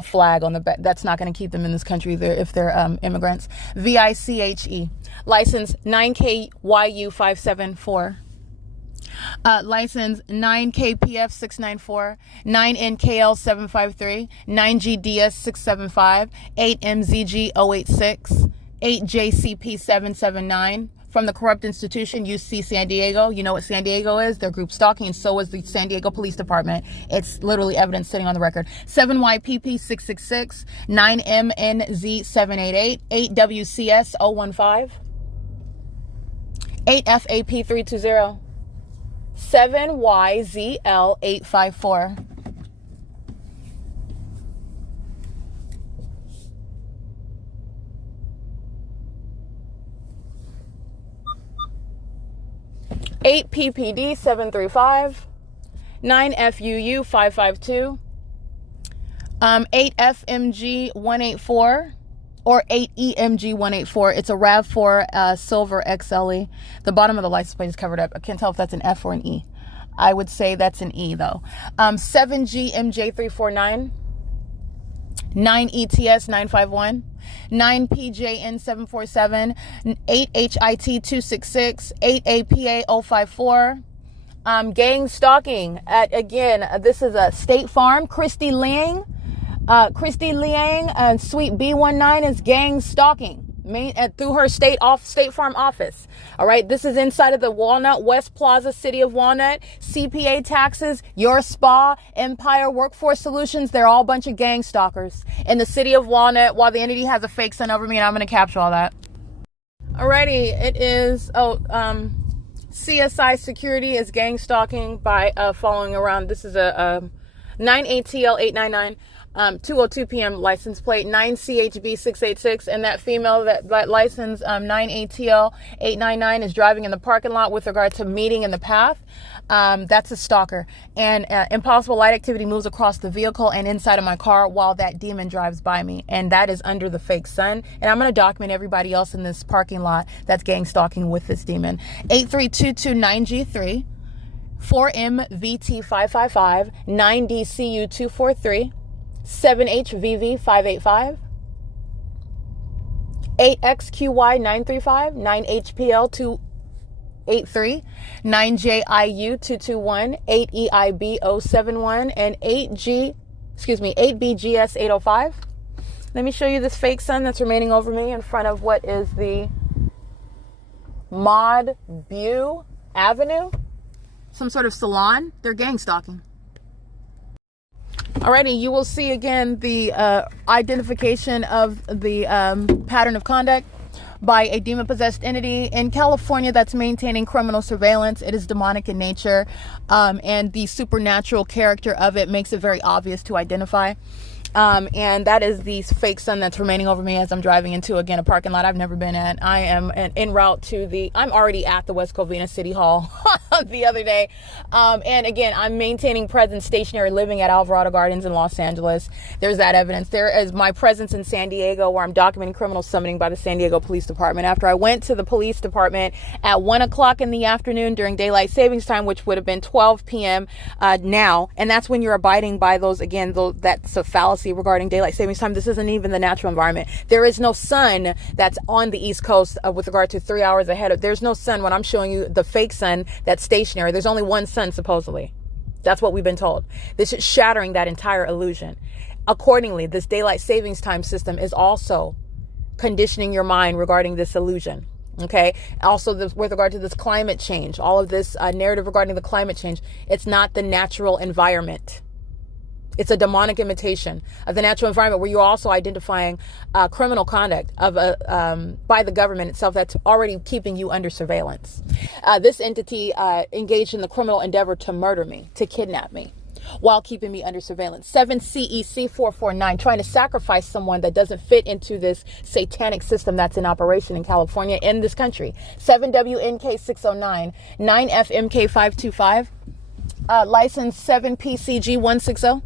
flag on the back, that's not going to keep them in this country if they're immigrants. VICHE. License 9KYU574. License 9KPF694, 9NKL753, 9GDS675, 8MZG086, 8JCP779. From the corrupt institution, U.S.C. San Diego. You know what San Diego is? They're group stalking, and so is the San Diego Police Department. It's literally evidence sitting on the record. 7YPP666, 9MNZ788, 8WCS015, 8FAP320, 7YZL854. Eight PPD 735, 9 FUU 552, 8 FMG 184, or 8 EMG 184. It's a RAV4 silver XLE. The bottom of the license plate is covered up. I can't tell if that's an F or an E. I would say that's an E though. 7GMJ 349, 9 ETS 951, 9 PJN 747, 8 HIT 266, 8 APA 054. Gang stalking at, again, this is a State Farm. Christy Liang, Suite B19 is gang stalking through her State Farm office. All right, this is inside of the Walnut West Plaza, city of Walnut. CPA taxes, your spa, Empire Workforce Solutions, they're all a bunch of gang stalkers in the city of Walnut, while the entity has a fake sun over me, and I'm going to capture all that. Alrighty, it is, CSI security is gang stalking by following around. This is a 9ATL899. 2:02 p.m. license plate 9CHB686, and that female that license 9ATL899 is driving in the parking lot with regard to meeting in the path. That's a stalker, and impossible light activity moves across the vehicle and inside of my car while that demon drives by me, and that is under the fake sun. And I'm going to document everybody else in this parking lot that's gang stalking with this demon. 83229G3 4MVT555 9DCU243 7HVV585 8XQY935 9HPL283 9JIU221 8EIB071 and 8BGS805. Let me show you this fake sun that's remaining over me in front of what is the Maud Bew Avenue, some sort of salon. They're gang stalking. Alrighty, you will see again the identification of the pattern of conduct by a demon-possessed entity in California that's maintaining criminal surveillance. It is demonic in nature, and the supernatural character of it makes it very obvious to identify. And that is the fake sun that's remaining over me as I'm driving into, again, a parking lot I've never been at. I am en route to I'm already at the West Covina City Hall the other day. And again, I'm maintaining presence stationary living at Alvarado Gardens in Los Angeles. There's that evidence. There is my presence in San Diego, where I'm documenting criminal summoning by the San Diego Police Department. After I went to the police department at 1 o'clock in the afternoon during daylight savings time, which would have been 12 p.m. Now. And that's when you're abiding by those, again, that's a fallacy regarding daylight savings time. This isn't even the natural environment. There is no sun that's on the East Coast with regard to 3 hours ahead of. There's no sun when I'm showing you the fake sun that's stationary. There's only one sun, supposedly. That's what we've been told. This is shattering that entire illusion. Accordingly, this daylight savings time system is also conditioning your mind regarding this illusion. Okay. Also, with regard to this climate change, all of this narrative regarding the climate change, it's not the natural environment. It's a demonic imitation of the natural environment, where you're also identifying criminal conduct of by the government itself that's already keeping you under surveillance. This entity engaged in the criminal endeavor to murder me, to kidnap me, while keeping me under surveillance. 7CEC449, trying to sacrifice someone that doesn't fit into this satanic system that's in operation in California, in this country. 7WNK609, 9FMK525, license 7PCG160.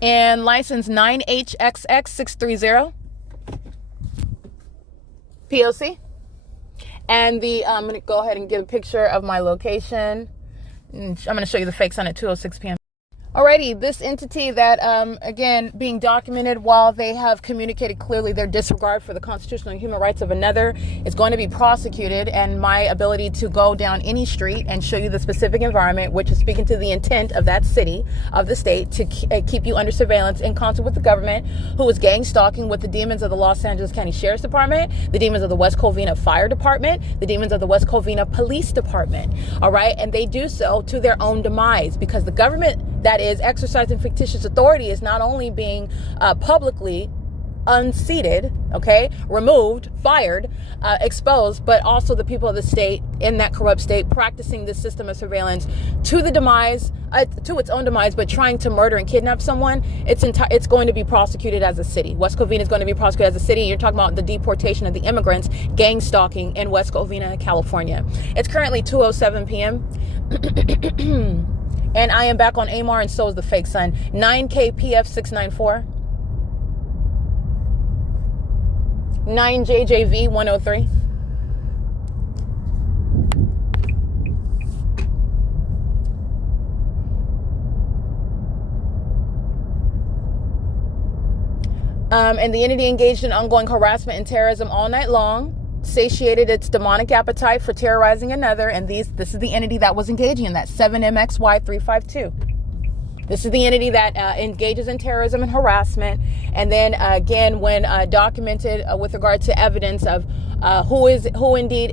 And license 9HXX630 P.O.C. And I'm going to go ahead and give a picture of my location. I'm going to show you the fake sun at 2:06 p.m. Alrighty, this entity that, again, being documented while they have communicated clearly their disregard for the constitutional and human rights of another, is going to be prosecuted. And my ability to go down any street and show you the specific environment, which is speaking to the intent of that city, of the state, to keep you under surveillance in concert with the government, who is gang stalking with the demons of the Los Angeles County Sheriff's Department, the demons of the West Covina Fire Department, the demons of the West Covina Police Department. All right. And they do so to their own demise, because the government that is exercising fictitious authority is not only being publicly unseated, okay, removed, fired, exposed, but also the people of the state, in that corrupt state, practicing this system of surveillance to the demise, to its own demise, but trying to murder and kidnap someone. It's going to be prosecuted as a city. West Covina is going to be prosecuted as a city. You're talking about the deportation of the immigrants, gang stalking in West Covina, California. It's currently 2:07 p.m. And I am back on AMAR, and so is the fake sun. 9KPF694. 9JJV103. And the entity engaged in ongoing harassment and terrorism all night long, satiated its demonic appetite for terrorizing another. And this is the entity that was engaging in that, 7MXY352. This is the entity that engages in terrorism and harassment. And then again, when documented with regard to evidence of who indeed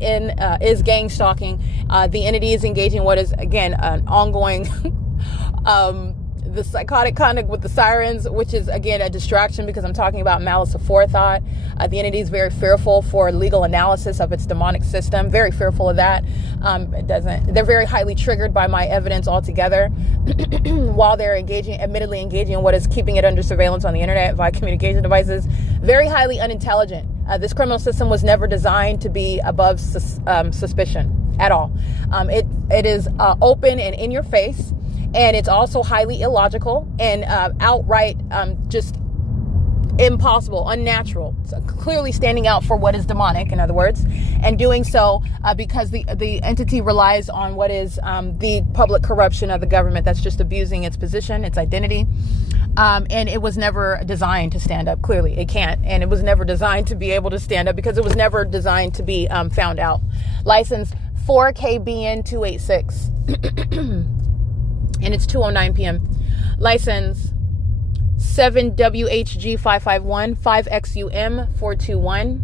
is gang stalking, the entity is engaging in what is, again, an ongoing the psychotic conduct with the sirens, which is, again, a distraction because I'm talking about malice aforethought. The entity is very fearful for legal analysis of its demonic system, very fearful of that. They're very highly triggered by my evidence altogether while they're admittedly engaging in what is keeping it under surveillance on the internet via communication devices. Very highly unintelligent. This criminal system was never designed to be above suspicion at all. It is open and in your face, and it's also highly illogical and outright just impossible, unnatural, so clearly standing out for what is demonic, in other words, and doing so because the entity relies on what is the public corruption of the government that's just abusing its position, its identity. And it was never designed to stand up. Clearly, it can't. And it was never designed to be able to stand up because it was never designed to be found out. License 4KBN286. And it's 2:09 p.m. License 7WHG551, 5XUM421,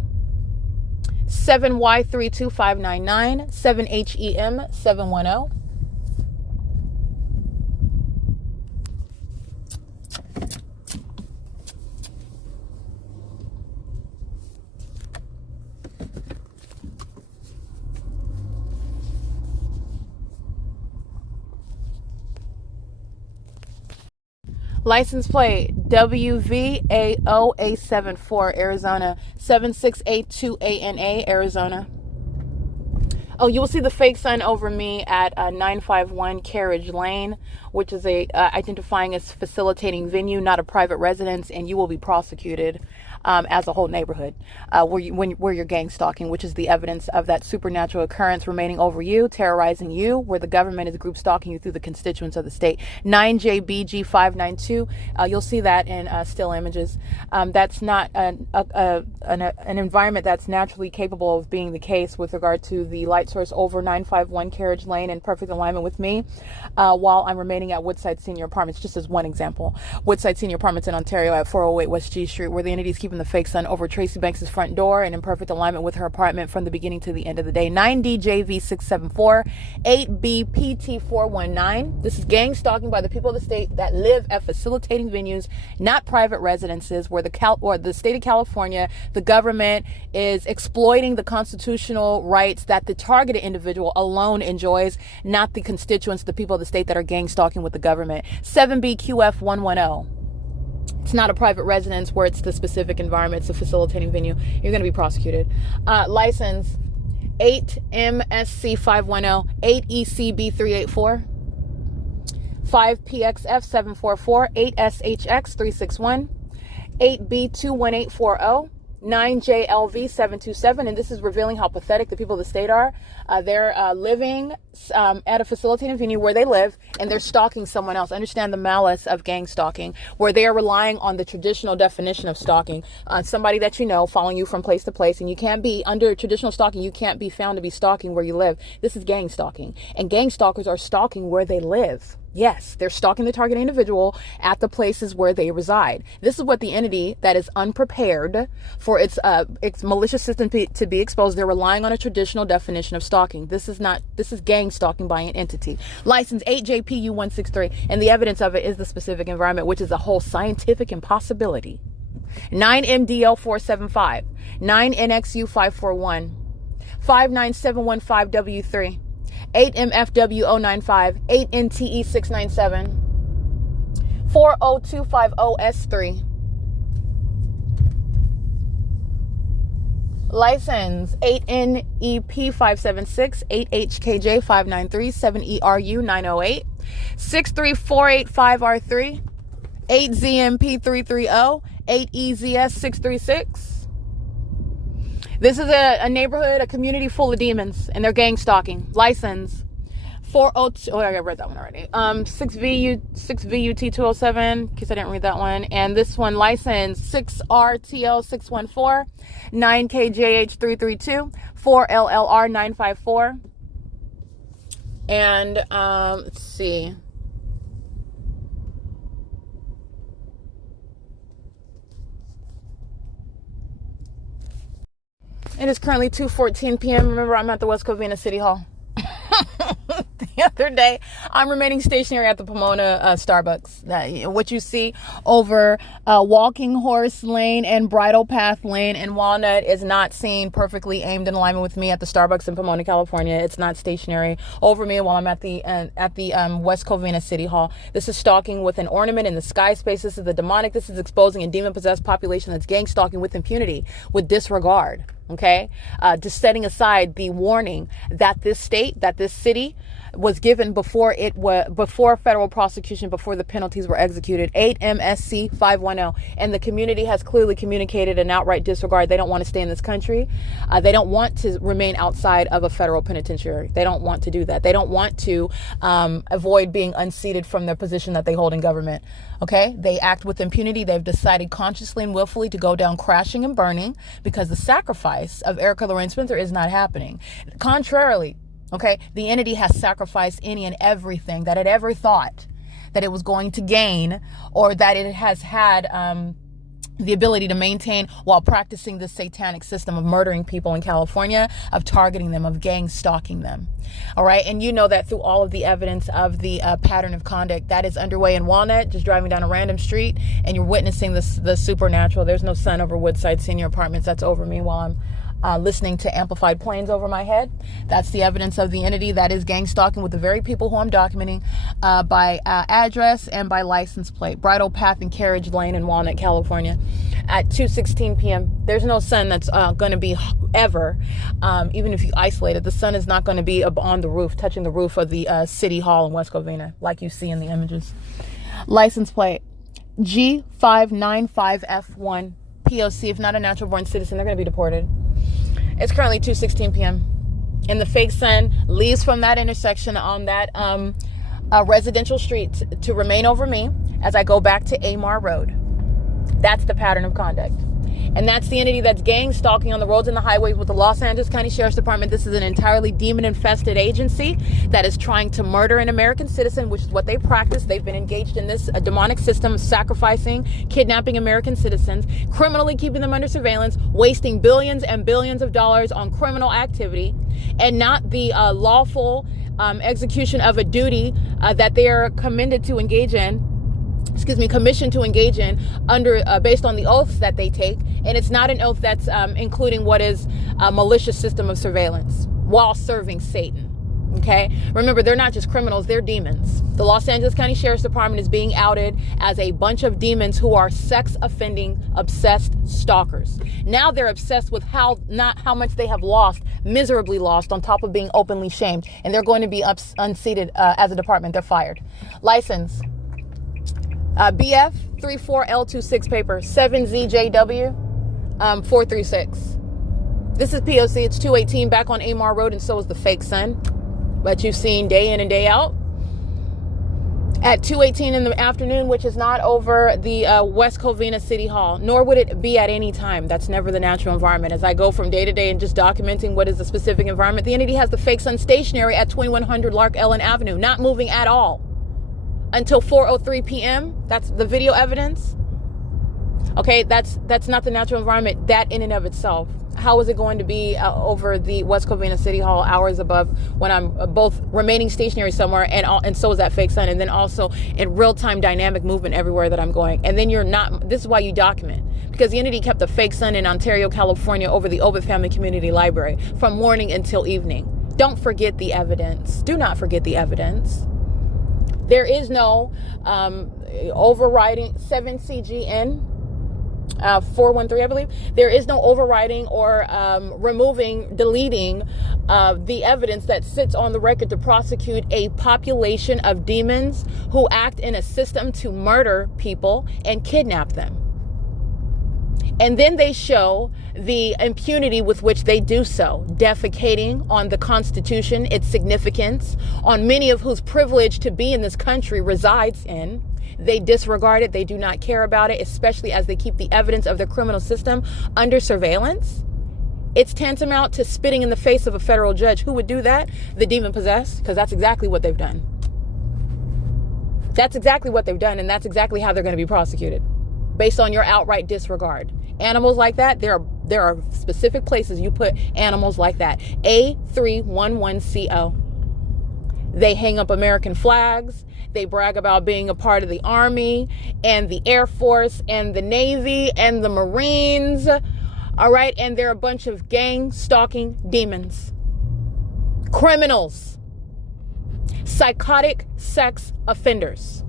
7Y32599, 7HEM710. License plate WVAOA74, Arizona, 7682ANA, Arizona. Oh, you will see the fake sign over me at 951 Carriage Lane, which is identifying as facilitating venue, not a private residence, and you will be prosecuted as a whole neighborhood where you're gang stalking, which is the evidence of that supernatural occurrence remaining over you, terrorizing you, where the government is group stalking you through the constituents of the state. 9JBG592, you'll see that in still images. That's not an environment that's naturally capable of being the case with regard to the light source over 951 Carriage Lane in perfect alignment with me while I'm remaining at Woodside Senior Apartments, just as one example. Woodside Senior Apartments in Ontario at 408 West G Street, where the entities keep the fake sun over Tracy Banks' front door and in perfect alignment with her apartment from the beginning to the end of the day. 9DJV674, 8BPT419. This is gang stalking by the people of the state that live at facilitating venues, not private residences, where the state of California, the government is exploiting the constitutional rights that the targeted individual alone enjoys, not the constituents, the people of the state that are gang stalking with the government. 7BQF110. It's not a private residence where it's the specific environment. It's a facilitating venue. You're going to be prosecuted. License 8MSC510, 8ECB384, 5PXF744, 8SHX361, 8B21840, 9JLV727, and this is revealing how pathetic the people of the state are. They're living at a facilitating venue where they live, and they're stalking someone else. Understand the malice of gang stalking, where they are relying on the traditional definition of stalking. Somebody that you know following you from place to place, and you can't be, under traditional stalking, you can't be found to be stalking where you live. This is gang stalking, and gang stalkers are stalking where they live. Yes, they're stalking the target individual at the places where they reside. This is what the entity that is unprepared for its malicious system to be exposed. They're relying on a traditional definition of stalking. This is gang stalking by an entity. License 8JPU163, and the evidence of it is the specific environment, which is a whole scientific impossibility. 9MDL475, 9NXU541, 59715W3. 8MFW095, 8NTE697, 40250S3. License 8NEP576, 8HKJ593, 7ERU908, 63485R3, 8ZMP330, 8EZS636. This is a neighborhood, a community full of demons, and they're gang stalking. License 402. Oh, I read that one already. 6VUT207, in case I didn't read that one. And this one, license 6RTL614, 9KJH332, 4LLR954. And let's see. It is currently 2:14 p.m. Remember, I'm at the West Covina City Hall. the other day. I'm remaining stationary at the Pomona Starbucks. What you see over Walking Horse Lane and Bridle Path Lane and Walnut is not seen perfectly aimed in alignment with me at the Starbucks in Pomona, California. It's not stationary over me while I'm at the West Covina City Hall. This is stalking with an ornament in the sky space. This is the demonic. This is exposing a demon-possessed population that's gang stalking with impunity, with disregard. Okay, just setting aside the warning that this state, that this city was given before federal prosecution, before the penalties were executed. 8 MSC 510, and the community has clearly communicated an outright disregard. They don't want to stay in this country. They don't want to remain outside of a federal penitentiary. They don't want to do that. They don't want to avoid being unseated from their position that they hold in government. Okay, they act with impunity. They've decided consciously and willfully to go down crashing and burning because the sacrifice of Erica Lorraine Spencer is not happening. Contrarily, okay, the entity has sacrificed any and everything that it ever thought that it was going to gain, or that it has had the ability to maintain while practicing this satanic system of murdering people in California, of targeting them, of gang stalking them. All right. And you know that through all of the evidence of the pattern of conduct that is underway in Walnut, just driving down a random street and you're witnessing the supernatural. There's no sun over Woodside Senior Apartments. That's over me while I'm listening to amplified planes over my head. That's the evidence of the entity that is gang stalking with the very people who I'm documenting by address and by license plate. Bridle Path and Carriage Lane in Walnut, California at 2:16 p.m. There's no sun that's going to be ever, even if you isolate it, the sun is not going to be on the roof, touching the roof of the City Hall in West Covina, like you see in the images. License plate G595F1. P.O.C. If not a natural born citizen, they're going to be deported. It's currently 2:16 p.m. and the fake sun leaves from that intersection on that residential street to remain over me as I go back to AMAR Road. That's the pattern of conduct. And that's the entity that's gang stalking on the roads and the highways with the Los Angeles County Sheriff's Department. This is an entirely demon-infested agency that is trying to murder an American citizen, which is what they practice. They've been engaged in this demonic system of sacrificing, kidnapping American citizens, criminally keeping them under surveillance, wasting billions and billions of dollars on criminal activity, and not the lawful execution of a duty that they are commissioned to engage in under based on the oaths that they take. And it's not an oath that's including what is a malicious system of surveillance while serving Satan. Okay, remember, they're not just criminals, they're demons. The Los Angeles County Sheriff's Department is being outed as a bunch of demons who are sex offending, obsessed stalkers. Now they're obsessed with how much they have lost, miserably lost, on top of being openly shamed, and they're going to be unseated as a department. They're fired. License BF 34L26 paper 7ZJW 436. This is P.O.C. It's 2:18 back on AMAR Road, and so is the fake sun that you've seen day in and day out. At 2:18 in the afternoon, which is not over the West Covina City Hall, nor would it be at any time. That's never the natural environment. As I go from day to day and just documenting what is the specific environment, the entity has the fake sun stationary at 2100 LARK Ellen Avenue, not moving at all until 4:03 p.m. That's the video evidence. Okay, that's not the natural environment, that in and of itself. How is it going to be over the West Covina City Hall hours above when I'm both remaining stationary somewhere and so is that fake sun, and then also in real-time dynamic movement everywhere that I'm going. And then you're not, this is why you document, because the entity kept the fake sun in Ontario, California over the Obit Family Community Library from morning until evening. Don't forget the evidence. Do not forget the evidence. There is no overriding 7CGN 413, I believe. There is no overriding or deleting the evidence that sits on the record to prosecute a population of demons who act in a system to murder people and kidnap them. And then they show the impunity with which they do so, defecating on the Constitution, its significance, on many of whose privilege to be in this country resides in. They disregard it. They do not care about it, especially as they keep the evidence of their criminal system under surveillance. It's tantamount to spitting in the face of a federal judge. Who would do that? The demon possessed, because that's exactly what they've done. That's exactly what they've done, and that's exactly how they're going to be prosecuted, based on your outright disregard. Animals like that, there are specific places you put animals like that. A311CO. They hang up American flags. They brag about being a part of the Army and the Air Force and the Navy and the Marines. All right. And they're a bunch of gang stalking demons, criminals, psychotic sex offenders.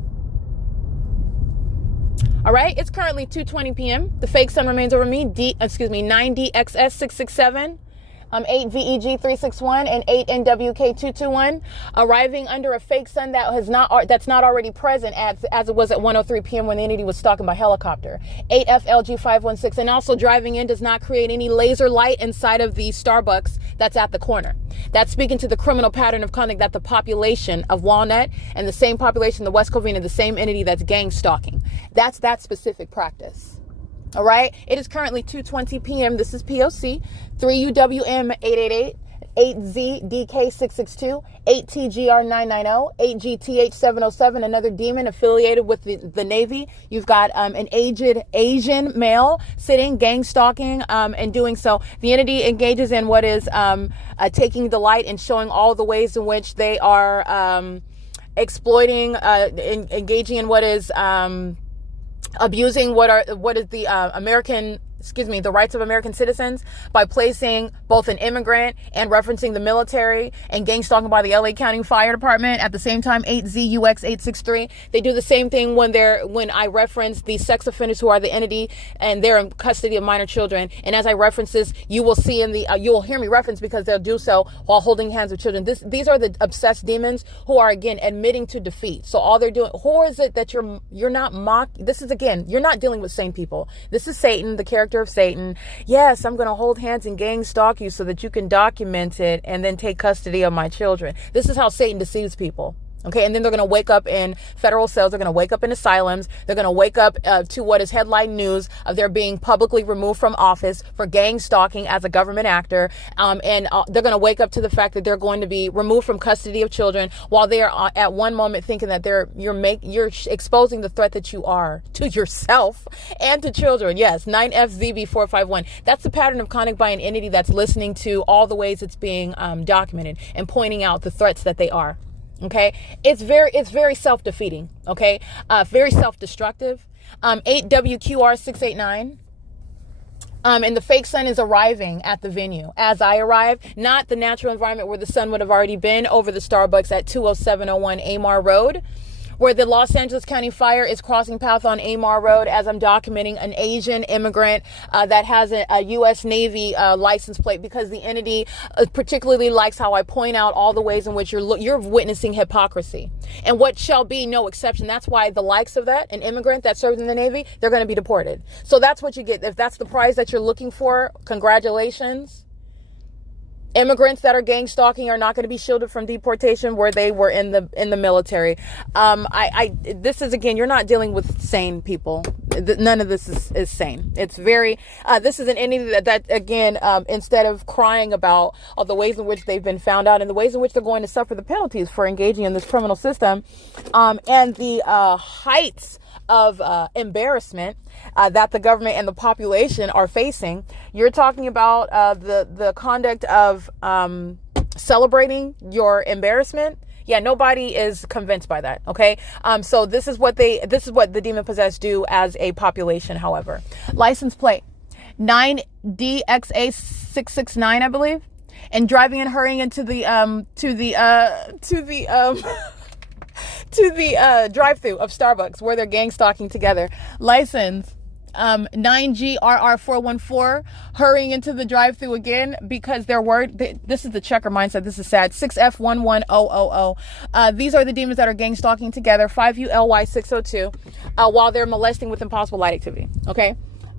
All right. It's currently 2:20 p.m. The fake sun remains over me. 9DXS667. 8VEG361 and 8NWK221 arriving under a fake sun that's not already present as it was at 1:03 p.m. when the entity was stalking by helicopter. 8FLG516 and also driving in does not create any laser light inside of the Starbucks that's at the corner. That's speaking to the criminal pattern of conduct that the population of Walnut and the same population, the West Covina, the same entity that's gang stalking. That's that specific practice. All right. It is currently 2:20 p.m. This is P.O.C. 3UWM888, 8ZDK662, 8TGR990, 8GTH707, another demon affiliated with the Navy. You've got an aged Asian male sitting, gang stalking, and doing so. The entity engages in what is taking delight in showing all the ways in which they are exploiting, engaging in what is abusing what is the the rights of American citizens by placing both an immigrant and referencing the military and gang stalking by the LA County Fire Department. At the same time, 8ZUX863, they do the same thing when I reference the sex offenders who are the entity and they're in custody of minor children. And as I reference this, you will see you will hear me reference because they'll do so while holding hands with children. These are the obsessed demons who are again admitting to defeat. So all they're doing, who is it that you're not mocking? This is again, you're not dealing with sane people. This is Satan, the character of Satan. Yes, I'm going to hold hands and gang stalk you so that you can document it and then take custody of my children. This is how Satan deceives people. Okay, and then they're going to wake up in federal cells. They're going to wake up in asylums. They're going to wake up to what is headline news of their being publicly removed from office for gang stalking as a government actor. And they're going to wake up to the fact that they're going to be removed from custody of children while they are at one moment thinking that you're exposing the threat that you are to yourself and to children. Yes, 9FZB451. That's the pattern of conduct by an entity that's listening to all the ways it's being documented and pointing out the threats that they are. Okay, it's very self-defeating. Okay, very self-destructive. 8WQR689. And the fake sun is arriving at the venue as I arrive, not the natural environment where the sun would have already been over the Starbucks at 20701 AMAR Road, where the Los Angeles County Fire is crossing path on AMAR Road as I'm documenting an Asian immigrant that has a U.S. Navy license plate, because the entity particularly likes how I point out all the ways in which you're witnessing hypocrisy and what shall be no exception. That's why the likes of that, an immigrant that served in the Navy, they're going to be deported. So that's what you get. If that's the prize that you're looking for, congratulations. Immigrants that are gang stalking are not going to be shielded from deportation where they were in the military. This is, again, you're not dealing with sane people. None of this is sane. It's very, this is an entity that again, instead of crying about all the ways in which they've been found out and the ways in which they're going to suffer the penalties for engaging in this criminal system, and the heights of embarrassment that the government and the population are facing, you're talking about the conduct of celebrating your embarrassment. Yeah, nobody is convinced by that. Okay, so this is what the demon possessed do as a population. However, license plate 9DXA669, I believe, and driving and hurrying into the drive-through of Starbucks where they're gang stalking together. License 9GRR414, hurrying into the drive-through again because they're worried. This is the checker mindset. This is sad. 6F11000. These are the demons that are gang stalking together. 5ULY602 while they're molesting with impossible light activity. Okay.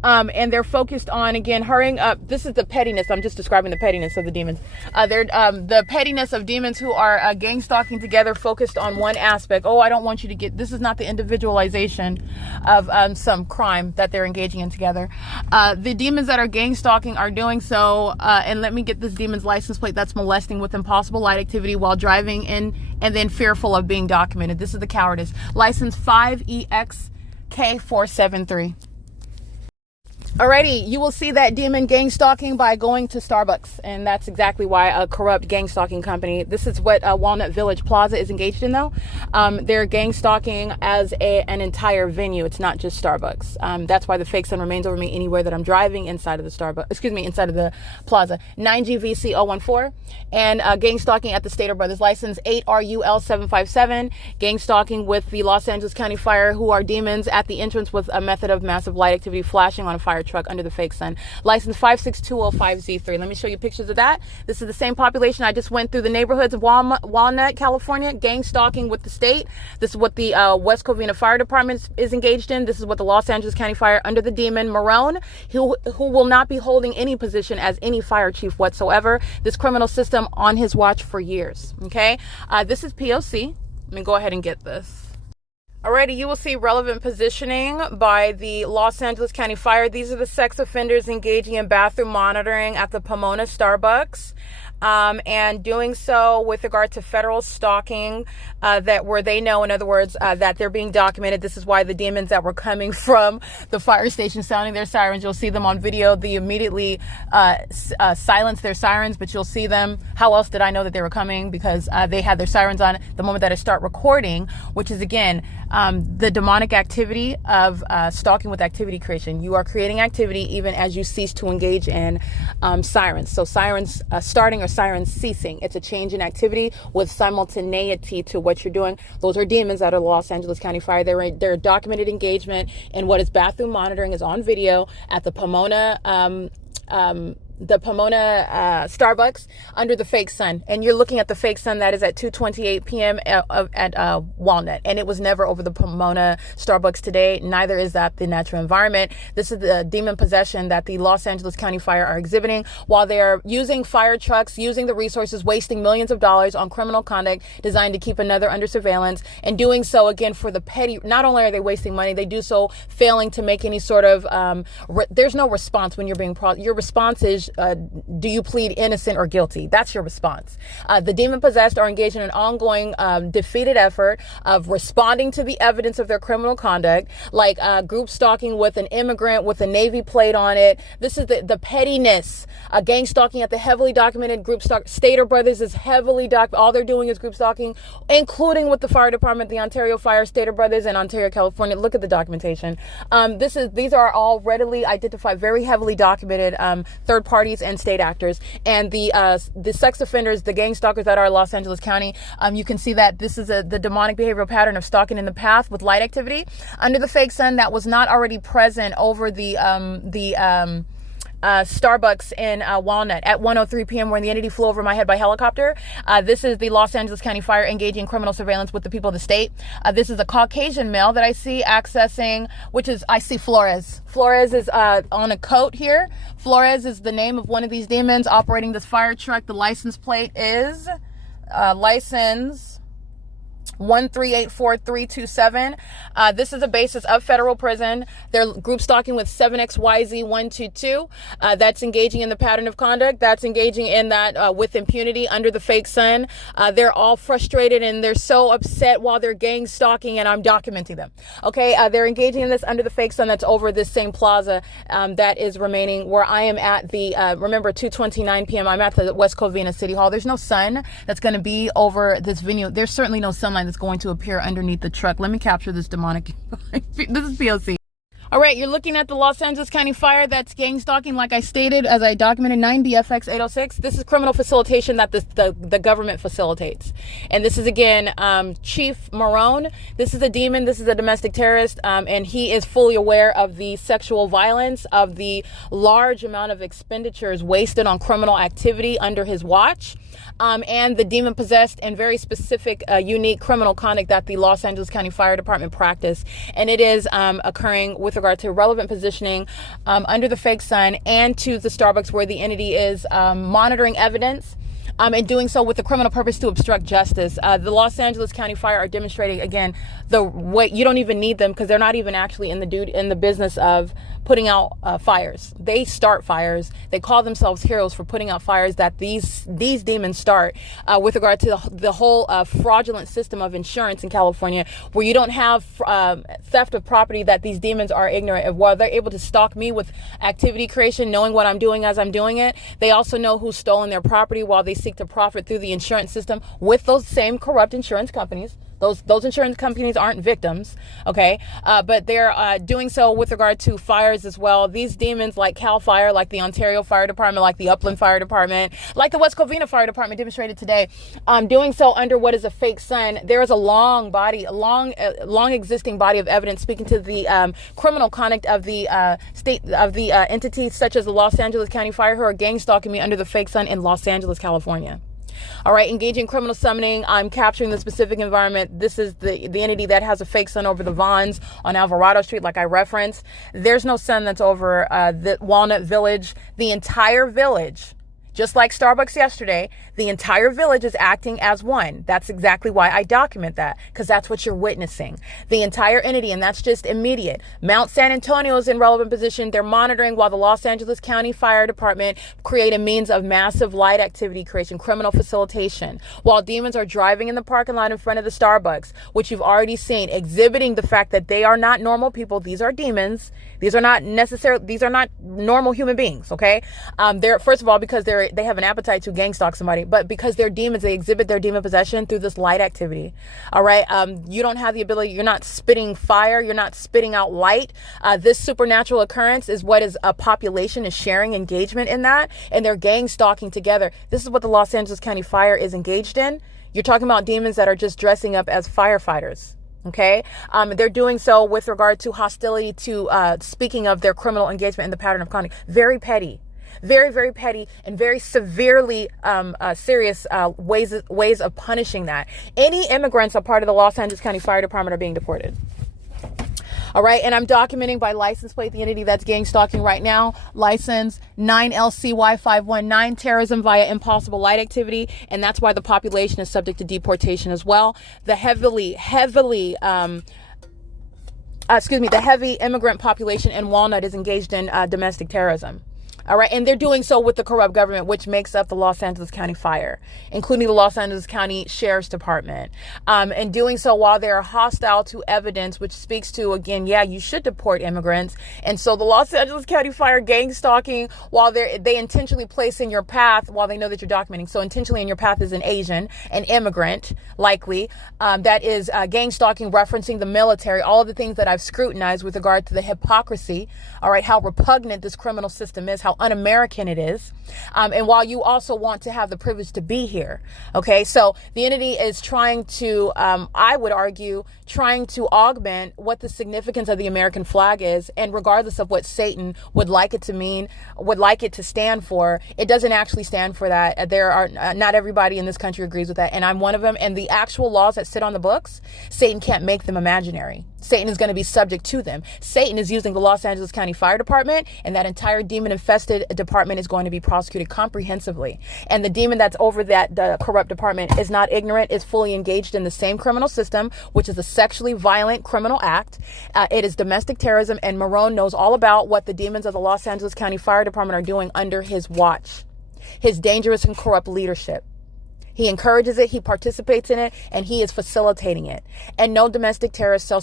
And they're focused on, again, hurrying up. This is the pettiness. I'm just describing the pettiness of the demons. They're the pettiness of demons who are gang stalking together, focused on one aspect. Oh, I don't want you to get. This is not the individualization of some crime that they're engaging in together. The demons that are gang stalking are doing so. And let me get this demon's license plate. That's molesting with impossible light activity while driving in, and then fearful of being documented. This is the cowardice. License 5EXK473. Alrighty, you will see that demon gang stalking by going to Starbucks, and that's exactly why a corrupt gang stalking company. This is what Walnut Village Plaza is engaged in, though. They're gang stalking as an entire venue. It's not just Starbucks. That's why the fake sun remains over me anywhere that I'm driving inside of the Starbucks. Excuse me, inside of the Plaza. 9GVC014, and gang stalking at the Stater Brothers license 8RUL757. Gang stalking with the Los Angeles County Fire, who are demons at the entrance with a method of massive light activity flashing on a fire truck under the fake sun. License 56205Z3. Let me show you pictures of that. This is the same population. I just went through the neighborhoods of Walnut, California, gang stalking with the state. This is what the West Covina Fire Department is engaged in. This is what the Los Angeles County Fire under the demon Marone, who will not be holding any position as any fire chief whatsoever. This criminal system on his watch for years. Okay. This is P.O.C. Let me go ahead and get this. Alrighty, you will see relevant positioning by the Los Angeles County Fire. These are the sex offenders engaging in bathroom monitoring at the Pomona Starbucks. And doing so with regard to federal stalking, that where they know, in other words, that they're being documented. This is why the demons that were coming from the fire station sounding their sirens, you'll see them on video. They immediately silence their sirens, but you'll see them. How else did I know that they were coming? Because they had their sirens on the moment that I start recording, which is, again, the demonic activity of stalking with activity creation. You are creating activity even as you cease to engage in sirens. So sirens starting or sirens ceasing. It's a change in activity with simultaneity to what you're doing. Those are demons out of the Los Angeles County Fire. Their documented engagement in what is bathroom monitoring is on video at the Pomona Starbucks under the fake sun. And you're looking at the fake sun that is at 2:28 p.m. at Walnut. And it was never over the Pomona Starbucks today. Neither is that the natural environment. This is the demon possession that the Los Angeles County Fire are exhibiting while they are using fire trucks, using the resources, wasting millions of dollars on criminal conduct designed to keep another under surveillance, and doing so, again, for the petty. Not only are they wasting money, they do so failing to make any sort of, there's no response when you're being, your response is, do you plead innocent or guilty? That's your response. The demon possessed are engaged in an ongoing defeated effort of responding to the evidence of their criminal conduct, like group stalking with an immigrant with a Navy plate on it. This is the pettiness. Gang stalking at the heavily documented group stalk. Stater Brothers is heavily all they're doing is group stalking, including with the fire department, the Ontario Fire, Stater Brothers, and Ontario, California. Look at the documentation. These are all readily identified, very heavily documented third parties and state actors. And the sex offenders, the gang stalkers that are Los Angeles County, you can see that this is the demonic behavioral pattern of stalking in the path with light activity under the fake sun that was not already present over the Starbucks in Walnut at 1:03 p.m. when the entity flew over my head by helicopter. This is the Los Angeles County Fire engaging criminal surveillance with the people of the state. This is a Caucasian male that I see accessing, I see Flores. Flores is on a coat here. Flores is the name of one of these demons operating this fire truck. The license plate is license 1384327. This is a basis of federal prison. They're group stalking with 7XYZ122. That's engaging in the pattern of conduct. That's engaging in that with impunity under the fake sun. They're all frustrated and they're so upset while they're gang stalking, and I'm documenting them. Okay, they're engaging in this under the fake sun that's over this same plaza that is remaining where I am at the, remember, 2:29 p.m. I'm at the West Covina City Hall. There's no sun that's going to be over this venue. There's certainly no sunlight that's going to appear underneath the truck. Let me capture this demonic. This is P.O.C. All right, you're looking at the Los Angeles County Fire that's gang stalking, like I stated, as I documented, 9BFX 806. This is criminal facilitation that the government facilitates. And this is, again, Chief Marone. This is a demon. This is a domestic terrorist. And he is fully aware of the sexual violence, of the large amount of expenditures wasted on criminal activity under his watch. And the demon-possessed and very specific, unique criminal conduct that the Los Angeles County Fire Department practice. And it is occurring with regard to relevant positioning under the fake sun and to the Starbucks where the entity is monitoring evidence and doing so with the criminal purpose to obstruct justice. The Los Angeles County Fire are demonstrating, again, the way you don't even need them because they're not even actually in the business of putting out fires. They start fires. They call themselves heroes for putting out fires that these demons start, with regard to the whole fraudulent system of insurance in California, where you don't have theft of property that these demons are ignorant of. While they're able to stalk me with activity creation, knowing what I'm doing as I'm doing it, they also know who's stolen their property while they seek to profit through the insurance system with those same corrupt insurance companies. Those insurance companies aren't victims, okay? But they're doing so with regard to fires as well. These demons, like CAL FIRE, like the Ontario Fire Department, like the Upland Fire Department, like the West Covina Fire Department demonstrated today, doing so under what is a fake sun. There is a long existing body of evidence speaking to the criminal conduct of the entities such as the Los Angeles County Fire, who are gang stalking me under the fake sun in Los Angeles, California. All right, engaging criminal summoning. I'm capturing the specific environment. This is the entity that has a fake sun over the Vons on Alvarado Street, like I referenced. There's no sun that's over the Walnut Village. The entire village, just like Starbucks yesterday, the entire village is acting as one. That's exactly why I document that, because that's what you're witnessing. The entire entity, and that's just immediate. Mount San Antonio is in relevant position. They're monitoring while the Los Angeles County Fire Department create a means of massive light activity creation, criminal facilitation, while demons are driving in the parking lot in front of the Starbucks, which you've already seen, exhibiting the fact that they are not normal people. These are demons. These are not normal human beings, okay? They're, first of all, because they have an appetite to gang stalk somebody, but because they're demons, they exhibit their demon possession through this light activity. All right. You don't have the ability. You're not spitting fire. You're not spitting out light. This supernatural occurrence is what is a population is sharing engagement in that, and they're gang stalking together. This is what the Los Angeles County Fire is engaged in. You're talking about demons that are just dressing up as firefighters. Okay. They're doing so with regard to hostility to, speaking of their criminal engagement in the pattern of conduct. Very petty. Very, very petty and very severely serious ways of punishing that. Any immigrants a part of the Los Angeles County Fire Department are being deported. All right, and I'm documenting by license plate the entity that's gang stalking right now. License 9LCY519, terrorism via impossible light activity, and that's why the population is subject to deportation as well. The heavy immigrant population in Walnut is engaged in domestic terrorism. All right. And they're doing so with the corrupt government, which makes up the Los Angeles County Fire, including the Los Angeles County Sheriff's Department. And doing so while they're hostile to evidence, which speaks to, again, yeah, you should deport immigrants. And so the Los Angeles County Fire gang stalking while they intentionally place in your path while they know that you're documenting. So intentionally in your path is an Asian, an immigrant, likely, that is gang stalking, referencing the military, all of the things that I've scrutinized with regard to the hypocrisy. All right. How repugnant this criminal system is, how un-American it is. And while you also want to have the privilege to be here. Okay. So the entity is trying to, I would argue, trying to augment what the significance of the American flag is. And regardless of what Satan would like it to mean, would like it to stand for, it doesn't actually stand for that. There are not everybody in this country agrees with that. And I'm one of them. And the actual laws that sit on the books, Satan can't make them imaginary. Satan is going to be subject to them. Satan is using the Los Angeles County Fire Department, and that entire demon-infested department is going to be prosecuted comprehensively. And the demon that's over the corrupt department is not ignorant, is fully engaged in the same criminal system, which is a sexually violent criminal act. It is domestic terrorism, and Marone knows all about what the demons of the Los Angeles County Fire Department are doing under his watch, his dangerous and corrupt leadership. He encourages it, he participates in it, and he is facilitating it. And no domestic terrorist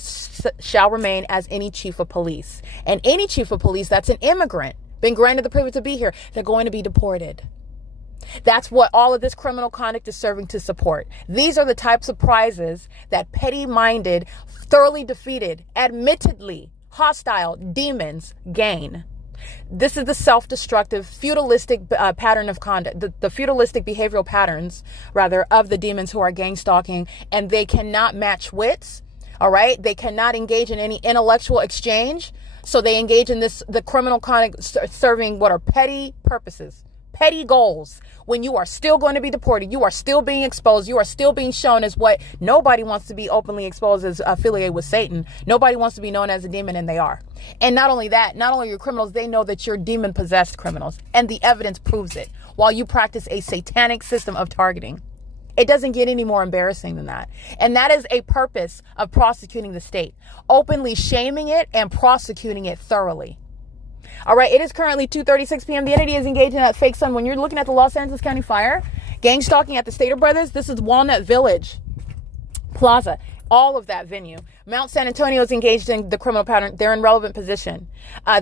shall remain as any chief of police. And any chief of police that's an immigrant, been granted the privilege to be here, they're going to be deported. That's what all of this criminal conduct is serving to support. These are the types of prizes that petty-minded, thoroughly defeated, admittedly hostile demons gain. This is the self-destructive, feudalistic pattern of conduct, the feudalistic behavioral patterns, rather, of the demons who are gang stalking, and they cannot match wits, all right? They cannot engage in any intellectual exchange, so they engage in the criminal conduct serving what are petty purposes, petty goals when you are still going to be deported, you are still being exposed, you are still being shown as what nobody wants to be openly exposed as affiliated with Satan. Nobody wants to be known as a demon, and they are. And not only that, not only are you criminals, they know that you're demon-possessed criminals, and the evidence proves it, while you practice a satanic system of targeting. It doesn't get any more embarrassing than that. And that is a purpose of prosecuting the state, openly shaming it and prosecuting it thoroughly. All right, it is currently 2:36 p.m. The entity is engaged in that fake sun. When you're looking at the Los Angeles County fire, gang stalking at the Stater Brothers, this is Walnut Village, Plaza, all of that venue. Mount San Antonio is engaged in the criminal pattern. They're in relevant position.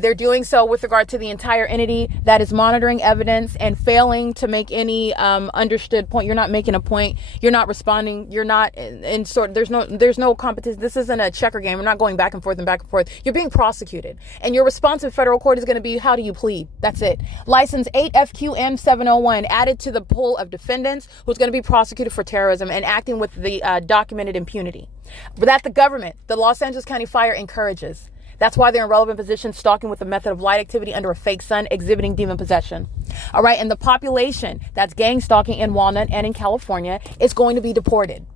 They're doing so with regard to the entire entity that is monitoring evidence and failing to make any understood point. You're not making a point. You're not responding. You're not in sort. There's no competition. This isn't a checker game. We're not going back and forth and back and forth. You're being prosecuted, and your response in federal court is going to be, how do you plead? That's it. License 8FQM 701 added to the pool of defendants who's going to be prosecuted for terrorism and acting with the documented impunity. But that the government, the Los Angeles County Fire, encourages. That's why they're in relevant positions, stalking with the method of light activity under a fake sun, exhibiting demon possession. All right. And the population that's gang stalking in Walnut and in California is going to be deported.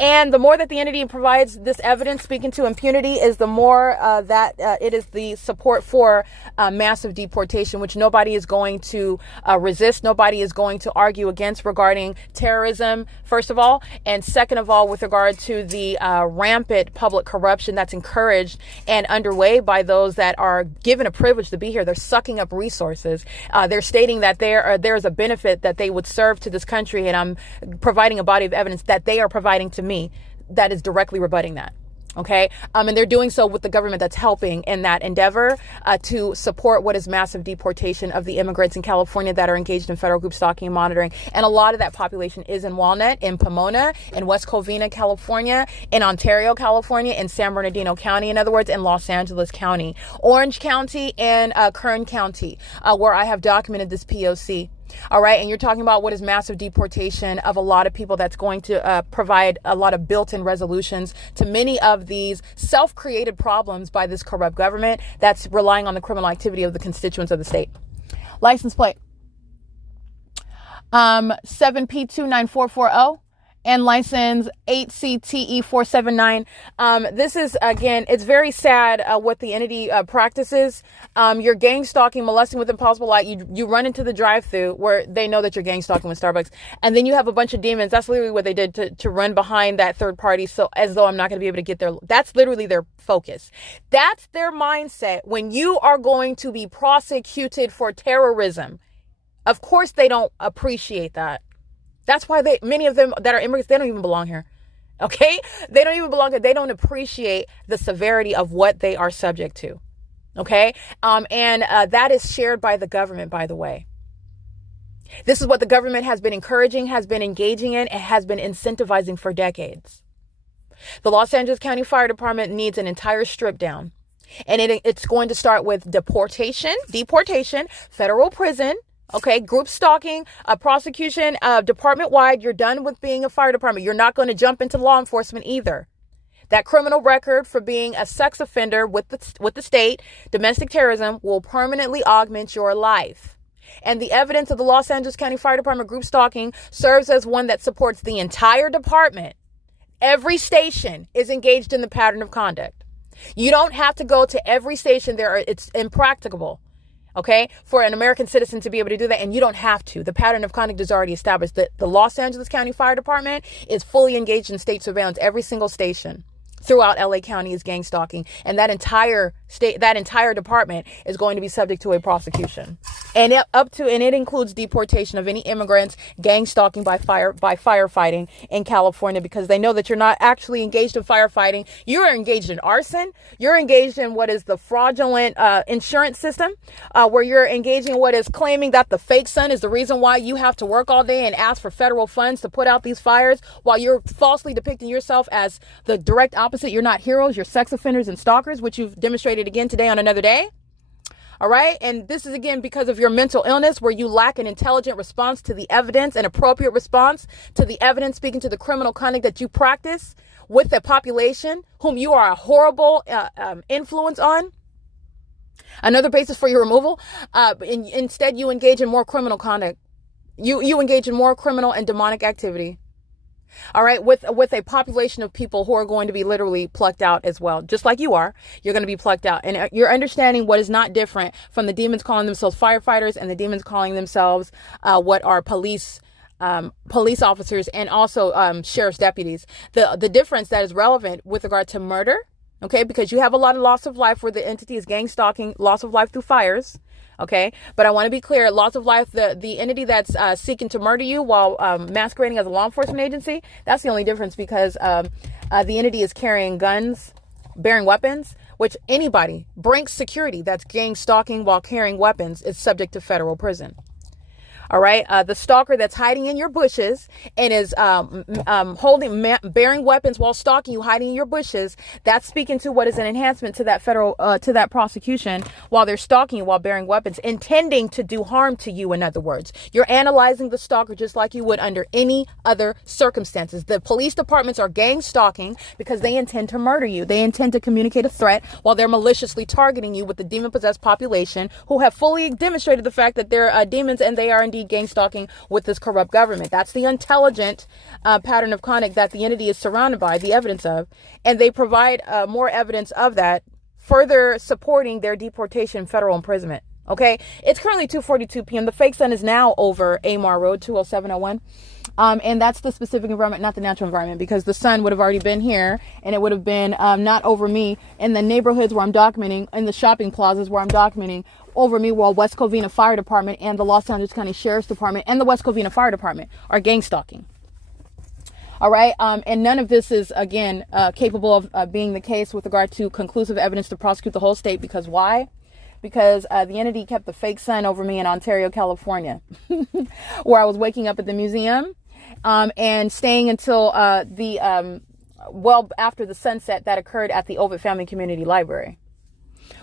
And the more that the entity provides this evidence speaking to impunity is the more that it is the support for massive deportation, which nobody is going to resist. Nobody is going to argue against regarding terrorism, first of all. And second of all, with regard to the rampant public corruption that's encouraged and underway by those that are given a privilege to be here. They're sucking up resources. They're stating that there's a benefit that they would serve to this country. And I'm providing a body of evidence that they are providing to me that is directly rebutting that. Okay. And they're doing so with the government that's helping in that endeavor to support what is massive deportation of the immigrants in California that are engaged in federal group stalking and monitoring. And a lot of that population is in Walnut, in Pomona, in West Covina, California, in Ontario, California, in San Bernardino County, in other words, in Los Angeles County, Orange County, and Kern County, where I have documented this P.O.C. All right. And you're talking about what is massive deportation of a lot of people that's going to provide a lot of built-in resolutions to many of these self-created problems by this corrupt government that's relying on the criminal activity of the constituents of the state. License plate 7P29440 and license 8CTE479. This is, again, it's very sad what the entity practices. You're gang stalking, molesting with impossible light. You run into the drive-thru where they know that you're gang stalking with Starbucks. And then you have a bunch of demons. That's literally what they did to run behind that third party. So as though I'm not going to be able to get there. That's literally their focus. That's their mindset when you are going to be prosecuted for terrorism. Of course, they don't appreciate that. That's why many of them that are immigrants, they don't even belong here. Okay? They don't even belong here. They don't appreciate the severity of what they are subject to. Okay? And that is shared by the government, by the way. This is what the government has been encouraging, has been engaging in, and has been incentivizing for decades. The Los Angeles County Fire Department needs an entire strip down. And it's going to start with deportation, federal prison, okay, group stalking, prosecution, department-wide. You're done with being a fire department. You're not going to jump into law enforcement either. That criminal record for being a sex offender with the state, domestic terrorism, will permanently augment your life. And the evidence of the Los Angeles County Fire Department group stalking serves as one that supports the entire department. Every station is engaged in the pattern of conduct. You don't have to go to every station. It's impracticable. Okay, for an American citizen to be able to do that, and you don't have to. The pattern of conduct is already established. The Los Angeles County Fire Department is fully engaged in state surveillance. Every single station throughout LA County is gang stalking, and that entire department is going to be subject to a prosecution, and it includes deportation of any immigrants, gang stalking by firefighting in California, because they know that you're not actually engaged in firefighting. You're engaged in arson. You're engaged in what is the fraudulent insurance system, where you're engaging in what is claiming that the fake sun is the reason why you have to work all day and ask for federal funds to put out these fires, while you're falsely depicting yourself as the direct opposite. You're not heroes. You're sex offenders and stalkers, which you've demonstrated again today on another day. All right. And this is, again, because of your mental illness, where you lack an intelligent response to the evidence, an appropriate response to the evidence, speaking to the criminal conduct that you practice with the population whom you are a horrible influence on. Another basis for your removal, instead you engage in more criminal conduct. You engage in more criminal and demonic activity. All right, with a population of people who are going to be literally plucked out as well, just like you are. You're going to be plucked out, and you're understanding what is not different from the demons calling themselves firefighters and the demons calling themselves what are police officers and also sheriff's deputies. The difference that is relevant with regard to murder, okay, because you have a lot of loss of life where the entity is gang stalking, loss of life through fires. Okay, but I want to be clear, loss of life, the entity that's seeking to murder you while masquerading as a law enforcement agency, that's the only difference, because the entity is carrying guns, bearing weapons, which anybody, Brinks security, that's gang stalking while carrying weapons is subject to federal prison. All right. The stalker that's hiding in your bushes and is bearing weapons while stalking you, hiding in your bushes, that's speaking to what is an enhancement to that federal to that prosecution while they're stalking you while bearing weapons, intending to do harm to you. In other words, you're analyzing the stalker just like you would under any other circumstances. The police departments are gang stalking because they intend to murder you. They intend to communicate a threat while they're maliciously targeting you with the demon-possessed population who have fully demonstrated the fact that they're demons and they are indeed gang stalking with this corrupt government. That's the intelligent pattern of conduct that the entity is surrounded by, the evidence of, and they provide more evidence of that, further supporting their deportation and federal imprisonment. Okay, it's currently 2:42 p.m. The fake sun is now over AMAR Road 20701. And that's the specific environment, not the natural environment, because the sun would have already been here and it would have been not over me in the neighborhoods where I'm documenting, in the shopping plazas where I'm documenting, over me while West Covina Fire Department and the Los Angeles County Sheriff's Department and the West Covina Fire Department are gang stalking. All right. And none of this is, again, capable of being the case with regard to conclusive evidence to prosecute the whole state. Because why? Because the entity kept the fake sun over me in Ontario, California, where I was waking up at the museum and staying until well after the sunset that occurred at the Ovid Family Community Library.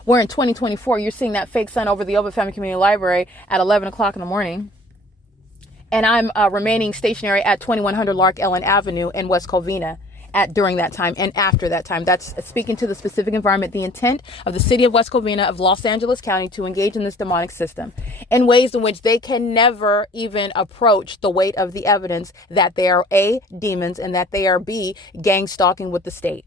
Where in 2024, you're seeing that fake sun over the Ovid Family Community Library at 11 o'clock in the morning. And I'm remaining stationary at 2100 LARK Ellen Avenue in West Covina during that time and after that time. That's speaking to the specific environment, the intent of the city of West Covina of Los Angeles County to engage in this demonic system in ways in which they can never even approach the weight of the evidence that they are A, demons, and that they are B, gang stalking with the state.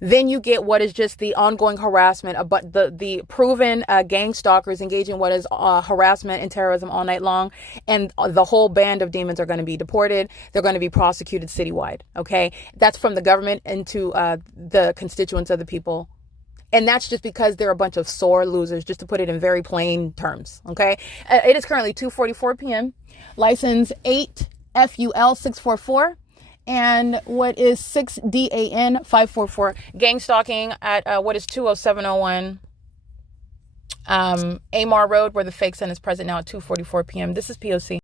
Then you get what is just the ongoing harassment, but the proven gang stalkers engaging what is harassment and terrorism all night long. And the whole band of demons are going to be deported. They're going to be prosecuted citywide. OK, that's from the government into the constituents of the people. And that's just because they're a bunch of sore losers, just to put it in very plain terms. OK, it is currently 2:44 p.m. License 8 FUL 644. And what is 6DAN 544, gang stalking at what is 20701 AMAR Road, where the fake sun is present now at 2:44 p.m. This is P.O.C.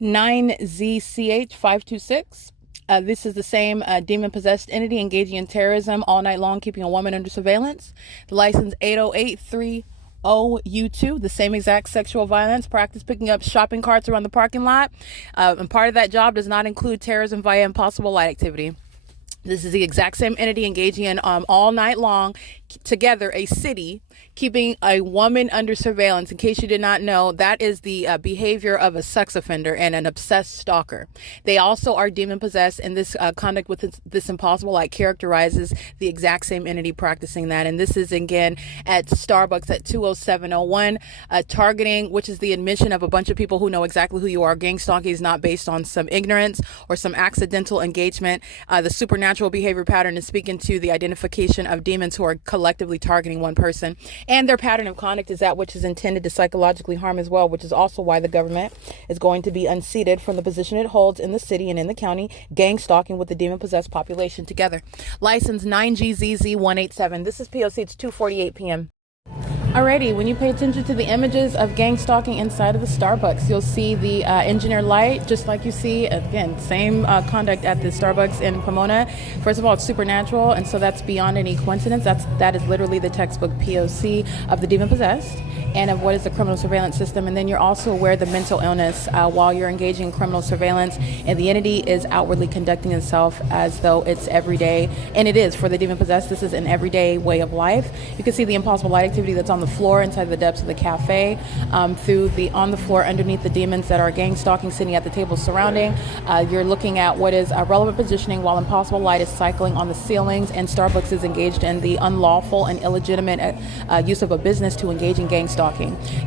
9ZCH 526. This is the same demon-possessed entity engaging in terrorism all night long, keeping a woman under surveillance. The license 8083. U2, the same exact sexual violence practice, picking up shopping carts around the parking lot. And part of that job does not include terrorism via impossible light activity. This is the exact same entity engaging in all night long together a city, keeping a woman under surveillance. In case you did not know, that is the behavior of a sex offender and an obsessed stalker. They also are demon possessed, and this conduct with this impossible light characterizes the exact same entity practicing that. And this is again at Starbucks at 20701, targeting, which is the admission of a bunch of people who know exactly who you are. Gang stalking is not based on some ignorance or some accidental engagement. The supernatural behavior pattern is speaking to the identification of demons who are collectively targeting one person. And their pattern of conduct is that which is intended to psychologically harm as well, which is also why the government is going to be unseated from the position it holds in the city and in the county, gang stalking with the demon-possessed population together. License 9GZZ187. This is P.O.C. It's 2:48 p.m. Alrighty, when you pay attention to the images of gang stalking inside of the Starbucks, you'll see the engineer light, just like you see, again, same conduct at the Starbucks in Pomona. First of all, it's supernatural, and so that's beyond any coincidence. That is literally the textbook P.O.C. of the demon-possessed and of what is the criminal surveillance system. And then you're also aware of the mental illness while you're engaging in criminal surveillance, and the entity is outwardly conducting itself as though it's everyday, and it is for the demon-possessed. This is an everyday way of life. You can see the impossible light activity that's on the floor inside the depths of the cafe, through the on the floor underneath the demons that are gang stalking, sitting at the tables surrounding. You're looking at what is relevant positioning while impossible light is cycling on the ceilings, and Starbucks is engaged in the unlawful and illegitimate use of a business to engage in gang stalking.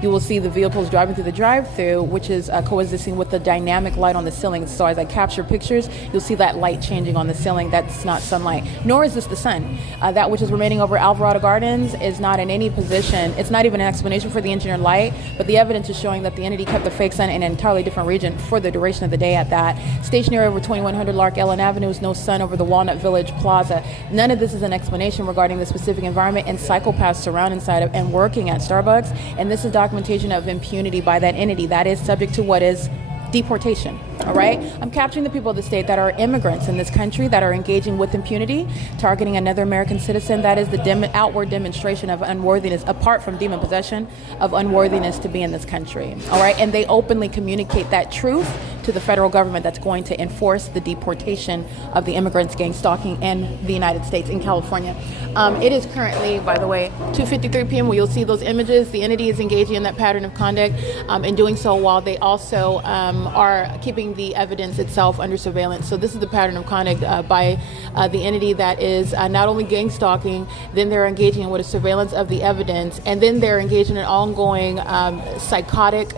You will see the vehicles driving through the drive-through, which is coexisting with the dynamic light on the ceiling. So as I capture pictures, you'll see that light changing on the ceiling. That's not sunlight, nor is this the sun. That which is remaining over Alvarado Gardens is not in any position. It's not even an explanation for the engineered light, but the evidence is showing that the entity kept the fake sun in an entirely different region for the duration of the day at that. Stationary over 2100 LARK Ellen Avenue is no sun over the Walnut Village Plaza. None of this is an explanation regarding the specific environment and psychopaths surround inside of and working at Starbucks. And this is documentation of impunity by that entity that is subject to what is deportation. All right, I'm capturing the people of the state that are immigrants in this country that are engaging with impunity, targeting another American citizen. That is the outward demonstration of unworthiness, apart from demon possession, of unworthiness to be in this country. All right, and they openly communicate that truth to the federal government that's going to enforce the deportation of the immigrants gang stalking in the United States, in California. It is currently, by the way, 2:53 p.m. where you'll see those images. The entity is engaging in that pattern of conduct and doing so while they also are keeping the evidence itself under surveillance. So this is the pattern of conduct by the entity that is not only gang stalking, then they're engaging in what is surveillance of the evidence, and then they're engaging in an ongoing psychotic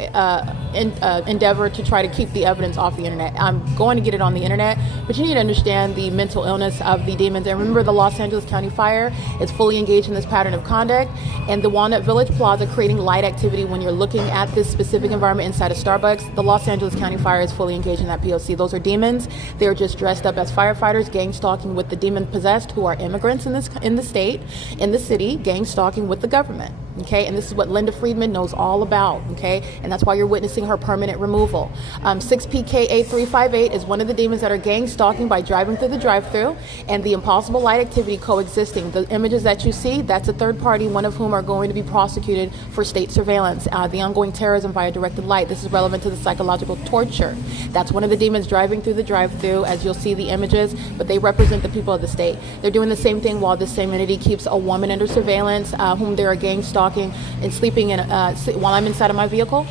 endeavor to try to keep the evidence off the internet. I'm going to get it on the internet, but you need to understand the mental illness of the demons. And remember, the Los Angeles County Fire is fully engaged in this pattern of conduct, and the Walnut Village Plaza creating light activity when you're looking at this specific environment inside of Starbucks. The Los Angeles County Fire is fully engaged in that P.O.C. Those are demons. They're just dressed up as firefighters, gang stalking with the demon possessed, who are immigrants in the state, in the city, gang stalking with the government. Okay, and this is what Linda Friedman knows all about. Okay, and that's why you're witnessing her permanent removal. 6PKA358 is one of the demons that are gang stalking by driving through the drive-through, and the impossible light activity coexisting. The images that you see, that's a third party, one of whom are going to be prosecuted for state surveillance. The ongoing terrorism via directed light. This is relevant to the psychological torture. That's one of the demons driving through the drive-through, as you'll see the images, but they represent the people of the state. They're doing the same thing while this same entity keeps a woman under surveillance, whom they are gang stalking and sleeping in while I'm inside of my vehicle.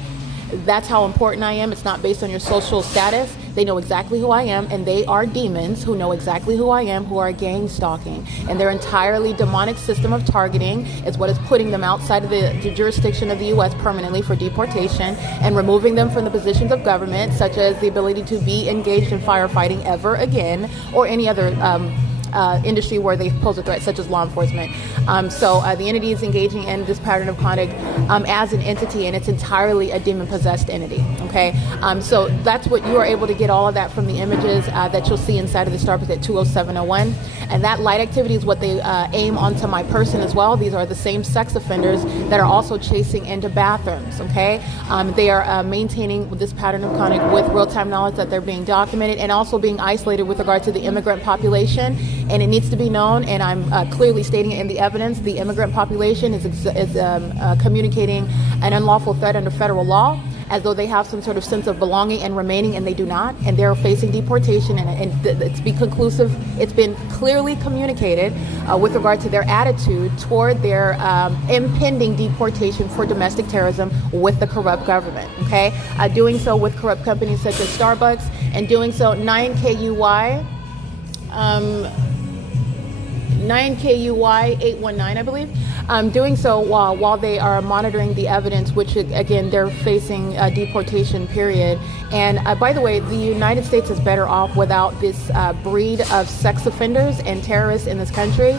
That's how important I am. It's not based on your social status. They know exactly who I am, and they are demons who know exactly who I am, who are gang stalking. And their entirely demonic system of targeting is what is putting them outside of the jurisdiction of the U.S. permanently for deportation and removing them from the positions of government, such as the ability to be engaged in firefighting ever again, or any other industry where they pose a threat, such as law enforcement. So the entity is engaging in this pattern of conduct as an entity, and it's entirely a demon-possessed entity. Okay, so that's what you are able to get all of that from the images that you'll see inside of the Starbucks at 20701. And that light activity is what they aim onto my person as well. These are the same sex offenders that are also chasing into bathrooms. Okay, they are maintaining this pattern of conduct with real-time knowledge that they're being documented and also being isolated with regard to the immigrant population. And it needs to be known, and I'm clearly stating it in the evidence, the immigrant population is communicating an unlawful threat under federal law, as though they have some sort of sense of belonging and remaining, and they do not, and they're facing deportation. And it's been conclusive, it's been clearly communicated with regard to their attitude toward their impending deportation for domestic terrorism with the corrupt government. Okay, doing so with corrupt companies such as Starbucks, and doing so 9KUY 819, I believe, doing so while they are monitoring the evidence, which again they're facing a deportation period. And by the way, the United States is better off without this breed of sex offenders and terrorists in this country.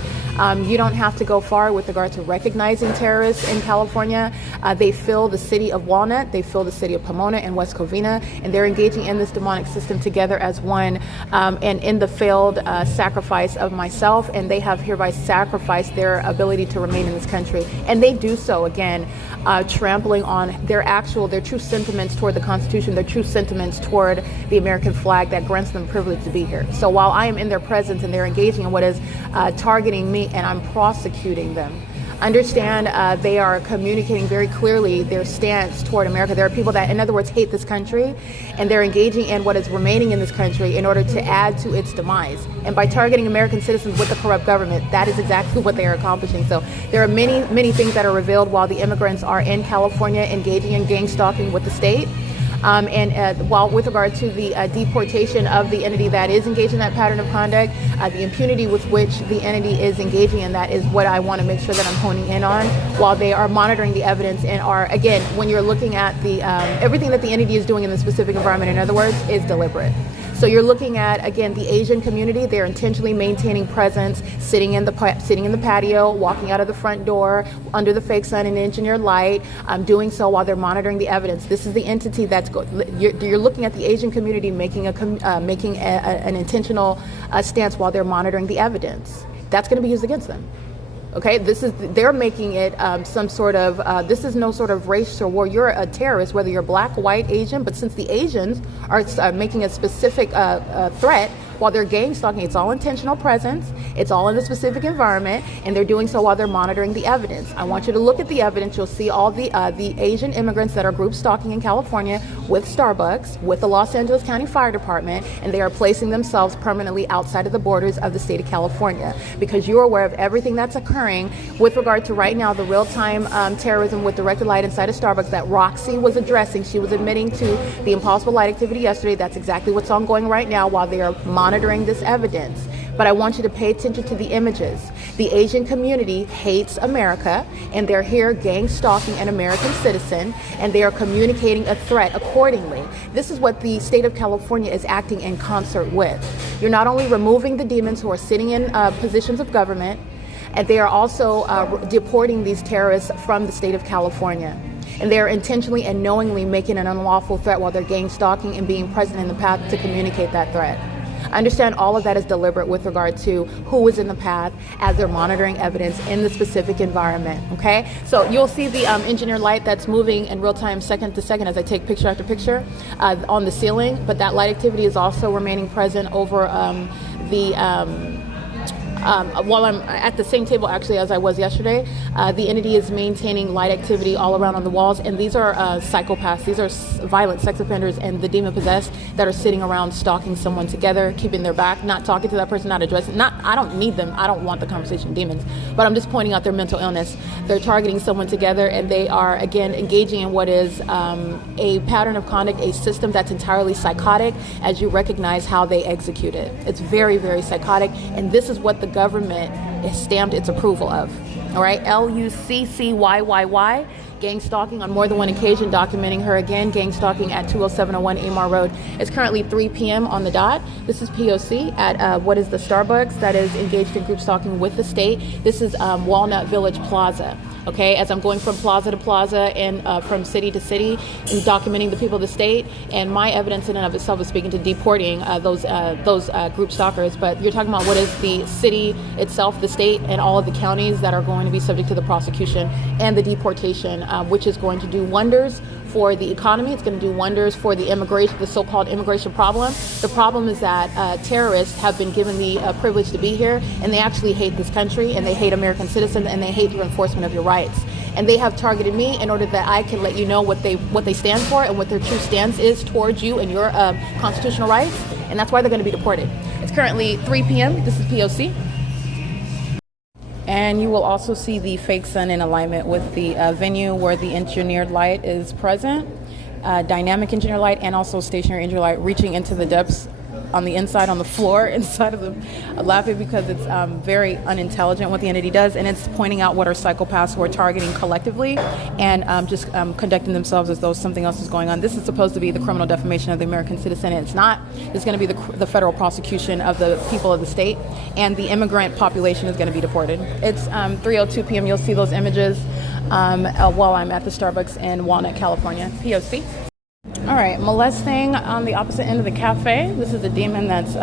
You don't have to go far with regard to recognizing terrorists in California. They fill the city of Walnut, they fill the city of Pomona and West Covina, and they're engaging in this demonic system together as one, and in the failed sacrifice of myself, and they have hereby sacrificed their ability to remain in this country. And they do so, again, trampling on their true sentiments toward the Constitution, their true sentiments toward the American flag that grants them privilege to be here. So while I am in their presence and they're engaging in what is targeting me, and I'm prosecuting them, understand they are communicating very clearly their stance toward America. There are people that, in other words, hate this country, and they're engaging in what is remaining in this country in order to add to its demise. And by targeting American citizens with a corrupt government, that is exactly what they are accomplishing. So there are many, many things that are revealed while the immigrants are in California engaging in gang stalking with the state. While with regard to the deportation of the entity that is engaged in that pattern of conduct, the impunity with which the entity is engaging in that is what I want to make sure that I'm honing in on, while they are monitoring the evidence and are, again, when you're looking at the everything that the entity is doing in the specific environment, in other words, is deliberate. So you're looking at, again, the Asian community. They're intentionally maintaining presence, sitting in the patio, walking out of the front door under the fake sun and engineered light, doing so while they're monitoring the evidence. This is the entity that's you're looking at the Asian community making an intentional stance while they're monitoring the evidence. That's going to be used against them. Okay, they're making it some sort of, this is no sort of race or war. You're a terrorist, whether you're black, white, Asian, but since the Asians are making a specific threat while they're gang stalking, it's all intentional presence, it's all in a specific environment, and they're doing so while they're monitoring the evidence. I want you to look at the evidence. You'll see all the Asian immigrants that are group stalking in California with Starbucks, with the Los Angeles County Fire Department, and they are placing themselves permanently outside of the borders of the state of California, because you're aware of everything that's occurring with regard to right now the real-time terrorism with directed light inside of Starbucks that Roxy was addressing. She was admitting to the impossible light activity yesterday. That's exactly what's ongoing right now while they are monitoring this evidence. But I want you to pay attention to the images. The Asian community hates America, and they're here gang stalking an American citizen, and they are communicating a threat accordingly. This is what the state of California is acting in concert with. You're not only removing the demons who are sitting in positions of government, and they are also deporting these terrorists from the state of California. And they are intentionally and knowingly making an unlawful threat while they're gang stalking and being present in the path to communicate that threat. I understand all of that is deliberate with regard to who is in the path as they're monitoring evidence in the specific environment, okay? So you'll see the engineered light that's moving in real time, second to second, as I take picture after picture on the ceiling, but that light activity is also remaining present over while I'm at the same table actually as I was yesterday. The entity is maintaining light activity all around on the walls, and these are psychopaths. These are violent sex offenders and the demon possessed that are sitting around stalking someone together, keeping their back, not talking to that person, not addressing. I don't need them. I don't want the conversation demons, but I'm just pointing out their mental illness. They're targeting someone together, and they are again engaging in what is a pattern of conduct, a system that's entirely psychotic, as you recognize how they execute it. It's very, very psychotic, and this is what the government has stamped its approval of. All right, LUCCYYY, gang stalking on more than one occasion, documenting her again, gang stalking at 20701 AMAR Road. It's currently 3 p.m. on the dot. This is P.O.C. at what is the Starbucks that is engaged in group stalking with the state. This is Walnut Village Plaza. Okay, as I'm going from plaza to plaza and from city to city and documenting the people of the state, and my evidence in and of itself is speaking to deporting those group stalkers. But you're talking about what is the city itself, the state, and all of the counties that are going to be subject to the prosecution and the deportation, which is going to do wonders for the economy. It's going to do wonders for the immigration, the so-called immigration problem. The problem is that terrorists have been given the privilege to be here, and they actually hate this country, and they hate American citizens, and they hate your enforcement of your rights. And they have targeted me in order that I can let you know what they stand for and what their true stance is towards you and your constitutional rights, and that's why they're going to be deported. It's currently 3 p.m. This is P.O.C. And you will also see the fake sun in alignment with the venue where the engineered light is present, dynamic engineered light, and also stationary engineered light reaching into the depths on the inside, on the floor, inside of the laughing because it's very unintelligent what the entity does, and it's pointing out what are psychopaths who are targeting collectively and just conducting themselves as though something else is going on. This is supposed to be the criminal defamation of the American citizen, and it's not. It's going to be the federal prosecution of the people of the state, and the immigrant population is going to be deported. It's 3:02 p.m. You'll see those images while I'm at the Starbucks in Walnut, California. P.O.C. All right, molesting on the opposite end of the cafe. This is a demon that's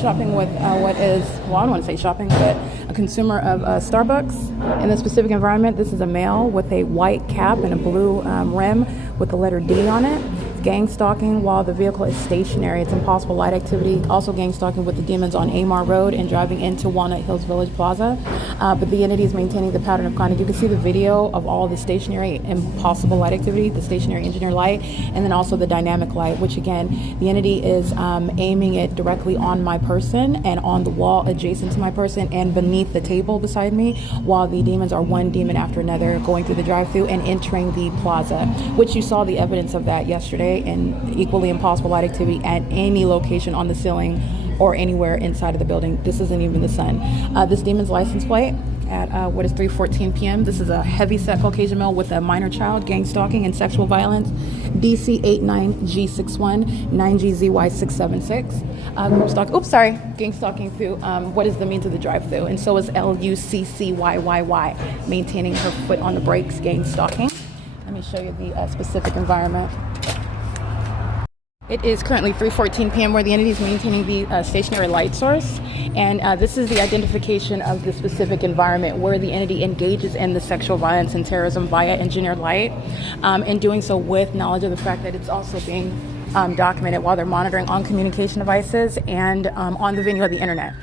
shopping with what is, well, I don't want to say shopping, but a consumer of Starbucks. In this specific environment, this is a male with a white cap and a blue rim with the letter D on it. Gang stalking while the vehicle is stationary. It's impossible light activity. Also gang stalking with the demons on AMAR Road and driving into Walnut Hills Village Plaza. But the entity is maintaining the pattern of conduct. You can see the video of all the stationary impossible light activity, the stationary engineer light, and then also the dynamic light, which again, the entity is aiming it directly on my person and on the wall adjacent to my person and beneath the table beside me, while the demons are one demon after another going through the drive-through and entering the plaza, which you saw the evidence of that yesterday, and equally impossible light activity at any location on the ceiling or anywhere inside of the building. This isn't even the sun. This demon's license plate at what is 3:14 p.m. This is a heavy-set Caucasian male with a minor child, gang stalking and sexual violence, DC 89G61 9GZY676. Oops, sorry. Gang stalking through what is the means of the drive-through, and so is LUCCYYY, maintaining her foot on the brakes, gang stalking. Let me show you the specific environment. It is currently 3:14 p.m. where the entity is maintaining the stationary light source, and this is the identification of the specific environment where the entity engages in the sexual violence and terrorism via engineered light, and doing so with knowledge of the fact that it's also being documented while they're monitoring on communication devices and on the venue of the internet.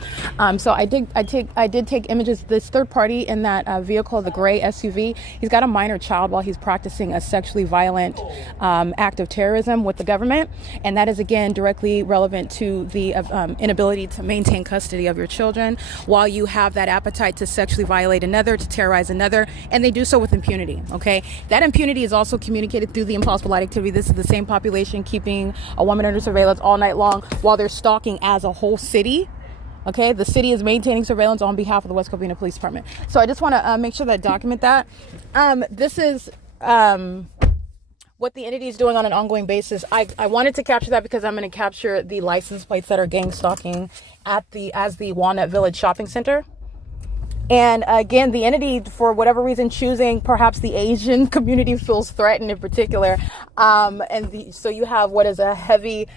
So I did take images. This third party in that vehicle, the gray SUV, he's got a minor child while he's practicing a sexually violent act of terrorism with the government, and that is again directly relevant to the inability to maintain custody of your children while you have that appetite to sexually violate another, to terrorize another, and they do so with impunity. Okay, that impunity is also communicated through the impossible light activity. This is the same population keeping a woman under surveillance all night long while they're stalking as a whole city. Okay, the city is maintaining surveillance on behalf of the West Covina Police Department. So I just want to make sure that I document that. This is what the entity is doing on an ongoing basis. I wanted to capture that because I'm going to capture the license plates that are gang stalking as the Walnut Village Shopping Center. And again, the entity, for whatever reason, choosing perhaps the Asian community feels threatened in particular. So you have what is a heavy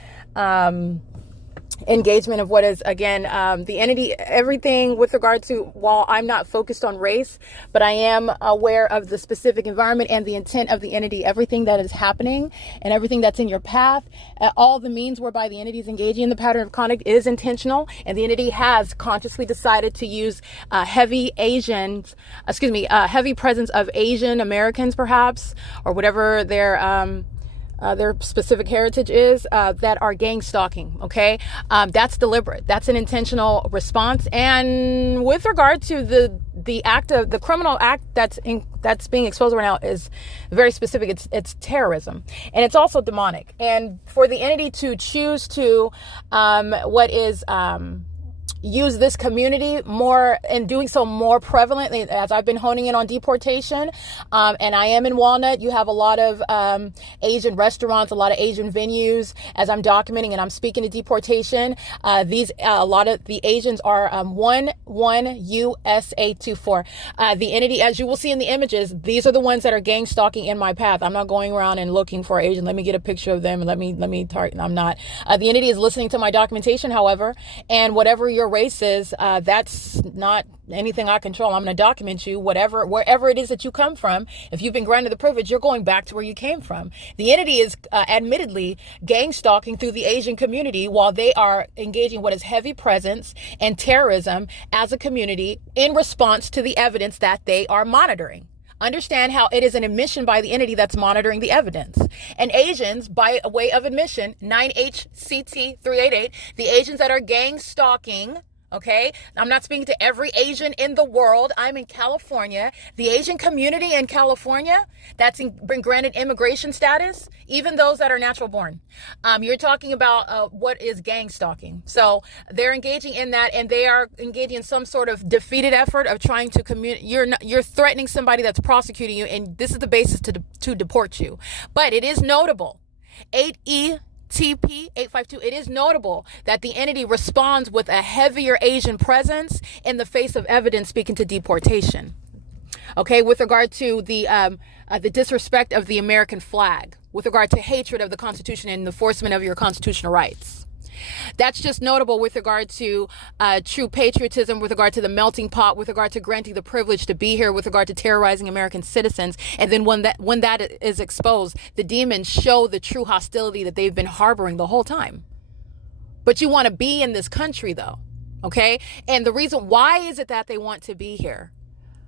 engagement of what is, again, the entity, everything with regard to, while I'm not focused on race, but I am aware of the specific environment and the intent of the entity, everything that is happening and everything that's in your path, all the means whereby the entity is engaging in the pattern of conduct is intentional, and the entity has consciously decided to use heavy presence of Asian Americans, perhaps, or whatever their specific heritage is, that are gang stalking. Okay, that's deliberate. That's an intentional response. And with regard to the criminal act that's being exposed right now is very specific. It's terrorism, and it's also demonic. And for the entity to choose to use this community more, and doing so more prevalently, as I've been honing in on deportation, and I am in Walnut. You have a lot of Asian restaurants, a lot of Asian venues. As I'm documenting and I'm speaking to deportation, a lot of the Asians are 11 U.S.A. 24. The entity, as you will see in the images, these are the ones that are gang stalking in my path. I'm not going around and looking for Asian. Let me get a picture of them and let me target. I'm not. The entity is listening to my documentation, however, and whatever your race is, that's not anything I control. I'm going to document you, wherever it is that you come from. If you've been granted the privilege, you're going back to where you came from. The entity is admittedly gang stalking through the Asian community while they are engaging what is heavy presence and terrorism as a community in response to the evidence that they are monitoring. Understand how it is an admission by the entity that's monitoring the evidence. And Asians, by way of admission, 9HCT388, the Asians that are gang stalking, Okay, I'm not speaking to every Asian in the world. I'm in California. The Asian community in California that's been granted immigration status, even those that are natural born. You're talking about what is gang stalking. So they're engaging in that, and they are engaging in some sort of defeated effort of trying to you're threatening somebody that's prosecuting you, and this is the basis to deport you. But it is notable. 8E TP 852, it is notable that the entity responds with a heavier Asian presence in the face of evidence speaking to deportation. Okay, with regard to the disrespect of the American flag, with regard to hatred of the Constitution and enforcement of your constitutional rights. That's just notable with regard to true patriotism, with regard to the melting pot, with regard to granting the privilege to be here, with regard to terrorizing American citizens. And then when that is exposed, the demons show the true hostility that they've been harboring the whole time. But you want to be in this country, though. Okay. And the reason why is it that they want to be here?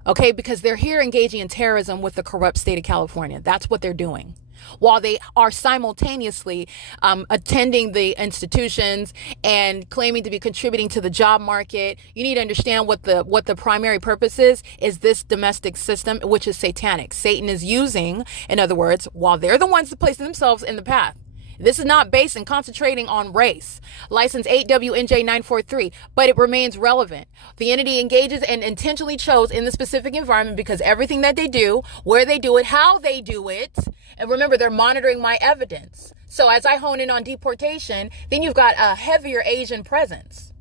Okay. Because they're here engaging in terrorism with the corrupt state of California. That's what they're doing, while they are simultaneously attending the institutions and claiming to be contributing to the job market. You need to understand what the primary purpose is this domestic system, which is satanic. Satan is using, in other words, while they're the ones that place themselves in the path. This is not based and concentrating on race. License 8WNJ943, but it remains relevant. The entity engages and intentionally chose in the specific environment because everything that they do, where they do it, how they do it, and remember, they're monitoring my evidence. So as I hone in on deportation, then you've got a heavier Asian presence,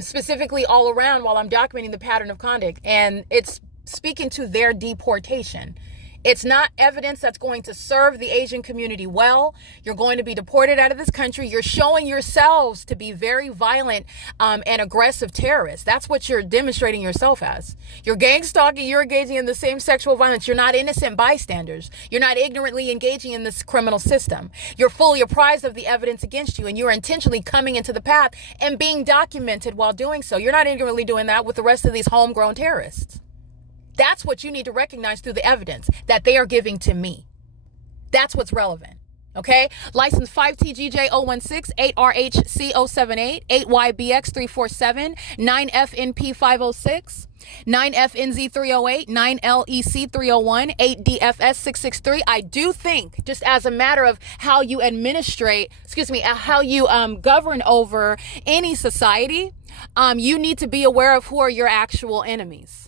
specifically all around while I'm documenting the pattern of conduct, and it's speaking to their deportation. It's not evidence that's going to serve the Asian community well. You're going to be deported out of this country. You're showing yourselves to be very violent and aggressive terrorists. That's what you're demonstrating yourself as. You're gang stalking. You're engaging in the same sexual violence. You're not innocent bystanders. You're not ignorantly engaging in this criminal system. You're fully apprised of the evidence against you, and you're intentionally coming into the path and being documented while doing so. You're not ignorantly doing that with the rest of these homegrown terrorists. That's what you need to recognize through the evidence that they are giving to me. That's what's relevant. Okay? License 5TGJ016, 8RHC078, 8YBX347, 9FNP506, 9FNZ308, 9LEC301, 8DFS663. I do think, just as a matter of how you how you govern over any society, you need to be aware of who are your actual enemies.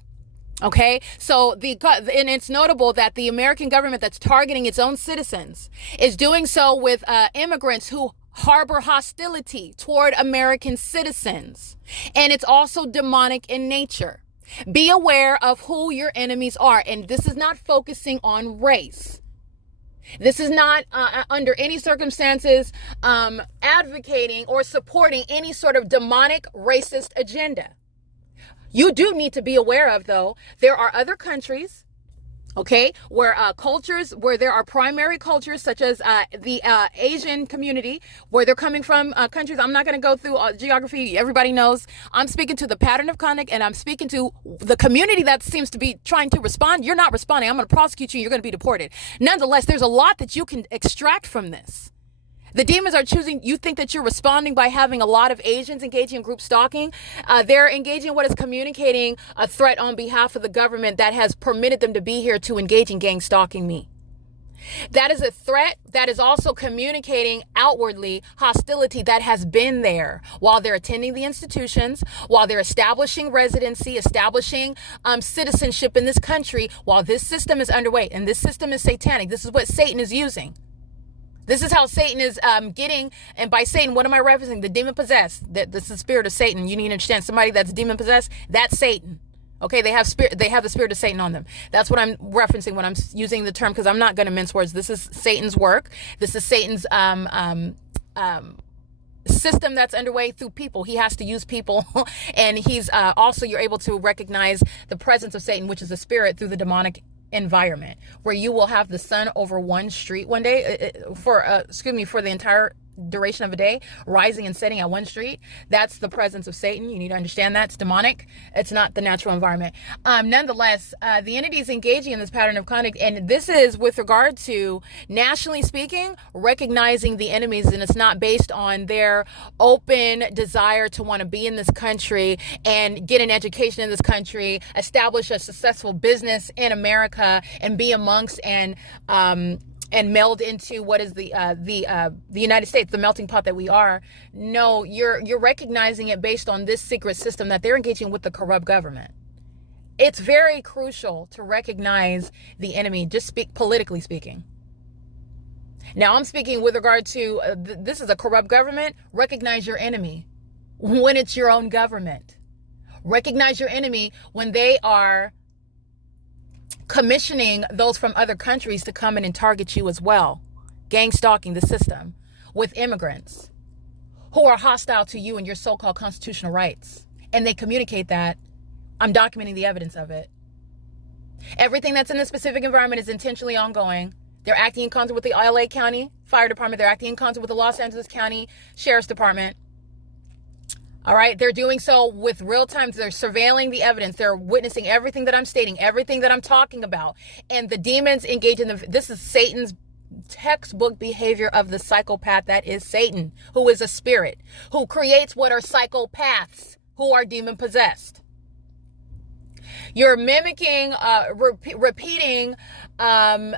Okay, so and it's notable that the American government that's targeting its own citizens is doing so with immigrants who harbor hostility toward American citizens. And it's also demonic in nature. Be aware of who your enemies are. And this is not focusing on race. This is not under any circumstances advocating or supporting any sort of demonic racist agenda. You do need to be aware of, though, there are other countries, okay, where where there are primary cultures such as the Asian community, where they're coming from countries. I'm not going to go through geography. Everybody knows. I'm speaking to the pattern of conduct, and I'm speaking to the community that seems to be trying to respond. You're not responding. I'm going to prosecute you. You're going to be deported. Nonetheless, there's a lot that you can extract from this. The demons are choosing, you think that you're responding by having a lot of Asians engaging in group stalking. They're engaging in what is communicating a threat on behalf of the government that has permitted them to be here to engage in gang stalking me. That is a threat that is also communicating outwardly hostility that has been there while they're attending the institutions, while they're establishing residency, establishing citizenship in this country, while this system is underway. And this system is satanic. This is what Satan is using. This is how Satan is getting, and by Satan, what am I referencing? The demon possessed. That's the spirit of Satan. You need to understand, somebody that's demon possessed, that's Satan. Okay, they have the spirit of Satan on them. That's what I'm referencing when I'm using the term, because I'm not going to mince words. This is Satan's work. This is Satan's system that's underway through people. He has to use people, and he's also, you're able to recognize the presence of Satan, which is a spirit, through the demonic environment, where you will have the sun over one street one day for the entire duration of a day, rising and setting at one street. That's the presence of Satan. You need to understand that. It's demonic. It's not the natural environment. Nonetheless, the entity is engaging in this pattern of conduct, and this is with regard to, nationally speaking, recognizing the enemies, and it's not based on their open desire to want to be in this country and get an education in this country, establish a successful business in America, and be amongst and meld into what is the United States, the melting pot that we are. No, you're recognizing it based on this secret system that they're engaging with the corrupt government. It's very crucial to recognize the enemy, just politically speaking. Now, I'm speaking with regard to, this is a corrupt government. Recognize your enemy when it's your own government. Recognize your enemy when they are commissioning those from other countries to come in and target you as well. Gang stalking the system with immigrants who are hostile to you and your so-called constitutional rights. And they communicate that. I'm documenting the evidence of it. Everything that's in this specific environment is intentionally ongoing. They're acting in concert with the LA County Fire Department. They're acting in concert with the Los Angeles County Sheriff's Department. All right, they're doing so with real time. They're surveilling the evidence. They're witnessing everything that I'm stating, everything that I'm talking about. And the demons engage in this is Satan's textbook behavior of the psychopath. That is Satan, who is a spirit, who creates what are psychopaths, who are demon possessed. You're mimicking, repeating. I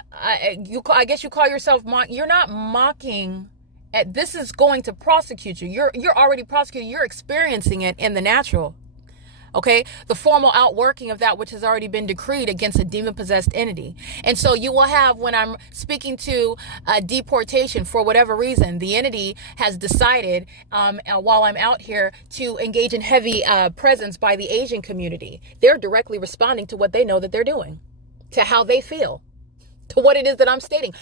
guess you call yourself you're not mocking. This is going to prosecute you. You're already prosecuted. You're experiencing it in the natural. Okay, the formal outworking of that which has already been decreed against a demon-possessed entity. And so you will have, when I'm speaking to deportation for whatever reason, the entity has decided while I'm out here to engage in heavy presence by the Asian community. They're directly responding to what they know that they're doing, to how they feel, to what it is that I'm stating.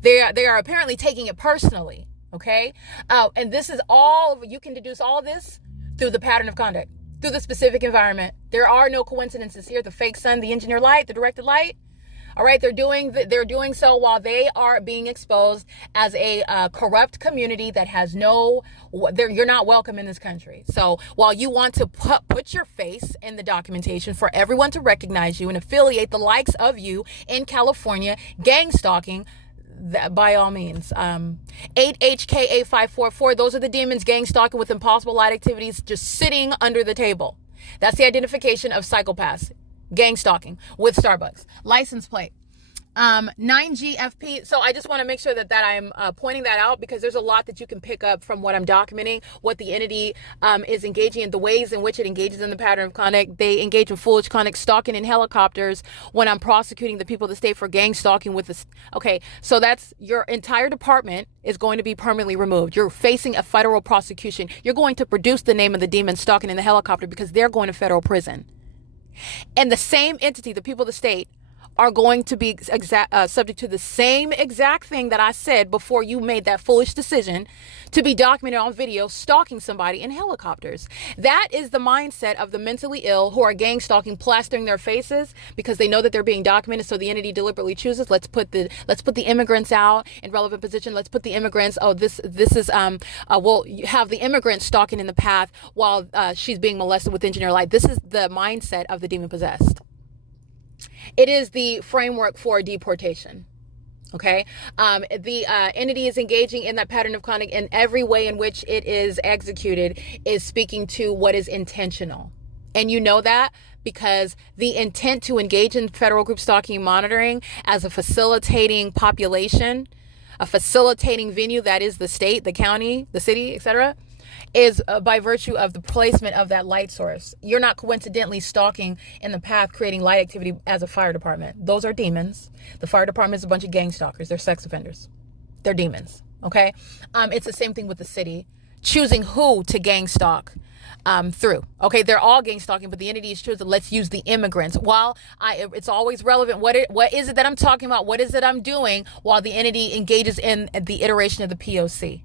They are apparently taking it personally. Okay, and this is all, you can deduce all this through the pattern of conduct, through the specific environment. There are no coincidences here. The fake sun, the engineered light, the directed light. All right, they're doing so while they are being exposed as a corrupt community that has you're not welcome in this country. So while you want to put your face in the documentation for everyone to recognize you and affiliate the likes of you in California, gang stalking, by all means. 8HKA544, those are the demons gang stalking with impossible light activities, just sitting under the table. That's the identification of psychopaths. Gang stalking with Starbucks. License plate. 9GFP. So I just want to make sure that I'm pointing that out, because there's a lot that you can pick up from what I'm documenting, what the entity is engaging in, the ways in which it engages in the pattern of conduct. They engage in foolish conduct, stalking in helicopters when I'm prosecuting the people of the state for gang stalking with this. Okay, so that's your entire department is going to be permanently removed. You're facing a federal prosecution. You're going to produce the name of the demon stalking in the helicopter because they're going to federal prison. And the same entity, the people of the state, are going to be subject to the same exact thing that I said before you made that foolish decision to be documented on video stalking somebody in helicopters. That is the mindset of the mentally ill who are gang stalking, plastering their faces because they know that they're being documented. So the entity deliberately chooses, let's put the immigrants out in relevant position. Let's put the immigrants. Oh, this is we'll have the immigrants stalking in the path while she's being molested with engineer light. This is the mindset of the demon possessed. It is the framework for deportation. Okay. The entity is engaging in that pattern of conduct, and every way in which it is executed is speaking to what is intentional. And you know that because the intent to engage in federal group stalking and monitoring as a facilitating population, a facilitating venue, that is the state, the county, the city, etc., is by virtue of the placement of that light source. You're not coincidentally stalking in the path, creating light activity as a fire department. Those are demons. The fire department is a bunch of gang stalkers. They're sex offenders. They're demons. Okay. It's the same thing with the city, choosing who to gang stalk through. Okay. They're all gang stalking, but the entity is choosing, let's use the immigrants. While it's always relevant. What is it that I'm talking about? What is it I'm doing while the entity engages in the iteration of the P.O.C.?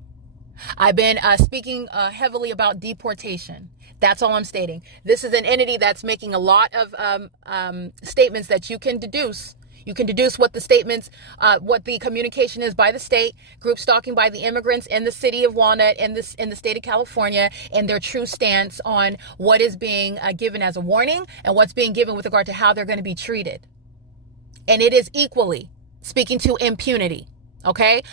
I've been speaking heavily about deportation. That's all I'm stating. This is an entity that's making a lot of statements that you can deduce. You can deduce what the statements, what the communication is by the state, group stalking by the immigrants in the city of Walnut, in the state of California, and their true stance on what is being given as a warning and what's being given with regard to how they're going to be treated. And it is equally speaking to impunity. Okay.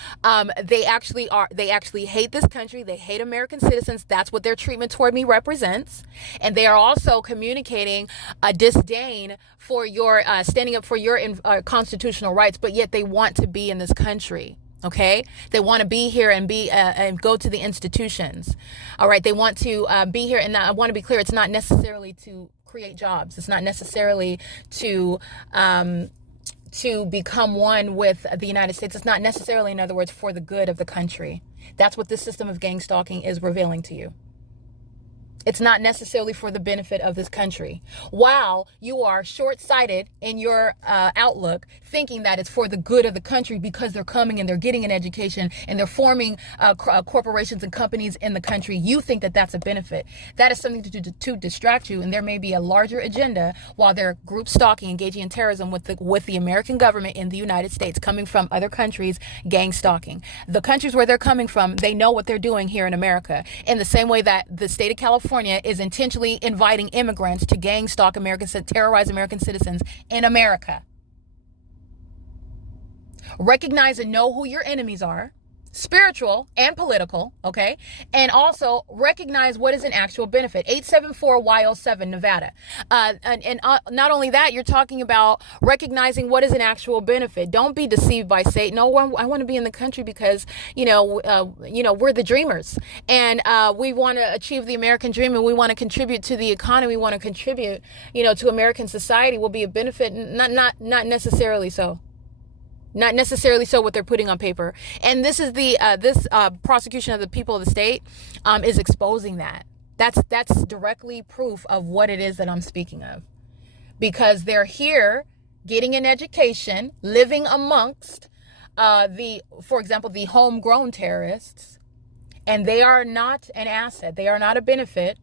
They actually hate this country. They hate American citizens. That's what their treatment toward me represents. And they are also communicating a disdain for your standing up for your constitutional rights, but yet they want to be in this country. Okay. They want to be here and and go to the institutions. All right. They want to be here. And I want to be clear. It's not necessarily to create jobs. It's not necessarily to become one with the United States. It's not necessarily, in other words, for the good of the country. That's what this system of gang stalking is revealing to you. It's not necessarily for the benefit of this country. While you are short-sighted in your outlook, thinking that it's for the good of the country because they're coming and they're getting an education and they're forming corporations and companies in the country, you think that that's a benefit. That is something to distract you, and there may be a larger agenda while they're group stalking, engaging in terrorism with the American government in the United States, coming from other countries, gang stalking. The countries where they're coming from, they know what they're doing here in America. In the same way that the state of California is intentionally inviting immigrants to gang stalk Americans, to terrorize American citizens in America. Recognize and know who your enemies are, spiritual and political, okay? And also recognize what is an actual benefit. 874-Y07, Nevada. And not only that, you're talking about recognizing what is an actual benefit. Don't be deceived by Satan. No, I want to be in the country because, we're the dreamers. And we want to achieve the American dream, and we want to contribute to the economy. We want to contribute, to American society. Will be a benefit. Not necessarily so. Not necessarily so what they're putting on paper. And this is this prosecution of the people of the state is exposing that. That's directly proof of what it is that I'm speaking of. Because they're here getting an education, living amongst for example, the homegrown terrorists, and they are not an asset. They are not a benefit.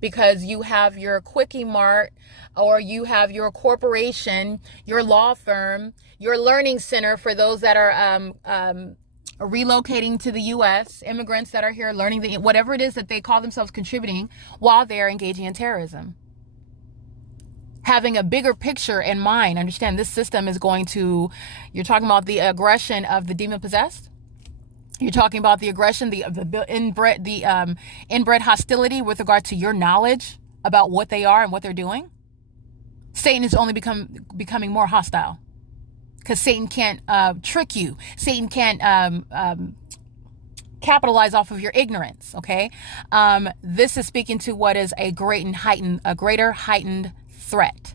Because you have your Quickie Mart, or you have your corporation, your law firm, your learning center for those that are relocating to the U.S., immigrants that are here learning whatever it is that they call themselves contributing while they're engaging in terrorism. Having a bigger picture in mind, understand this system is you're talking about the aggression of the demon-possessed. You're talking about the aggression, the inbred hostility with regard to your knowledge about what they are and what they're doing. Satan is only becoming more hostile because Satan can't trick you. Satan can't capitalize off of your ignorance. Okay, this is speaking to what is a greater heightened threat.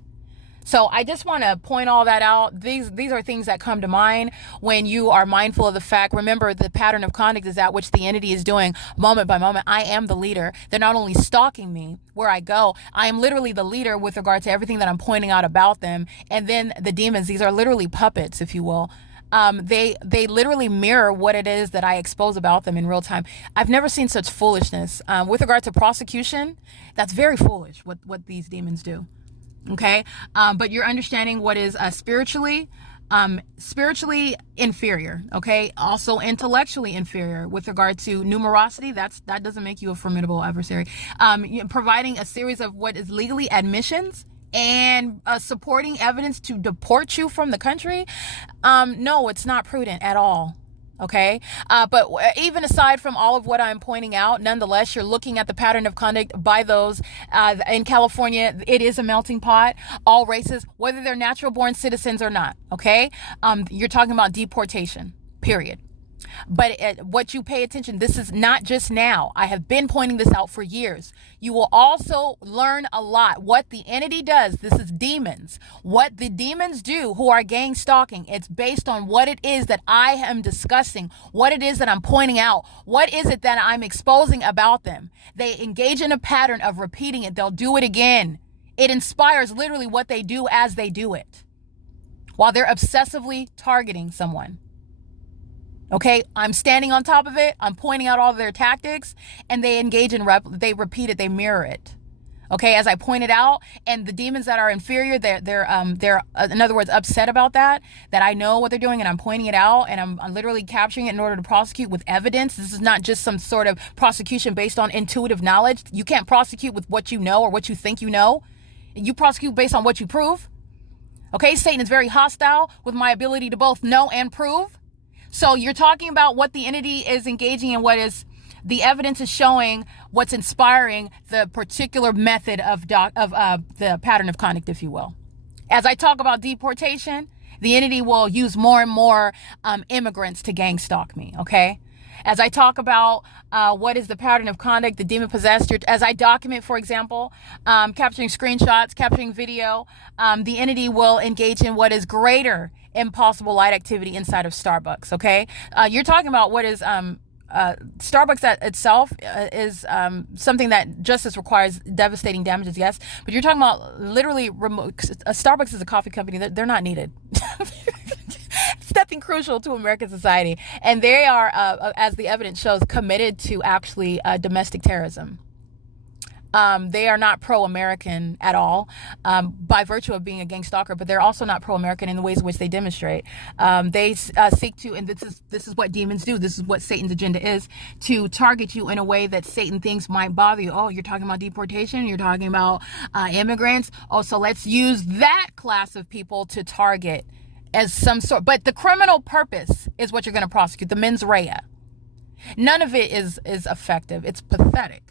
So I just want to point all that out. These are things that come to mind when you are mindful of the fact. Remember, the pattern of conduct is that which the entity is doing moment by moment. I am the leader. They're not only stalking me where I go, I am literally the leader with regard to everything that I'm pointing out about them. And then the demons, these are literally puppets, if you will. They literally mirror what it is that I expose about them in real time. I've never seen such foolishness. With regard to prosecution, that's very foolish what these demons do. Okay, but you're understanding what is spiritually inferior. Okay, also intellectually inferior with regard to numerosity. That doesn't make you a formidable adversary. Providing a series of what is legally admissions and supporting evidence to deport you from the country. No, it's not prudent at all. Okay. But even aside from all of what I'm pointing out, nonetheless, you're looking at the pattern of conduct by those in California. It is a melting pot, all races, whether they're natural born citizens or not. Okay. You're talking about deportation, period. But what you pay attention, this is not just now. I have been pointing this out for years. You will also learn a lot. What the entity does, this is demons. What the demons do who are gang stalking, it's based on what it is that I am discussing, what it is that I'm pointing out, what is it that I'm exposing about them. They engage in a pattern of repeating it. They'll do it again. It inspires literally what they do as they do it, while they're obsessively targeting someone. Okay, I'm standing on top of it. I'm pointing out all of their tactics, and they engage in they repeat it, they mirror it. Okay, as I pointed out, and the demons that are inferior, they're in other words upset about that I know what they're doing, and I'm pointing it out, and I'm literally capturing it in order to prosecute with evidence. This is not just some sort of prosecution based on intuitive knowledge. You can't prosecute with what you know or what you think you know. You prosecute based on what you prove. Okay, Satan is very hostile with my ability to both know and prove. So you're talking about what the entity is engaging in, what is the evidence is showing what's inspiring the particular method of the pattern of conduct, if you will. As I talk about deportation, the entity will use more and more immigrants to gang stalk me, okay? As I talk about what is the pattern of conduct, the demon possessed, as I document, for example, capturing screenshots, capturing video, the entity will engage in what is greater impossible light activity inside of Starbucks, okay? You're talking about what is... Starbucks itself is something that justice requires devastating damages, yes. But you're talking about literally remote. Starbucks is a coffee company. They're not needed. It's nothing crucial to American society. And they are, as the evidence shows, committed to actually domestic terrorism. They are not pro-American at all by virtue of being a gang stalker, but they're also not pro-American in the ways in which they demonstrate. They seek to, and this is what demons do. This is what Satan's agenda is, to target you in a way that Satan thinks might bother you. Oh, you're talking about deportation. You're talking about immigrants. Oh, so let's use that class of people to target as some sort. But the criminal purpose is what you're going to prosecute, the mens rea. None of it is effective. It's pathetic.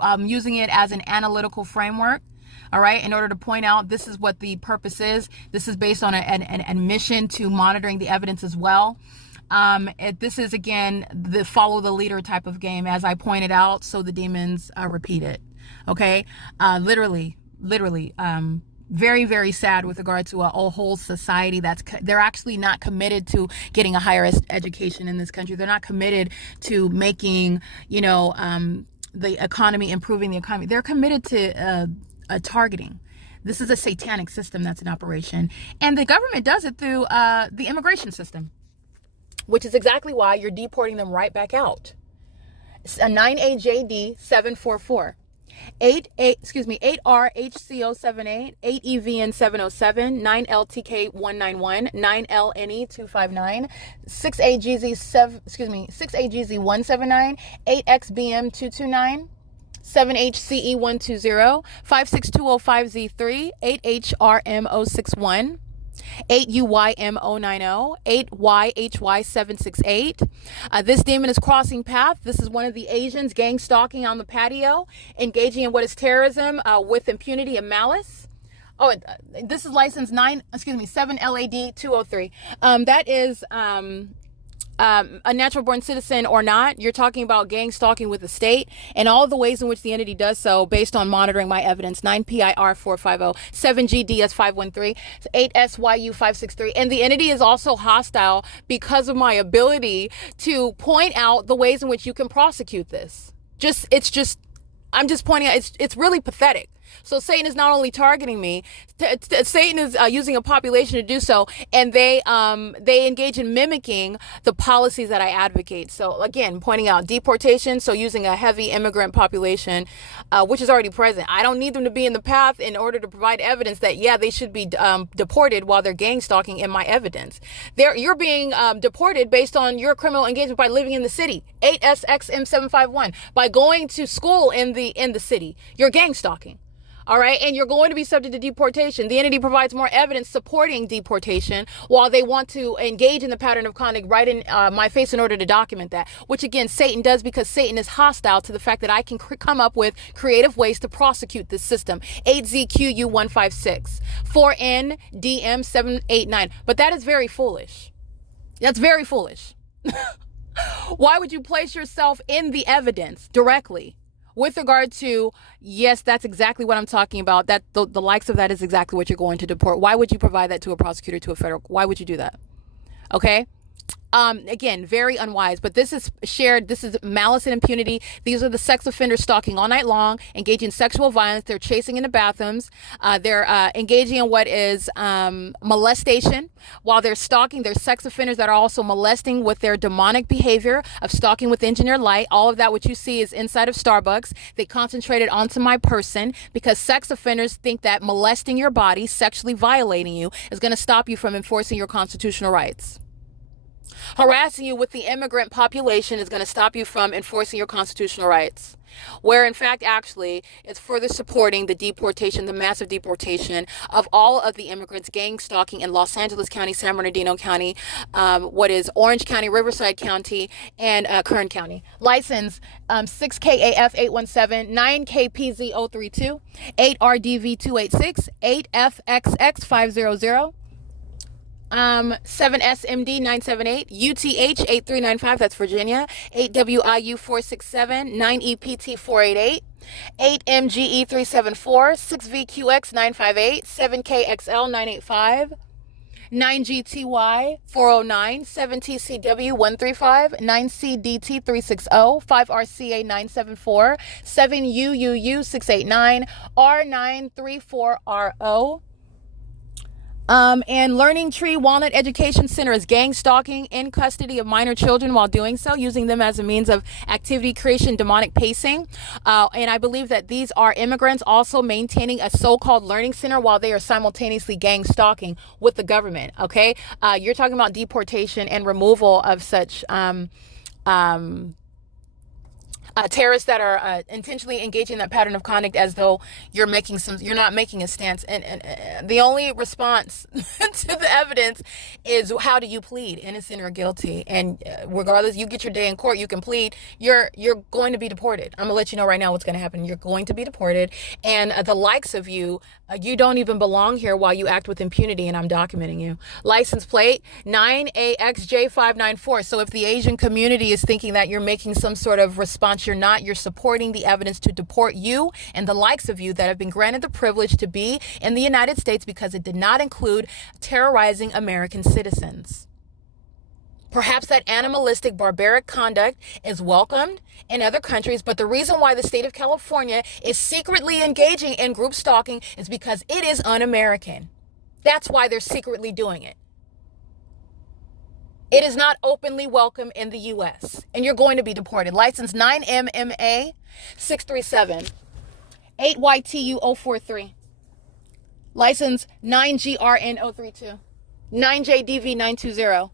I'm using it as an analytical framework, all right, in order to point out this is what the purpose is. This is based on an admission to monitoring the evidence as well. This is, again, the follow the leader type of game, as I pointed out, so the demons repeat it, okay? Literally, very, very sad with regard to a whole society they're actually not committed to getting a higher education in this country. They're not committed to making, the economy, improving the economy. They're committed to targeting. This is a satanic system that's in operation. And the government does it through the immigration system, which is exactly why you're deporting them right back out. It's a 9AJD 744. 8RHCO78, 8EVN 707, 9LTK 191, 9LNE 259, 6AGZ 179, 8XBM 229, 7HCE 120, 56205Z3, 8HRM 061, 8UYM090, 8YHY768. This demon is crossing path. This is one of the Asians gang stalking on the patio, engaging in what is terrorism with impunity and malice. Oh, this is license 7LAD 203. That is a natural born citizen or not. You're talking about gang stalking with the state and all of the ways in which the entity does so based on monitoring my evidence. 9PIR 450, 7GDS 513, 8SYU 563. And the entity is also hostile because of my ability to point out the ways in which you can prosecute this. I'm just pointing out, it's really pathetic. So Satan is not only targeting me, Satan is using a population to do so, and they engage in mimicking the policies that I advocate. So again, pointing out deportation, so using a heavy immigrant population, which is already present. I don't need them to be in the path in order to provide evidence that, yeah, they should be deported while they're gang stalking in my evidence. You're being deported based on your criminal engagement by living in the city. 8SXM751, by going to school in the city. You're gang stalking. All right. And you're going to be subject to deportation. The entity provides more evidence supporting deportation while they want to engage in the pattern of conduct right in my face in order to document that, which, again, Satan does because Satan is hostile to the fact that I can come up with creative ways to prosecute this system. 8ZQU156, 4NDM789. But that is very foolish. That's very foolish. Why would you place yourself in the evidence directly? With regard to, yes, that's exactly what I'm talking about. That the likes of that is exactly what you're going to deport. Why would you provide that to a prosecutor, to a federal? Why would you do that? Okay? Again, very unwise, but this is shared. This is malice and impunity. These are the sex offenders stalking all night long, engaging in sexual violence. They're chasing into bathrooms. They're engaging in what is molestation. While they're stalking, they're sex offenders that are also molesting with their demonic behavior of stalking with engineered light. All of that, what you see, is inside of Starbucks. They concentrated onto my person because sex offenders think that molesting your body, sexually violating you, is going to stop you from enforcing your constitutional rights. Harassing you with the immigrant population is going to stop you from enforcing your constitutional rights, where in fact actually it's further supporting the deportation, the massive deportation of all of the immigrants, gang stalking in Los Angeles County, San Bernardino County, what is Orange County, Riverside County, and Kern County. License 6KAF817, 9KPZ032, 8RDV286, 8FXX500, 7SMD 978, UTH 8395, that's Virginia, 8WIU 467, 9EPT 488, 8MGE 374, 6VQX 958, 7KXL 985, 9GTY 409, 7TCW 135, 9CDT 360, 5RCA 974, 7UUU 689, R934RO. And Learning Tree Walnut Education Center is gang stalking in custody of minor children while doing so, using them as a means of activity creation, demonic pacing. And I believe that these are immigrants also maintaining a so-called learning center while they are simultaneously gang stalking with the government. Okay, you're talking about deportation and removal of such terrorists that are intentionally engaging in that pattern of conduct, as though you're not making a stance. And the only response to the evidence is, how do you plead, innocent or guilty? And regardless, you get your day in court, you can plead, you're going to be deported. I'm gonna let you know right now what's going to happen. You're going to be deported, and the likes of you, you don't even belong here while you act with impunity, and I'm documenting you. License plate 9AXJ594. So if the Asian community is thinking that you're making some sort of response, you're not. You're supporting the evidence to deport you and the likes of you that have been granted the privilege to be in the United States, because it did not include terrorizing American citizens. Perhaps that animalistic, barbaric conduct is welcomed in other countries, but the reason why the state of California is secretly engaging in group stalking is because it is un-American. That's why they're secretly doing it. It is not openly welcome in the U.S., and you're going to be deported. License 9MMA 637, 8YTU 043. License 9GRN 032, 9JDV 920,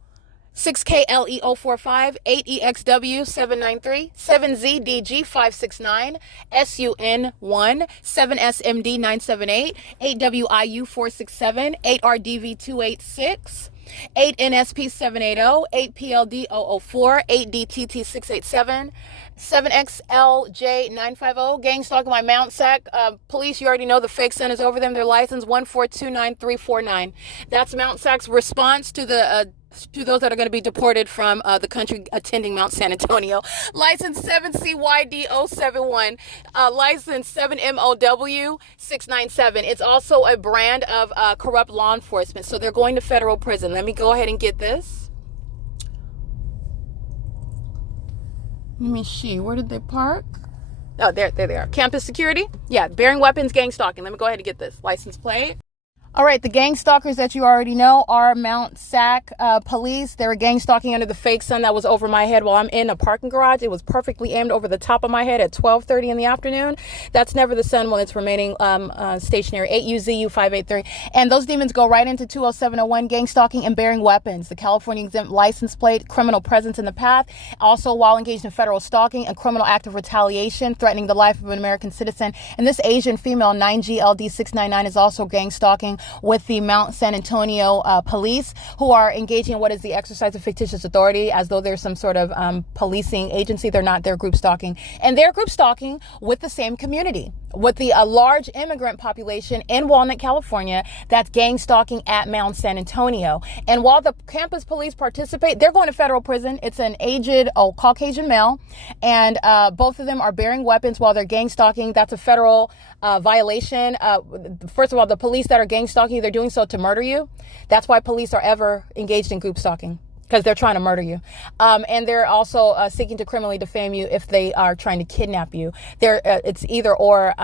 6KLE 045, 8EXW 793, 7ZDG 569, SUN 1, 7SMD 978, 8WIU 467, 8RDV 286, 8NSP 780, 8PLD 004, 8DTT 687, 7XLJ 950, gang stalking my Mount Sac. Police, you already know the fake sun is over them. Their license 1429349. That's Mount Sac's response to the to those that are going to be deported from the country attending Mount San Antonio. License 7CYD071, license 7MOW 697. It's also a brand of corrupt law enforcement, so they're going to federal prison. Let me go ahead and get this. Let me see, where did they park? Oh, there they are. Campus security? Yeah, bearing weapons, gang stalking. Let me go ahead and get this. License plate. All right, the gang stalkers that you already know are Mount Sac police. They were gang stalking under the fake sun that was over my head while I'm in a parking garage. It was perfectly aimed over the top of my head at 12:30 in the afternoon. That's never the sun when it's remaining stationary. 8UZU 583. And those demons go right into 20701, gang stalking and bearing weapons. The California exempt license plate, criminal presence in the path. Also, while engaged in federal stalking and criminal act of retaliation, threatening the life of an American citizen. And this Asian female, 9GLD 699, is also gang stalking with the Mount San Antonio police, who are engaging in what is the exercise of fictitious authority, as though there's some sort of policing agency. They're not. They're group stalking. And they're group stalking with the same community, with the large immigrant population in Walnut, California, that's gang stalking at Mount San Antonio. And while the campus police participate, they're going to federal prison. It's an aged Caucasian male, and both of them are bearing weapons while they're gang stalking. That's a federal violation. First of all, the police that are gang stalking, they're doing so to murder you. That's why police are ever engaged in group stalking. because they're trying to murder you. And they're also seeking to criminally defame you if they are trying to kidnap you. It's either or.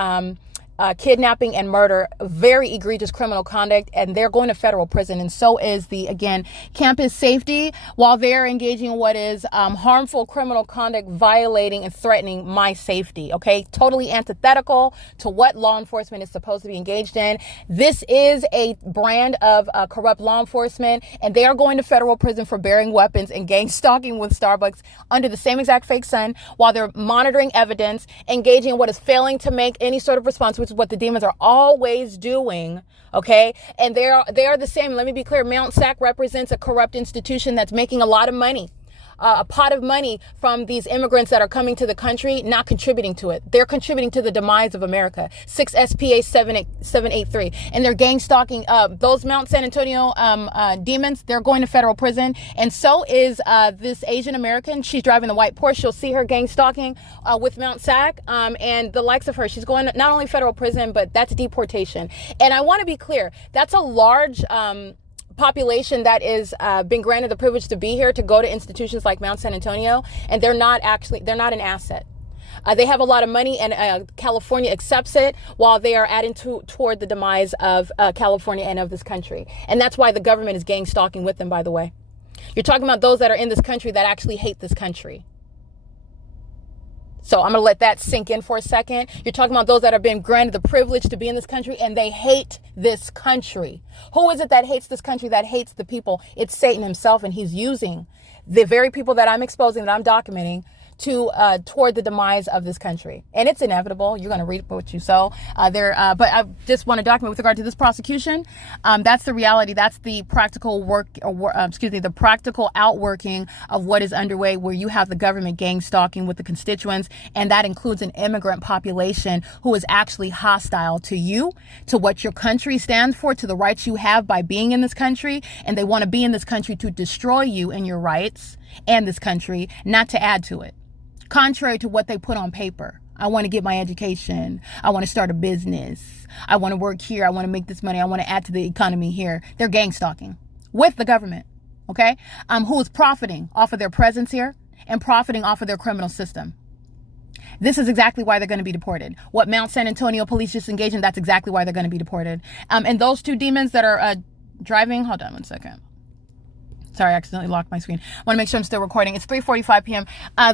Kidnapping and murder, very egregious criminal conduct, and they're going to federal prison. And so is again, campus safety, while they're engaging in what is harmful criminal conduct, violating and threatening my safety. Okay, totally antithetical to what law enforcement is supposed to be engaged in. This is a brand of corrupt law enforcement, and they are going to federal prison for bearing weapons and gang stalking with Starbucks under the same exact fake sun, while they're monitoring evidence, engaging in what is failing to make any sort of response, which is what the demons are always doing. Okay, and they are the same. Let me be clear. Mount SAC represents a corrupt institution that's making a lot of money. A pot of money from these immigrants that are coming to the country, not contributing to it. They're contributing to the demise of America. 6 SPA 783. And they're gang stalking those Mount San Antonio demons. They're going to federal prison. And so is this Asian American. She's driving the white Porsche. You'll see her gang stalking with Mount SAC and the likes of her. She's going to not only federal prison, but that's deportation. And I want to be clear. That's a large population that is been granted the privilege to be here, to go to institutions like Mount San Antonio, and they're not an asset. They have a lot of money, and California accepts it, while they are adding toward the demise of California and of this country. And that's why the government is gang stalking with them, by the way. You're talking about those that are in this country that actually hate this country. So I'm going to let that sink in for a second. You're talking about those that have been granted the privilege to be in this country, and they hate this country. Who is it that hates this country, that hates the people? It's Satan himself, and he's using the very people that I'm exposing, that I'm documenting, toward the demise of this country. And it's inevitable. You're going to reap what you sow. But I just want to document with regard to this prosecution. That's the reality. That's the practical the practical outworking of what is underway, where you have the government gang stalking with the constituents. And that includes an immigrant population who is actually hostile to you, to what your country stands for, to the rights you have by being in this country. And they want to be in this country to destroy you and your rights and this country, not to add to it. Contrary to what they put on paper. I want to get my education. I want to start a business. I want to work here. I want to make this money. I want to add to the economy here. They're gang stalking with the government, okay? Who is profiting off of their presence here and profiting off of their criminal system. This is exactly why they're going to be deported. What Mount San Antonio police just engaged in, that's exactly why they're going to be deported. And those two demons that are driving, hold on one second. Sorry, I accidentally locked my screen. I want to make sure I'm still recording. It's 3:45 p.m.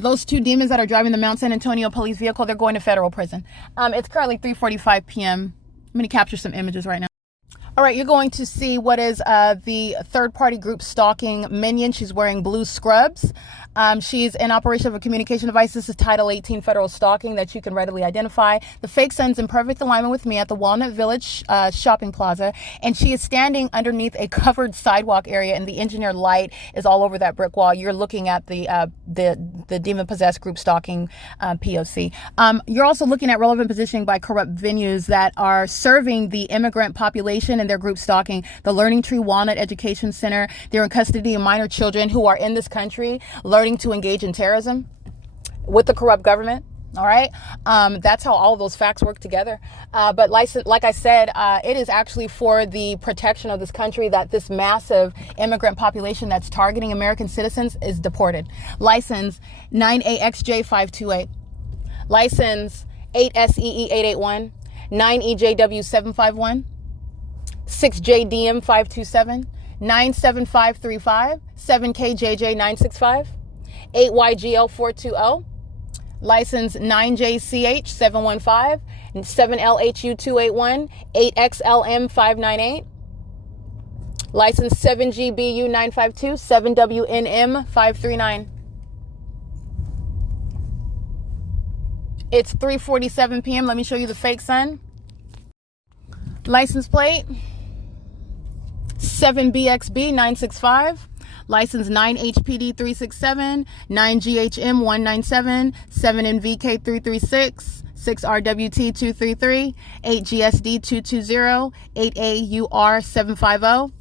Those two demons that are driving the Mount San Antonio police vehicle, they're going to federal prison. It's currently 3:45 p.m. I'm going to capture some images right now. All right, you're going to see what is the third-party group stalking minion. She's wearing blue scrubs. She's in operation of a communication device. This is Title 18 federal stalking that you can readily identify. The fake sun's in perfect alignment with me at the Walnut Village shopping plaza, and she is standing underneath a covered sidewalk area, and the engineered light is all over that brick wall. You're looking at the demon-possessed group stalking P.O.C. You're also looking at relevant positioning by corrupt venues that are serving the immigrant population and their group stalking. The Learning Tree Walnut Education Center. They're in custody of minor children who are in this country learning to engage in terrorism with the corrupt government. All right. That's how all of those facts work together. But like I said, it is actually for the protection of this country that this massive immigrant population that's targeting American citizens is deported. License 9AXJ528. License 8SEE881. 9EJW751. 6JDM527. 97535. 7KJJ965. 8YGL420. License 9JCH715, 7LHU281, 8XLM598. License 7GBU952, 7WNM539. It's 3:47 p.m. Let me show you the fake sun. License plate 7BXB965. License 9HPD367, 9GHM197, 7NVK336, 6RWT233, 8GSD220, 8AUR750,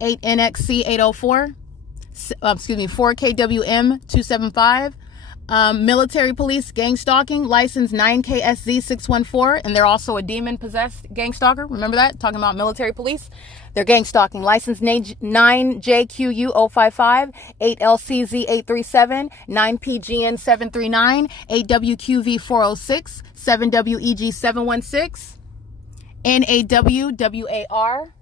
8NXC804, 4KWM275, Military police gang stalking, license 9KSZ614, and they're also a demon-possessed gang stalker. Remember that? Talking about military police. They're gang stalking. License 9JQU055, 8LCZ837, 9PGN739, 8WQV406, 7WEG716, NAWWAR.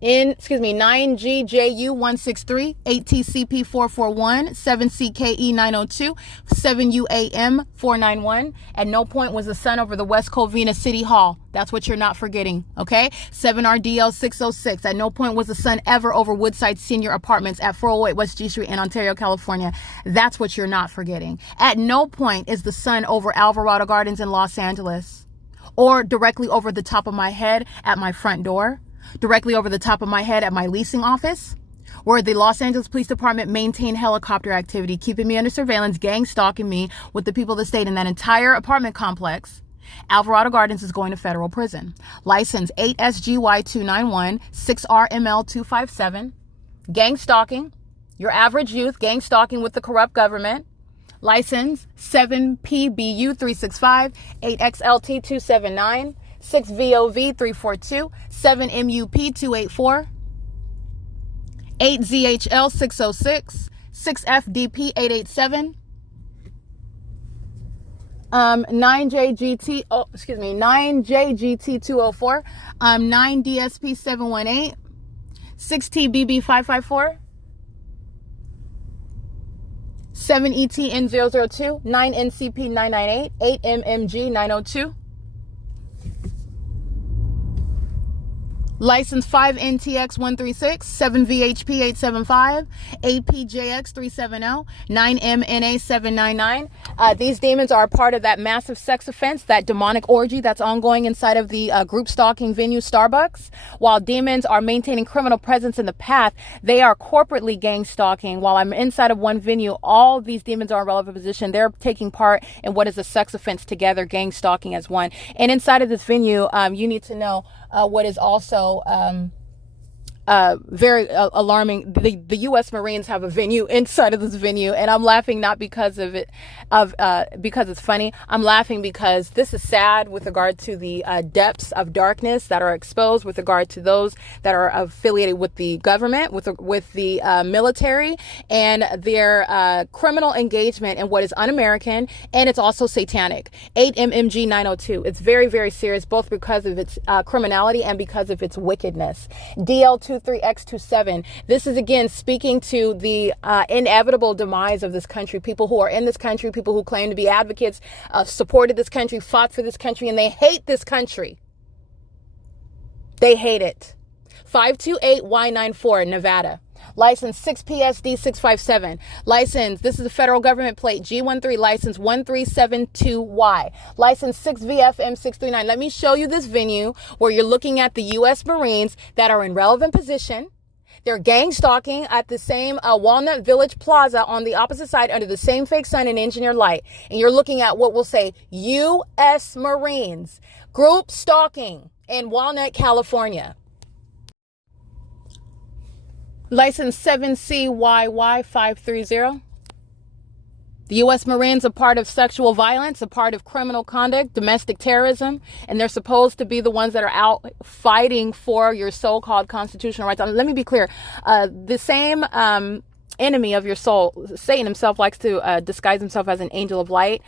9GJU163, 8TCP441, 7CKE902, 7UAM491. At no point was the sun over the West Covina City Hall. That's what you're not forgetting, okay? 7RDL606. At no point was the sun ever over Woodside Senior Apartments at 408 West G Street in Ontario, California. That's what you're not forgetting. At no point is the sun over Alvarado Gardens in Los Angeles, or directly over the top of my head at my front door, directly over the top of my head at my leasing office, where the Los Angeles Police Department maintained helicopter activity, keeping me under surveillance, gang stalking me with the people that stayed in that entire apartment complex. Alvarado Gardens is going to federal prison. License 8SGY291, 6RML257. Gang stalking, your average youth, gang stalking with the corrupt government. License 7PBU365, 8XLT279. 6VOV342, 7MUP284, 8ZHL606, 6FDP887, 9JGT204, 9DSP718, 6TBB554, 7ETN002, 9NCP998, 8MMG902. License 5NTX136, 7VHP875, 8PJX370, 9MNA799. These demons are a part of that massive sex offense, that demonic orgy that's ongoing inside of the group stalking venue Starbucks. While demons are maintaining criminal presence in the path, they are corporately gang stalking. While I'm inside of one venue, all these demons are in relevant position. They're taking part in what is a sex offense together, gang stalking as one. And inside of this venue, you need to know what is also very alarming. The U.S. Marines have a venue inside of this venue, and I'm laughing not because of it, because it's funny. I'm laughing because this is sad with regard to the depths of darkness that are exposed with regard to those that are affiliated with the government, with the military, and their criminal engagement in what is un-American, and it's also satanic. 8MMG 902. It's very, very serious, both because of its criminality and because of its wickedness. DL23X27. This is again speaking to the inevitable demise of this country. People who are in this country, people who claim to be advocates, supported this country, fought for this country, and they hate this country. They hate it. 528Y94, Nevada. License 6PSD657. License, this is a federal government plate, G13, license 1372Y. License 6VFM639. Let me show you this venue where you're looking at the U.S. Marines that are in relevant position. They're gang stalking at the same Walnut Village Plaza on the opposite side under the same fake sun and engineered light. And you're looking at what will say U.S. Marines group stalking in Walnut, California. License 7CYY530. The U.S. Marines are part of sexual violence, a part of criminal conduct, domestic terrorism, and they're supposed to be the ones that are out fighting for your so-called constitutional rights. Let me be clear. The same enemy of your soul, Satan himself, likes to disguise himself as an angel of light.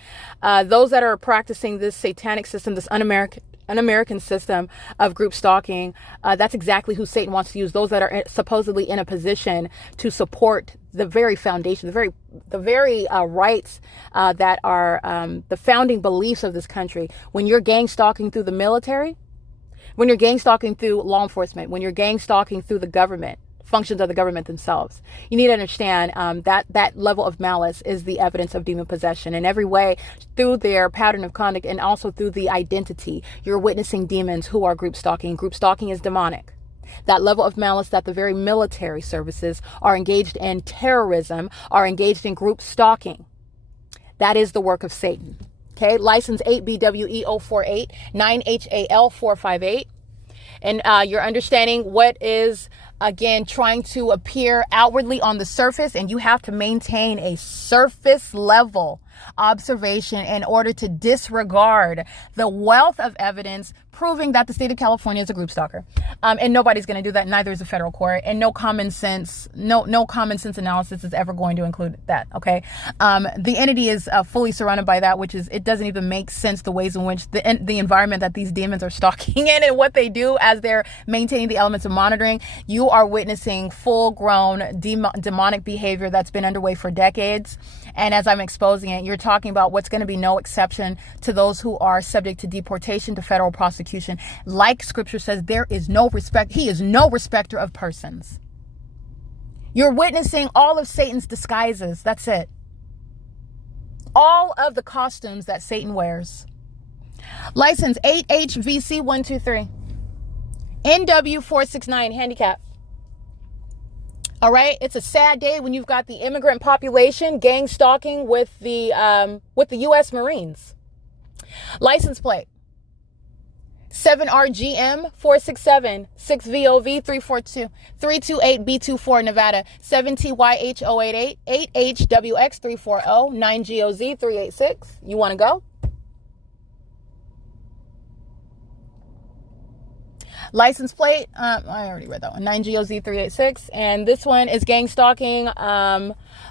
Those that are practicing this satanic system, this un-American system of group stalking, that's exactly who Satan wants to use. Those that are supposedly in a position to support the very foundation, the very rights that are the founding beliefs of this country. When you're gang stalking through the military, when you're gang stalking through law enforcement, when you're gang stalking through the government, functions of the government themselves, you need to understand that level of malice is the evidence of demon possession in every way, through their pattern of conduct and also through the identity. You're witnessing demons who are group stalking. Group stalking is demonic. That level of malice that the very military services are engaged in terrorism, are engaged in group stalking. That is the work of Satan. Okay, license 8BWE048, 9HAL458. And you're understanding what is again, trying to appear outwardly on the surface, and you have to maintain a surface level observation in order to disregard the wealth of evidence proving that the state of California is a group stalker. And nobody's going to do that. Neither is the federal court, and no common sense analysis is ever going to include that. Okay. The entity is fully surrounded by that, which is, it doesn't even make sense the ways in which the environment that these demons are stalking in and what they do as they're maintaining the elements of monitoring. You are witnessing full grown demonic behavior that's been underway for decades. And as I'm exposing it, you're talking about what's going to be no exception to those who are subject to deportation, to federal prosecution. Like scripture says, there is no respect. He is no respecter of persons. You're witnessing all of Satan's disguises. That's it. All of the costumes that Satan wears. License 8HVC123. NW469 handicap. All right, it's a sad day when you've got the immigrant population gang stalking with the U.S. Marines. License plate 7RGM 467 6VOV 342 328B24 Nevada 7TYH 088 8HWX 340 9GOZ 386. You want to go? License plate, I already read that one, 9GOZ386. And this one is gang stalking,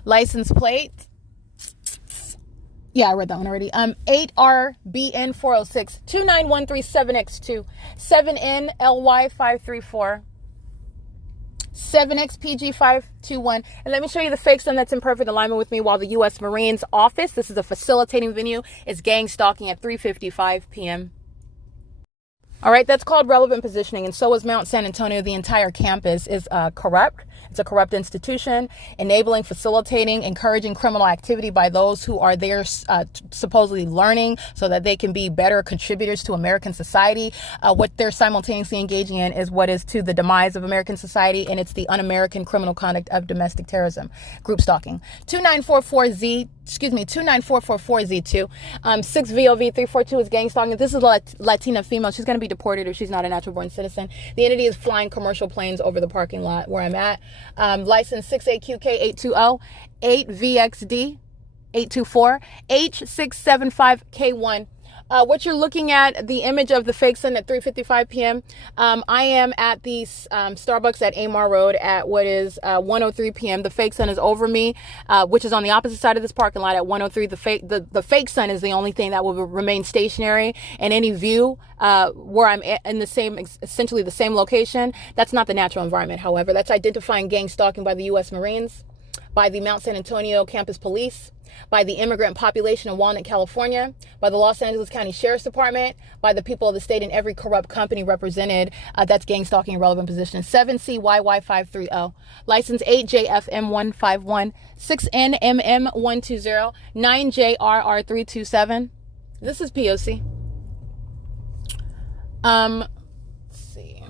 license plate. Yeah, I read that one already. 8RBN406, 29137X2, 7NLY534, 7XPG521. And let me show you the fake son that's in perfect alignment with me while the U.S. Marines office, this is a facilitating venue, is gang stalking at 3:55 p.m. All right, that's called relevant positioning, and so is Mount San Antonio. The entire campus is corrupt. It's a corrupt institution, enabling, facilitating, encouraging criminal activity by those who are there supposedly learning so that they can be better contributors to American society. What they're simultaneously engaging in is what is to the demise of American society, and it's the un-American criminal conduct of domestic terrorism, group stalking. 29444Z2, 6VOV342 is gang stalking. This is a Latina female. She's going to be deported if she's not a natural born citizen. The entity is flying commercial planes over the parking lot where I'm at. License 6AQK820, 8VXD 824, H675K1. What you're looking at, the image of the fake sun at 3:55 p.m. I am at the Starbucks at AMAR Road at what is 1:03 p.m. The fake sun is over me, which is on the opposite side of this parking lot at 1:03. The fake sun is the only thing that will remain stationary, and any view where I'm in the same, essentially the same location, that's not the natural environment. However, that's identifying gang stalking by the U.S. Marines, by the Mount San Antonio Campus Police, by the immigrant population of Walnut, California, by the Los Angeles County Sheriff's Department, by the people of the state and every corrupt company represented. That's gang stalking in relevant position. 7CYY530, license 8JFM151, 6NMM120, 9JRR327. This is P.O.C. Let's see.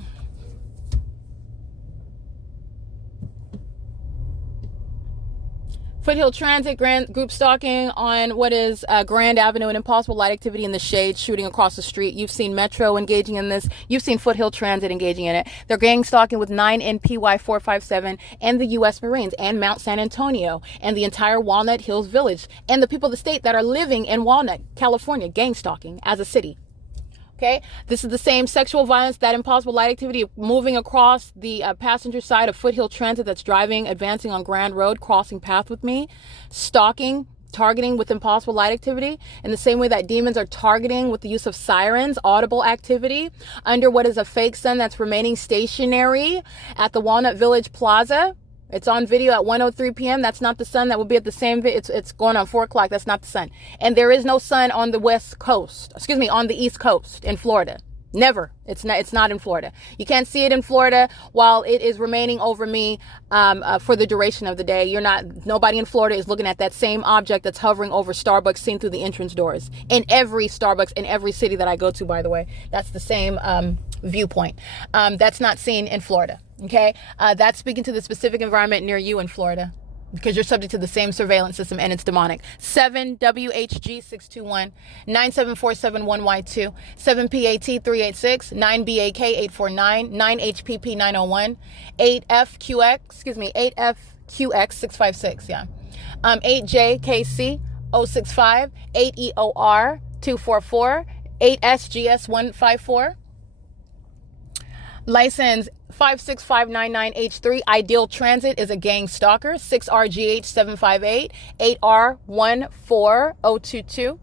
Foothill Transit, group stalking on what is Grand Avenue, and impossible light activity in the shade, shooting across the street. You've seen Metro engaging in this. You've seen Foothill Transit engaging in it. They're gang stalking with 9NPY457 and the U.S. Marines and Mount San Antonio and the entire Walnut Hills Village and the people of the state that are living in Walnut, California, gang stalking as a city. Okay, this is the same sexual violence, that impossible light activity moving across the passenger side of Foothill Transit that's advancing on Grand Road, crossing path with me, stalking, targeting with impossible light activity in the same way that demons are targeting with the use of sirens, audible activity under what is a fake sun that's remaining stationary at the Walnut Village Plaza. It's on video at 1:03 p.m. That's not the sun that will be at the same it's going on 4 o'clock. That's not the sun. And there is no sun on the West Coast. Excuse me, on the East Coast in Florida. Never. It's not in Florida. You can't see it in Florida while it is remaining over me for the duration of the day. Nobody in Florida is looking at that same object that's hovering over Starbucks seen through the entrance doors. In every Starbucks in every city that I go to, by the way, that's the same viewpoint. That's not seen in Florida. Okay, that's speaking to the specific environment near you in Florida. because you're subject to the same surveillance system and it's demonic. 7WHG621, 97471Y2, 7PAT386, 9BAK849, 9HPP901, 8FQX656, 8JKC065, 8EOR244, 8SGS154. License 56599H3. Ideal Transit is a gang stalker. 6RGH758, 8R14022,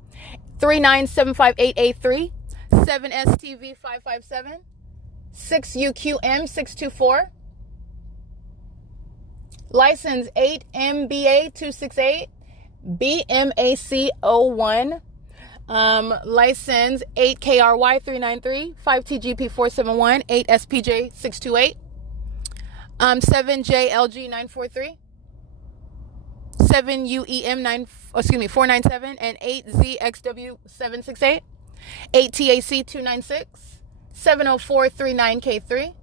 39758A3, 7STV557, 6UQM624. License 8MBA268, BMAC01. License 8KRY393, 5TGP471, 8SPJ628, 7JLG943, 7UEM497, and 8ZXW768, 8TAC296, 70439K3,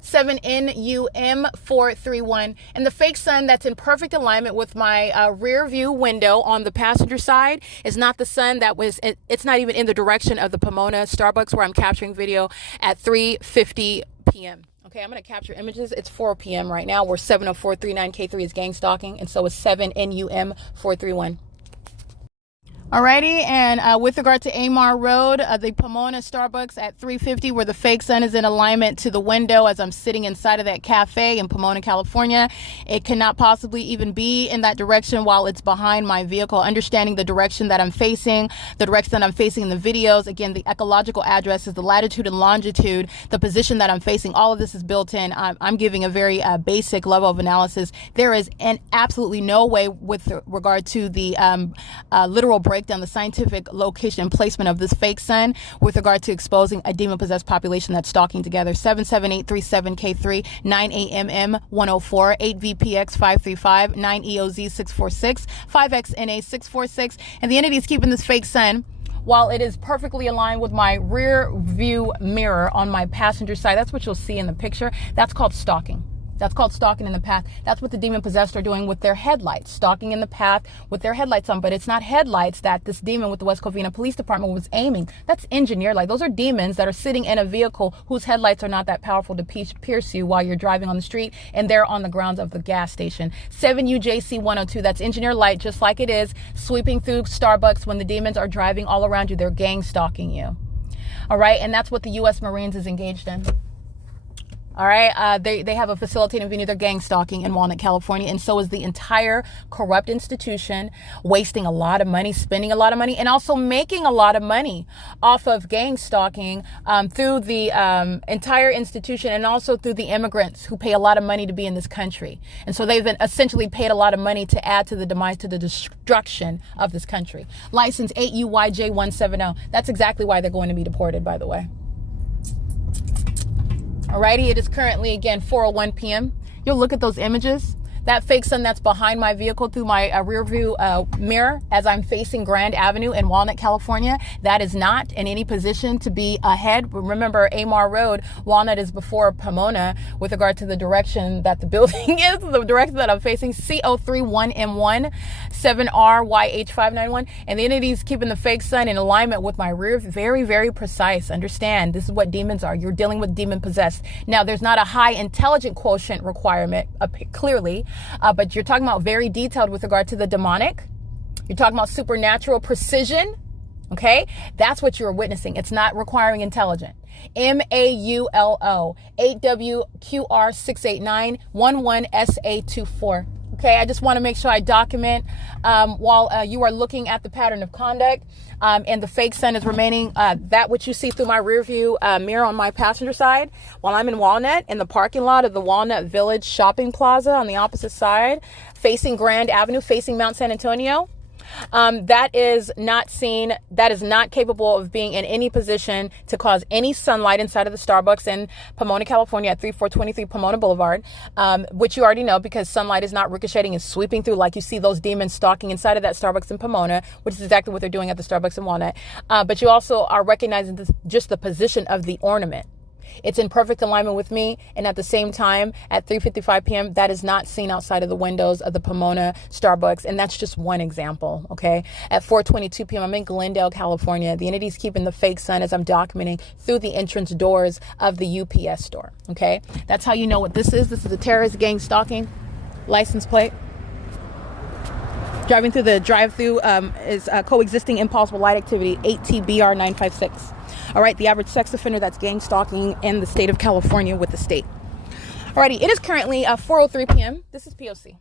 7NUM431, and the fake sun that's in perfect alignment with my rear view window on the passenger side is not the sun that was, it's not even in the direction of the Pomona Starbucks where I'm capturing video at 3:50 p.m. Okay, I'm going to capture images. It's 4 p.m. right now where 70439K3 is gang stalking, and so is 7NUM431. Alrighty, and with regard to AMAR Road, the Pomona Starbucks at 350, where the fake sun is in alignment to the window as I'm sitting inside of that cafe in Pomona, California. It cannot possibly even be in that direction while it's behind my vehicle. Understanding the direction that I'm facing, the direction that I'm facing in the videos. Again, the ecological address is the latitude and longitude, the position that I'm facing. All of this is built in. I'm giving a very basic level of analysis. There is absolutely no way with regard to the literal breakdown, the scientific location and placement of this fake sun with regard to exposing a demon-possessed population that's stalking together. 77837K3, 9AMM104, 8VPX535, 9EOZ646, 5XNA646, and the entity is keeping this fake sun while it is perfectly aligned with my rear view mirror on my passenger side. That's what you'll see in the picture. That's called stalking. That's called stalking in the path. That's what the demon possessed are doing with their headlights, stalking in the path with their headlights on. But it's not headlights that this demon with the West Covina Police Department was aiming. That's engineered light. Those are demons that are sitting in a vehicle whose headlights are not that powerful to pierce you while you're driving on the street, and they're on the grounds of the gas station. 7UJC102, that's engineered light, just like it is sweeping through Starbucks when the demons are driving all around you. They're gang stalking you. All right, and that's what the U.S. Marines is engaged in. All right, they have a facilitating venue. They're gang stalking in Walnut, California, and so is the entire corrupt institution, wasting a lot of money, spending a lot of money, and also making a lot of money off of gang stalking through the entire institution, and also through the immigrants who pay a lot of money to be in this country. And so they've been essentially paid a lot of money to add to the demise, to the destruction of this country. License 8UYJ170. That's exactly why they're going to be deported, by the way. Alrighty, it is currently, again, 4:01 p.m. You'll look at those images. That fake sun that's behind my vehicle through my rear view mirror as I'm facing Grand Avenue in Walnut, California, that is not in any position to be ahead. Remember, AMAR Road, Walnut is before Pomona with regard to the direction that the building is, the direction that I'm facing, CO31M1, 7RYH591. And the entity's keeping the fake sun in alignment with my rear. Very, very precise. Understand, this is what demons are. You're dealing with demon possessed. Now, there's not a high intelligent quotient requirement, clearly. But you're talking about very detailed with regard to the demonic. You're talking about supernatural precision. Okay, that's what you're witnessing. It's not requiring intelligent. MAULO 8WQR689 11SA24. Okay, I just want to make sure I document while you are looking at the pattern of conduct and the fake sun is remaining, that which you see through my rear view mirror on my passenger side while I'm in Walnut in the parking lot of the Walnut Village Shopping Plaza on the opposite side, facing Grand Avenue, facing Mount San Antonio. That is not seen, that is not capable of being in any position to cause any sunlight inside of the Starbucks in Pomona, California at 3423 Pomona Boulevard, which you already know because sunlight is not ricocheting and sweeping through like you see those demons stalking inside of that Starbucks in Pomona, which is exactly what they're doing at the Starbucks in Walnut. But you also are recognizing just the position of the ornament. It's in perfect alignment with me. And at the same time, at 3:55 p.m., that is not seen outside of the windows of the Pomona Starbucks. And that's just one example, okay? At 4:22 p.m., I'm in Glendale, California. The entity's keeping the fake sun as I'm documenting through the entrance doors of the UPS store, okay? That's how you know what this is. This is a terrorist gang stalking license plate. Driving through the drive-through is coexisting impossible light activity, 8TBR 956. All right, the average sex offender that's gang stalking in the state of California with the state. Alrighty, it is currently 4:03 p.m. This is P.O.C.